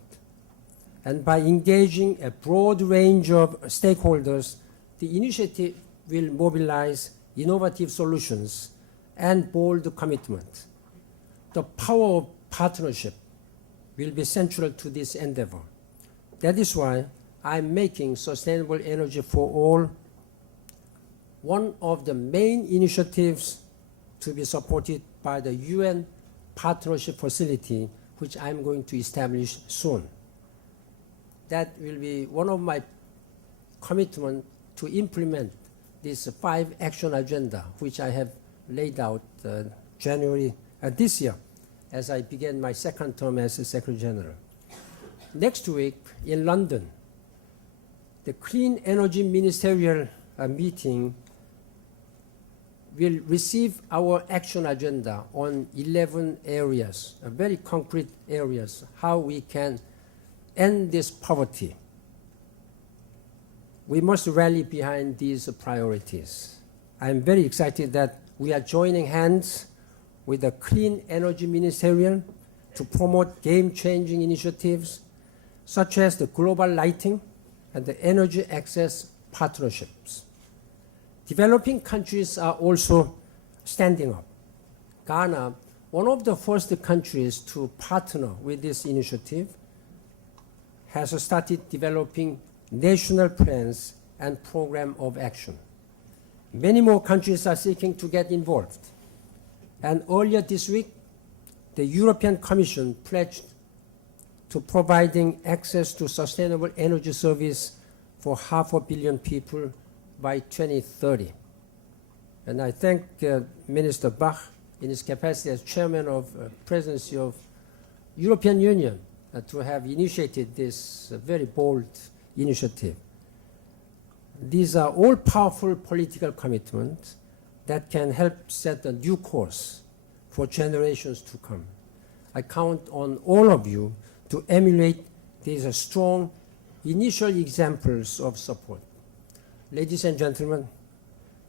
And by engaging a broad range of stakeholders, the initiative will mobilize innovative solutions and bold commitment. The power of partnership will be central to this endeavor. That is why I'm making Sustainable Energy for All one of the main initiatives to be supported by the UN Partnership Facility, which I'm going to establish soon. That will be one of my commitments to implement this 5 action agenda, which I have laid out January this year, as I began my second term as a Secretary General. Next week in London, the Clean Energy Ministerial meeting will receive our action agenda on 11 areas, very concrete areas, how we can end this poverty. We must rally behind these priorities. I'm very excited that we are joining hands with the Clean Energy Ministerial to promote game-changing initiatives such as the global lighting and the energy access partnerships. Developing countries are also standing up. Ghana, one of the first countries to partner with this initiative, has started developing national plans and program of action. Many more countries are seeking to get involved. And earlier this week, the European Commission pledged to providing access to sustainable energy service for 500 million people by 2030. And I thank Minister Bach in his capacity as chairman of presidency of European Union to have initiated this very bold initiative. These are all powerful political commitments that can help set a new course for generations to come. I count on all of you to emulate these strong initial examples of support. Ladies and gentlemen,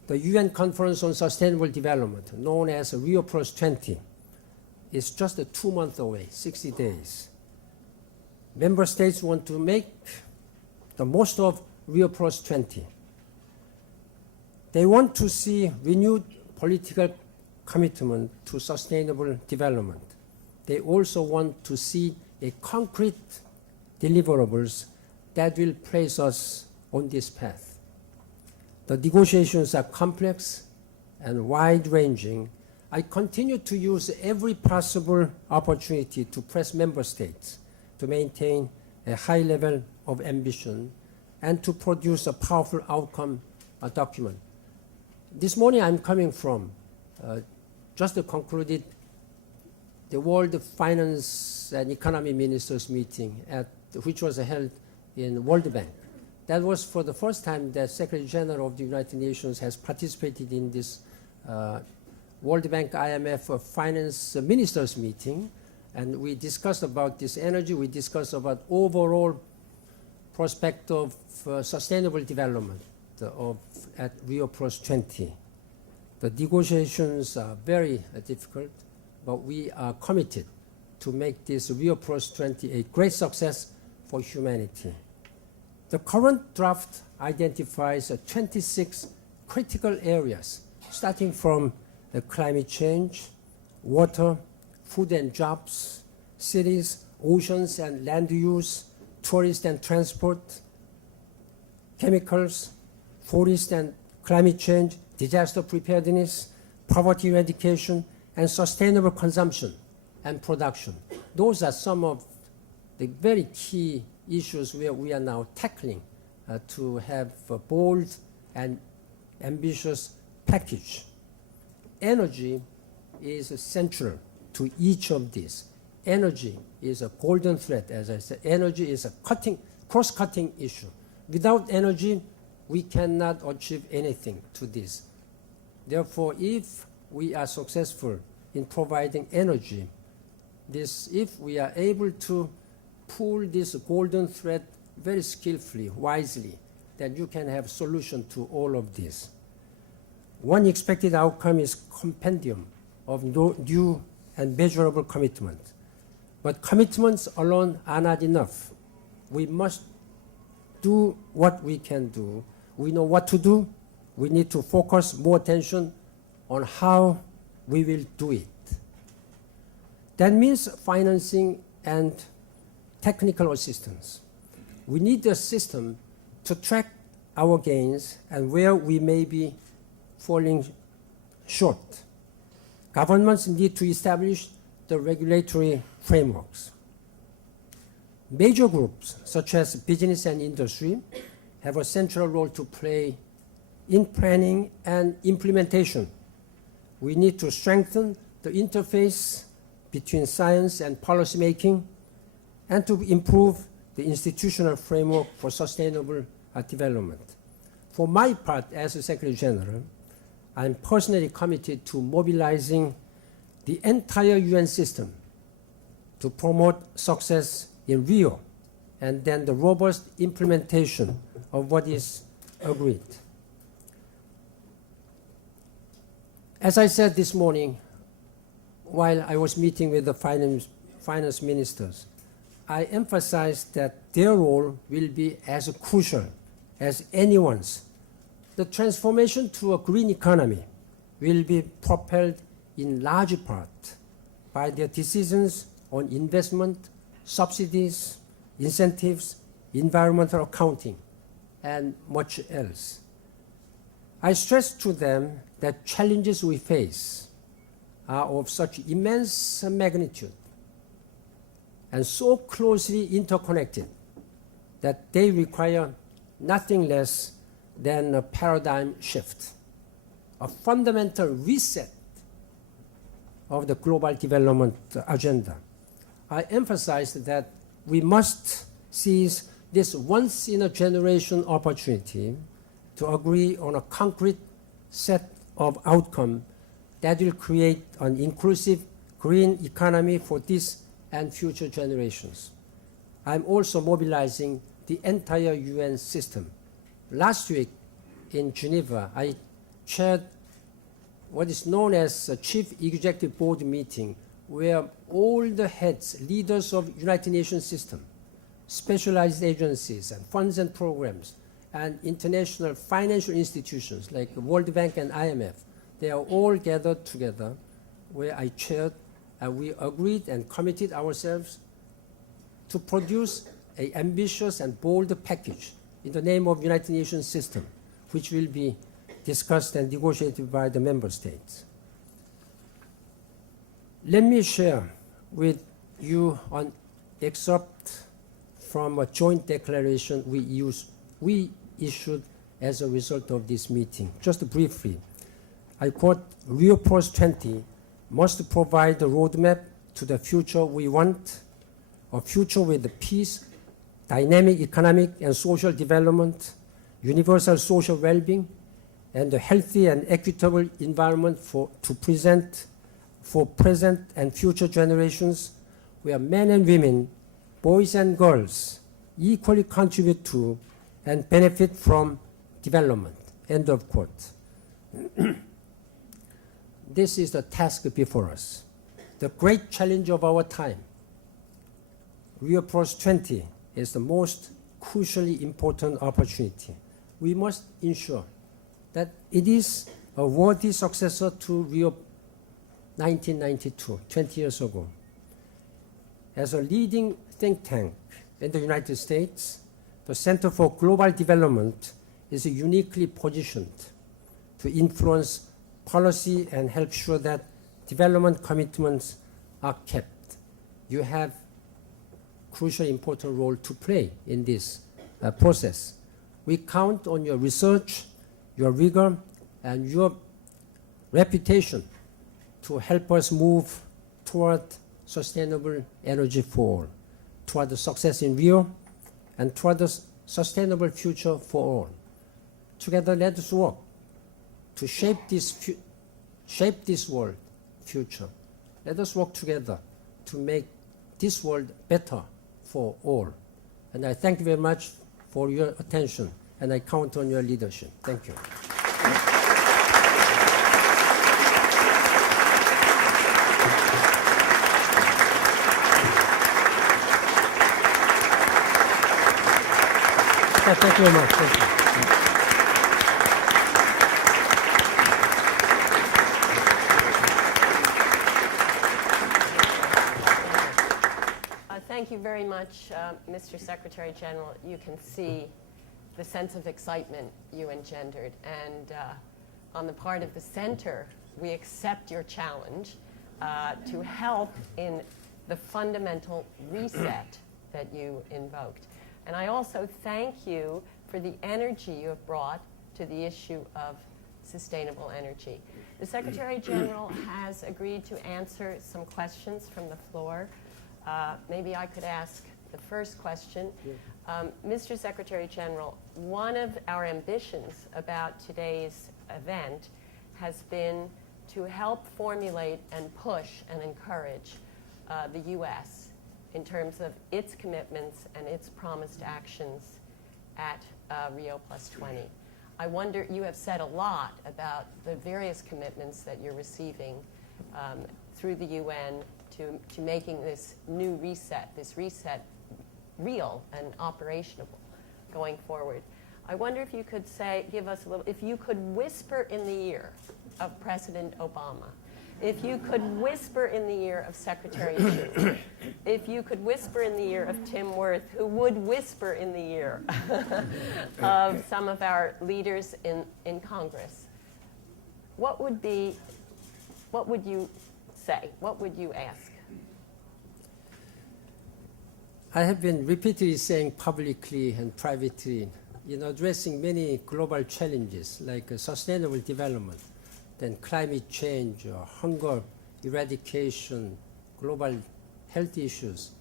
the UN Conference on Sustainable Development, known as Rio+20, is just 2 months away, 60 days. Member states want to make the most of Rio+20. They want to see renewed political commitment to sustainable development. They also want to see a concrete deliverables that will place us on this path. The negotiations are complex and wide-ranging. I continue to use every possible opportunity to press member states to maintain a high level of ambition and to produce a powerful outcome document. This morning I'm coming from just concluded the World Finance and Economy Ministers meeting which was held in World Bank. That was for the first time that Secretary General of the United Nations has participated in this World Bank IMF Finance Ministers meeting, and we discussed about this energy, we discussed about overall prospect of sustainable development at Rio+20. The negotiations are very difficult, but we are committed to make this Rio+20 a great success for humanity. The current draft identifies 26 critical areas, starting from the climate change, water, food and jobs, cities, oceans and land use, tourist and transport, chemicals, forest and climate change, disaster preparedness, poverty eradication, and sustainable consumption and production. Those are some of the very key issues where we are now tackling to have a bold and ambitious package. Energy is central to each of these. Energy is a golden thread, as I said. Energy is a cross-cutting issue. Without energy, we cannot achieve anything to this. Therefore, if we are successful in providing energy, if we are able to pull this golden thread very skillfully, wisely, then you can have solution to all of this. One expected outcome is compendium of new and measurable commitment. But commitments alone are not enough. We must do what we can do. We know what to do. We need to focus more attention on how we will do it. That means financing and technical assistance. We need a system to track our gains and where we may be falling short. Governments need to establish the regulatory frameworks. Major groups, such as business and industry, have a central role to play in planning and implementation. We need to strengthen the interface between science and policymaking and to improve the institutional framework for sustainable development. For my part, as a Secretary General, I'm personally committed to mobilizing the entire UN system to promote success in Rio and then the robust implementation of what is agreed. As I said this morning, while I was meeting with the finance ministers, I emphasized that their role will be as crucial as anyone's. The transformation to a green economy will be propelled in large part by their decisions on investment, subsidies, incentives, environmental accounting, and much else. I stressed to them that challenges we face are of such immense magnitude and so closely interconnected that they require nothing less than a paradigm shift, a fundamental reset of the global development agenda. I emphasized that we must seize this once-in-a-generation opportunity to agree on a concrete set of outcomes that will create an inclusive green economy for this and future generations. I'm also mobilizing the entire UN system. Last week in Geneva, I chaired what is known as a Chief Executive Board meeting, where all the heads, leaders of United Nations system, specialized agencies and funds and programs, and international financial institutions like the World Bank and IMF. They are all gathered together where I chaired, and we agreed and committed ourselves to produce an ambitious and bold package in the name of United Nations system, which will be discussed and negotiated by the member states. Let me share with you an excerpt from a joint declaration we issued as a result of this meeting. Just briefly, I quote, Rio+20 must provide a roadmap to the future we want, a future with peace, dynamic economic and social development, universal social well-being, and a healthy and equitable environment for present and future generations, where men and women, boys and girls, equally contribute to and benefit from development. End of quote. This is the task before us, the great challenge of our time. Rio+20 is the most crucially important opportunity. We must ensure that it is a worthy successor to Rio 1992, 20 years ago. As a leading think tank in the United States, the Center for Global Development is uniquely positioned to influence policy and help sure that development commitments are kept. You have a crucial important role to play in this process. We count on your research, your rigor, and your reputation to help us move toward sustainable energy for all, toward the success in Rio, and toward the sustainable future for all. Together, let us work to shape this world future. Let us work together to make this world better for all. And I thank you very much for your attention, and I count on your leadership. Thank you. Thank you very much. Thank you. Thank you very much, Mr. Secretary General. You can see the sense of excitement you engendered. And on the part of the center, we accept your challenge to help in the fundamental reset that you invoked. And I also thank you for the energy you have brought to the issue of sustainable energy. The Secretary General has agreed to answer some questions from the floor. Maybe I could ask the first question. Mr. Secretary General, one of our ambitions about today's event has been to help formulate and push and encourage the U.S. in terms of its commitments and its promised actions at Rio+20. I wonder, you have said a lot about the various commitments that you're receiving through the UN to making this new reset, this reset real and operational going forward. I wonder if you could give us a little, if you could whisper in the ear of President Obama, if you could whisper in the ear of Secretary Chu, if you could whisper in the ear of Tim Wirth, who would whisper in the ear of some of our leaders in Congress, what would you say? What would you ask? I have been repeatedly saying publicly and privately, addressing many global challenges like sustainable development, then climate change, hunger eradication, global health issues.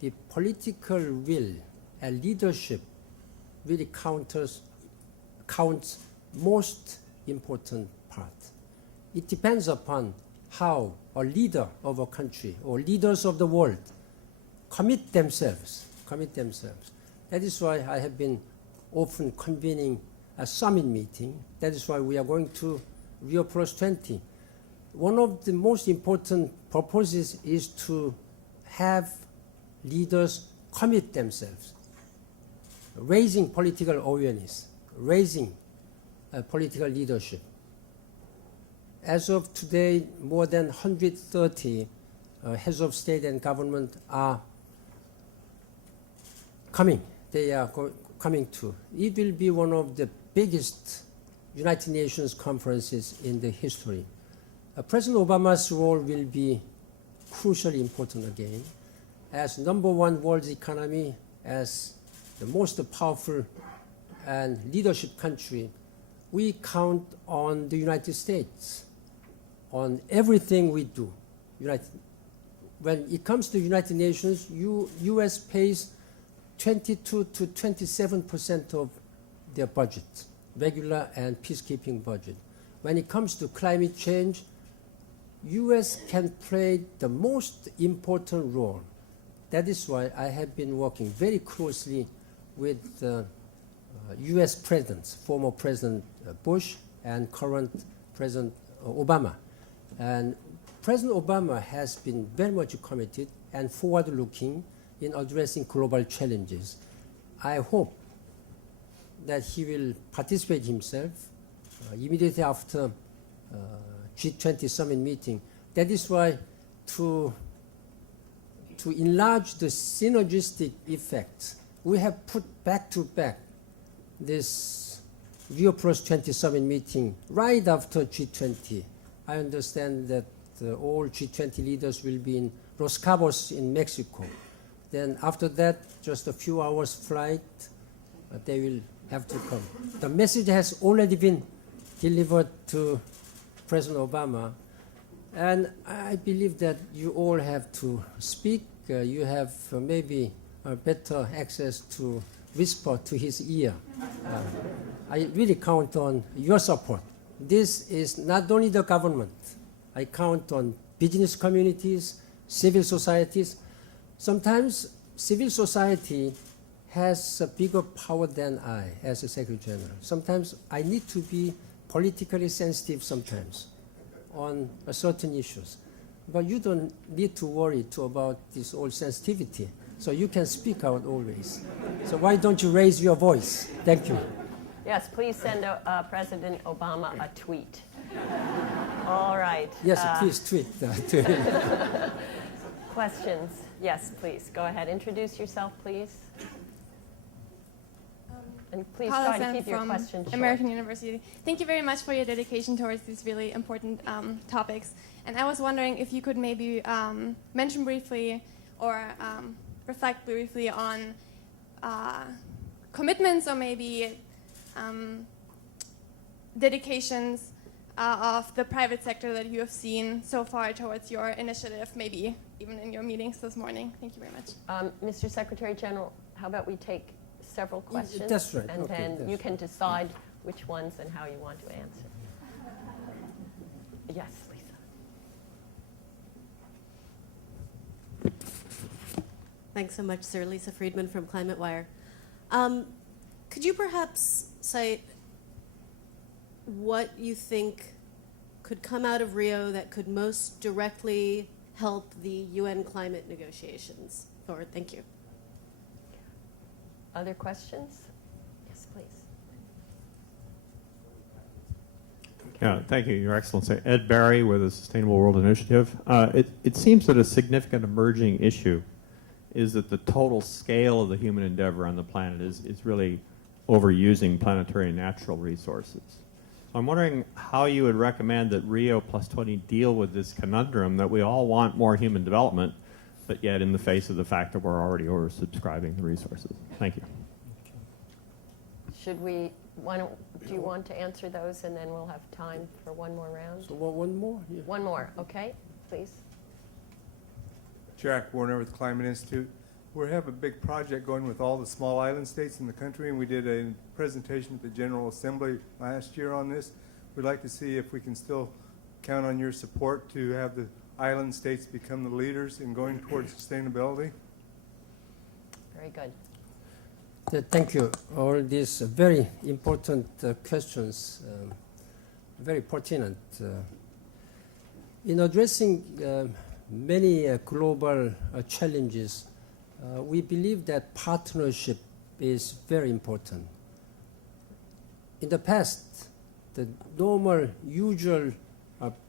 The political will and leadership really counts most important part. It depends upon how a leader of a country or leaders of the world commit themselves. That is why I have been often convening a summit meeting. That is why we are going to Rio+20. One of the most important purposes is to have leaders commit themselves, raising political awareness raising political leadership. As of today, more than 130 heads of state and government are coming. They are coming to. It will be one of the biggest United Nations conferences in the history. President Obama's role will be crucially important again. As #1 world economy, as the most powerful and leadership country, we count on the United States, on everything we do. When it comes to United Nations, U.S. pays 22 to 27% of their budget, regular and peacekeeping budget. When it comes to climate change, U.S. can play the most important role. That is why I have been working very closely with U.S. presidents, former President Bush and current President Obama. And President Obama has been very much committed and forward-looking in addressing global challenges. I hope that he will participate himself immediately after G20 summit meeting. That is why to enlarge the synergistic effect, we have put back-to-back this Rio+20 summit meeting right after G20. I understand that all G20 leaders will be in Los Cabos in Mexico. Then after that, just a few hours flight, they will have to come. The message has already been delivered to President Obama, and I believe that you all have to speak. You have maybe better access to whisper to his ear. I really count on your support. This is not only the government. I count on business communities, civil societies. Sometimes civil society has a bigger power than I as a Secretary General. Sometimes I need to be politically sensitive sometimes on certain issues. But you don't need to worry about this old sensitivity. So you can speak out always. So why don't you raise your voice? Thank you. Yes, please send President Obama a tweet. All right. Yes, please tweet to him. Questions? Yes, please. Go ahead. Introduce yourself, please. And please try to keep your questions short. American University. Thank you very much for your dedication towards these really important topics. And I was wondering if you could maybe mention briefly or reflect briefly on commitments or maybe dedications of the private sector that you have seen so far towards your initiative, maybe even in your meetings this morning. Thank you very much. Mr. Secretary General, how about we take several questions? That's right. And Okay, then that's you can decide which ones and how you want to answer. Yes, Lisa. Thanks so much, sir. Lisa Friedman from Climate Wire. Could you perhaps cite what you think could come out of Rio that could most directly help the UN climate negotiations forward? Thank you. Other questions? Yes, please. Yeah, thank you, Your Excellency. Ed Barry with the Sustainable World Initiative. It seems that a significant emerging issue is that the total scale of the human endeavor on the planet is really overusing planetary and natural resources. So I'm wondering how you would recommend that Rio+20 deal with this conundrum that we all want more human development, but yet in the face of the fact that we're already oversubscribing the resources. Thank you. Should we, do you want to answer those and then we'll have time for one more round? So one more? Yeah. One more, okay, please. Jack Warner with Climate Institute. We have a big project going with all the small island states in the country, and we did a presentation at the General Assembly last year on this. We'd like to see if we can still count on your support to have the island states become the leaders in going towards sustainability. Very good. Thank you. All these very important questions, very pertinent. In addressing many global challenges, we believe that partnership is very important. in the past, the normal, usual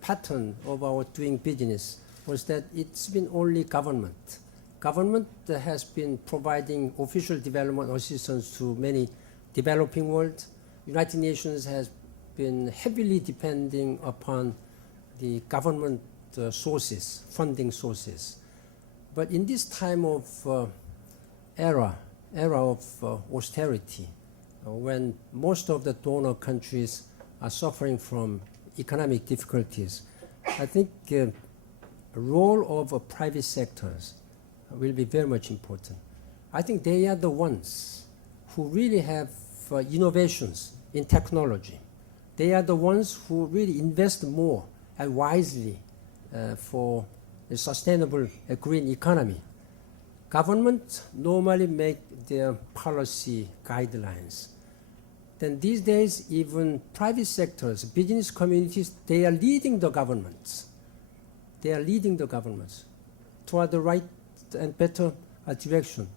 pattern of our doing business was that it's been only government. Government has been providing official development assistance to many developing world. United Nations has been heavily depending upon the government sources, funding sources. But in this time of era of austerity, when most of the donor countries are suffering from economic difficulties, I think the role of private sectors will be very much important. I think they are the ones who really have innovations in technology. They are the ones who really invest more and wisely for a sustainable green economy. Governments normally make their policy guidelines. Then these days, even private sectors, business communities, they are leading the governments. They are leading the governments toward the right and better direction.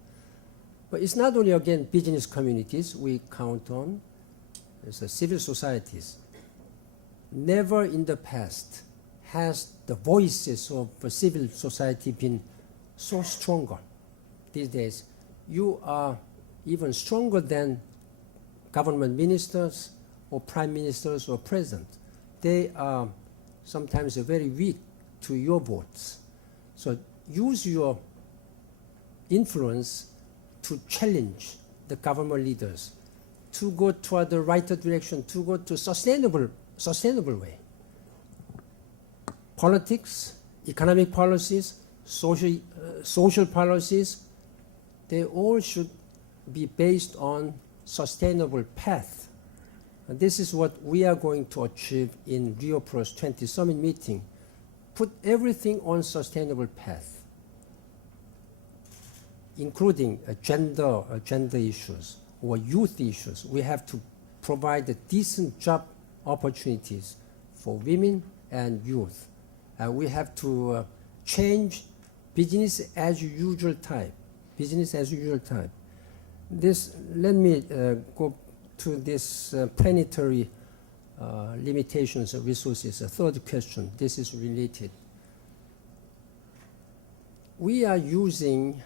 But it's not only, again, business communities we count on, it's civil societies. Never in the past has the voices of civil society been so stronger. These days, you are even stronger than government ministers or prime ministers or president. They are sometimes very weak to your votes. So use your influence to challenge the government leaders to go toward the right direction, to go to sustainable way. Politics, economic policies, social policies, they all should be based on sustainable path. And this is what we are going to achieve in Rio+20 Summit meeting. Put everything on sustainable path, including gender issues or youth issues. We have to provide decent job opportunities for women and youth. We have to change business as usual type. Business as usual type. Let me go to this planetary limitations of resources. A third question. This is related. We are using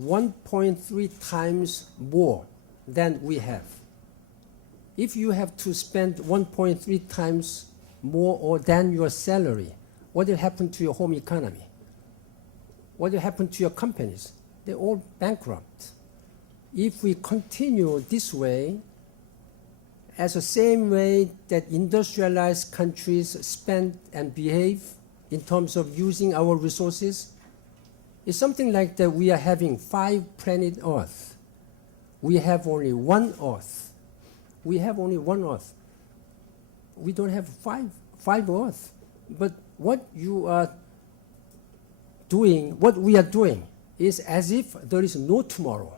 1.3 times more than we have. If you have to spend 1.3 times more or than your salary, what will happen to your home economy? What will happen to your companies? They're all bankrupt. If we continue this way, as the same way that industrialized countries spend and behave in terms of using our resources, it's something like that we are having 5 planet Earth. We have only one Earth. We have only one Earth. We don't have five Earth. But what you are doing, what we are doing, is as if there is no tomorrow.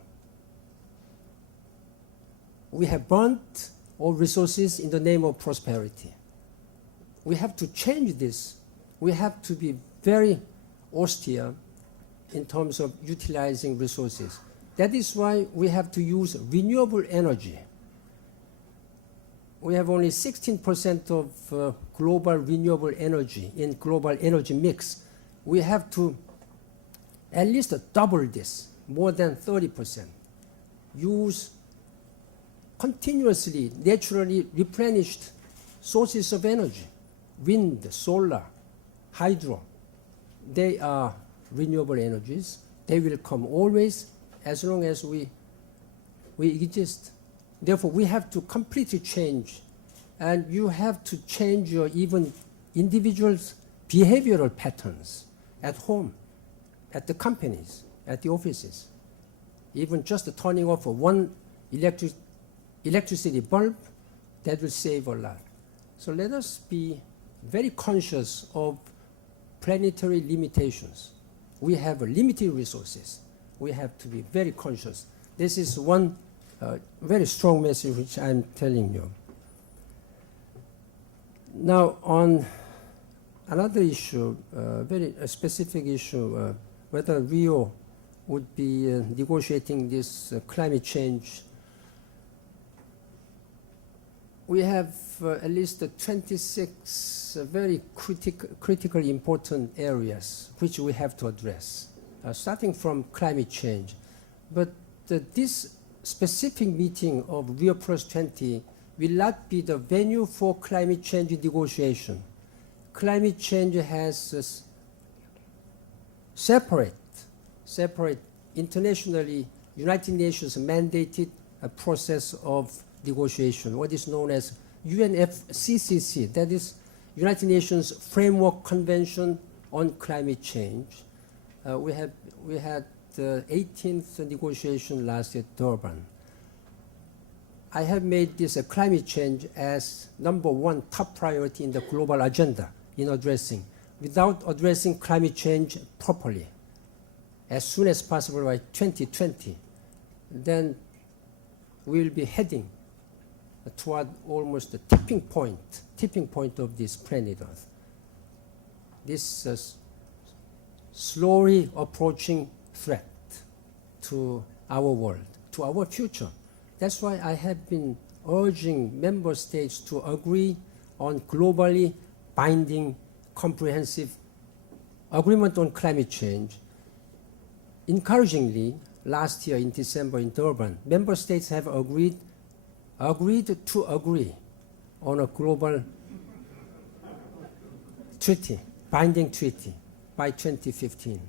We have burnt all resources in the name of prosperity. We have to change this. We have to be very austere in terms of utilizing resources. That is why we have to use renewable energy. We have only 16% of global renewable energy in global energy mix. We have to at least double this, more than 30%. Use continuously, naturally replenished sources of energy. Wind, solar, hydro, they are renewable energies. They will come always as long as we exist. Therefore, we have to completely change, and you have to change your even individuals' behavioral patterns at home, at the companies, at the offices. Even just turning off one electricity bulb, that will save a lot. So let us be very conscious of planetary limitations. We have limited resources. We have to be very conscious. This is one very strong message which I'm telling you. Now, on another issue, very specific issue, whether Rio would be negotiating this climate change we have at least 26 very critically important areas which we have to address, starting from climate change. But this specific meeting of Rio+20 will not be the venue for climate change negotiation. Climate change has separate internationally, United Nations mandated a process of negotiation, what is known as UNFCCC, that is United Nations Framework Convention on Climate Change. We had the 18th negotiation last year, Durban. I have made this climate change as #1 top priority in the global agenda in addressing. Without addressing climate change properly, as soon as possible by 2020, then we will be heading toward almost the tipping point of this planet Earth. This slowly approaching threat to our world, to our future. That's why I have been urging member states to agree on globally binding, comprehensive agreement on climate change. Encouragingly, last year in December in Durban, member states have agreed to agree on a global treaty, binding treaty, by 2015.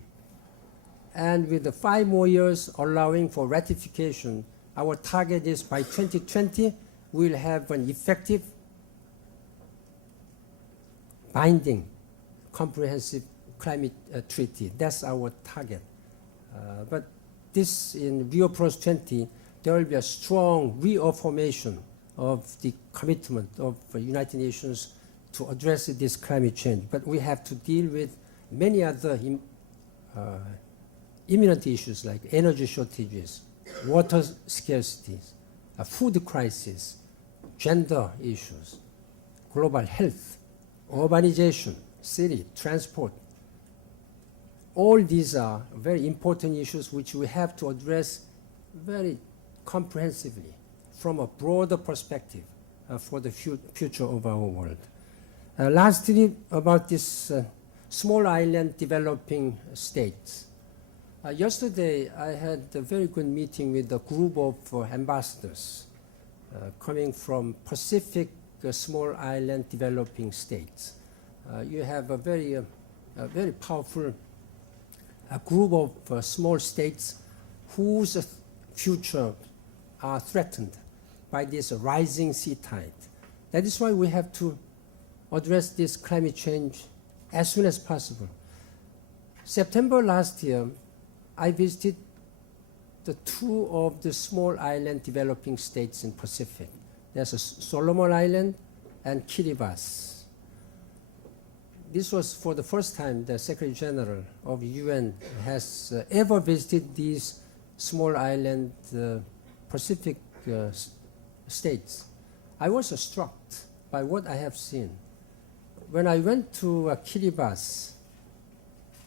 And with the 5 more years allowing for ratification, our target is by 2020, we'll have an effective, binding, comprehensive climate treaty. That's our target. But this, in Rio+20, there will be a strong reaffirmation of the commitment of the United Nations to address this climate change. But we have to deal with many other imminent issues like energy shortages, water scarcities, a food crisis, gender issues, global health, urbanization, city, transport. All these are very important issues which we have to address very comprehensively from a broader perspective for the future of our world. Lastly, about this small island developing states. Yesterday, I had a very good meeting with a group of ambassadors coming from Pacific small island developing states. You have a very powerful group of small states whose future are threatened by this rising sea tide. That is why we have to address this climate change as soon as possible. September last year, I visited the 2 of the small island developing states in Pacific. There's a Solomon Island and Kiribati. This was for the first time the Secretary General of UN has ever visited these small island Pacific states. I was struck by what I have seen. When I went to Kiribati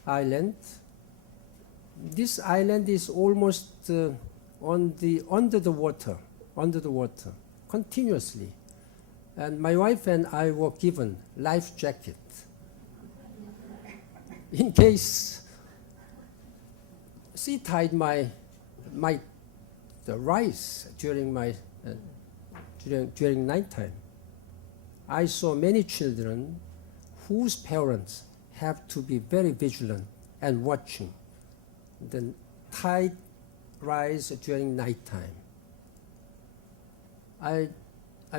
Island, this island is almost under the water, continuously. And my wife and I were given life jacket in case sea tide might rise during nighttime. I saw many children whose parents have to be very vigilant and watching the tide rise during nighttime. I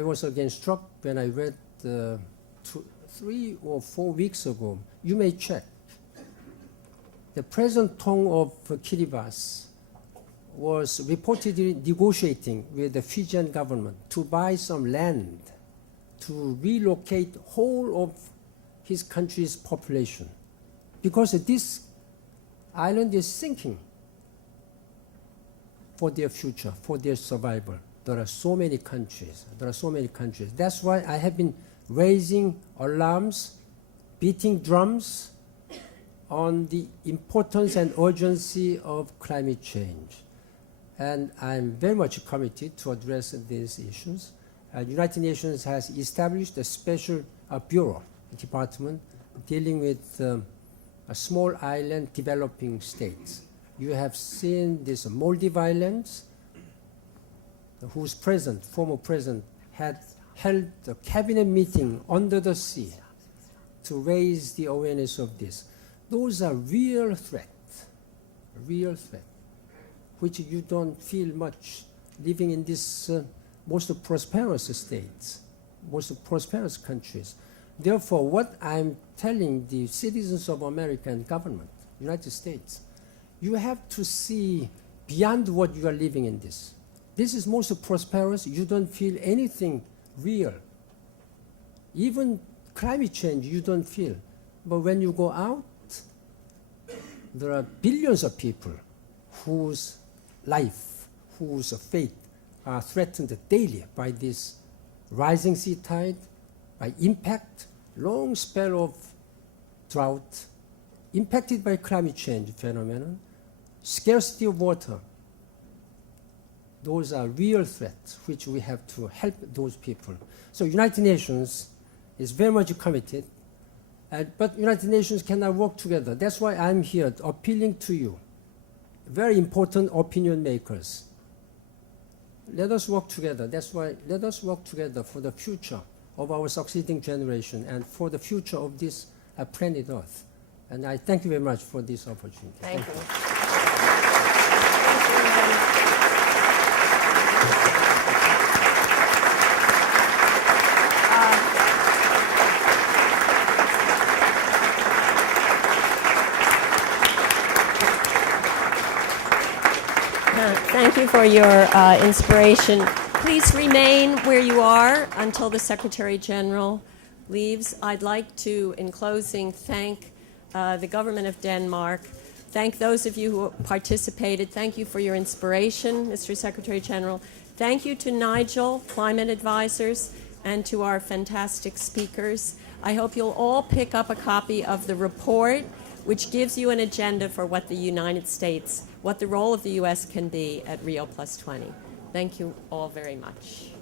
was again struck when I read 3 or 4 weeks ago. You may check. The President Tong of Kiribati was reportedly negotiating with the Fijian government to buy some land to relocate whole of his country's population, because this island is sinking for their future, for their survival. There are so many countries. That's why I have been raising alarms, beating drums on the importance and urgency of climate change. And I'm very much committed to address these issues. United Nations has established a special bureau, department, dealing with a small island developing states. You have seen this Maldives Islands, whose president, former president, had held a cabinet meeting under the sea to raise the awareness of this. Those are real threats, which you don't feel much living in this most prosperous states, most prosperous countries. Therefore, what I'm telling the citizens of American government, United States, you have to see beyond what you are living in this. This is most prosperous. You don't feel anything real. Even climate change you don't feel. But when you go out, there are billions of people whose life, whose fate are threatened daily by this rising sea tide, by impact, long spell of drought, impacted by climate change phenomenon, scarcity of water. Those are real threats which we have to help those people. So United Nations is very much committed, but United Nations cannot work together. That's why I'm here appealing to you, very important opinion makers. Let us work together. That's why let us work together for the future of our succeeding generation and for the future of this planet Earth. And I thank you very much for this opportunity. Thank you. Thank you for your inspiration. Please remain where you are until the Secretary General leaves. I'd like to, in closing, thank the government of Denmark. Thank those of you who participated. Thank you for your inspiration, Mr. Secretary General. Thank you to Nigel, climate advisors, and to our fantastic speakers. I hope you'll all pick up a copy of the report, which gives you an agenda for what the United States, what the role of the U.S. can be at Rio+20. Thank you all very much.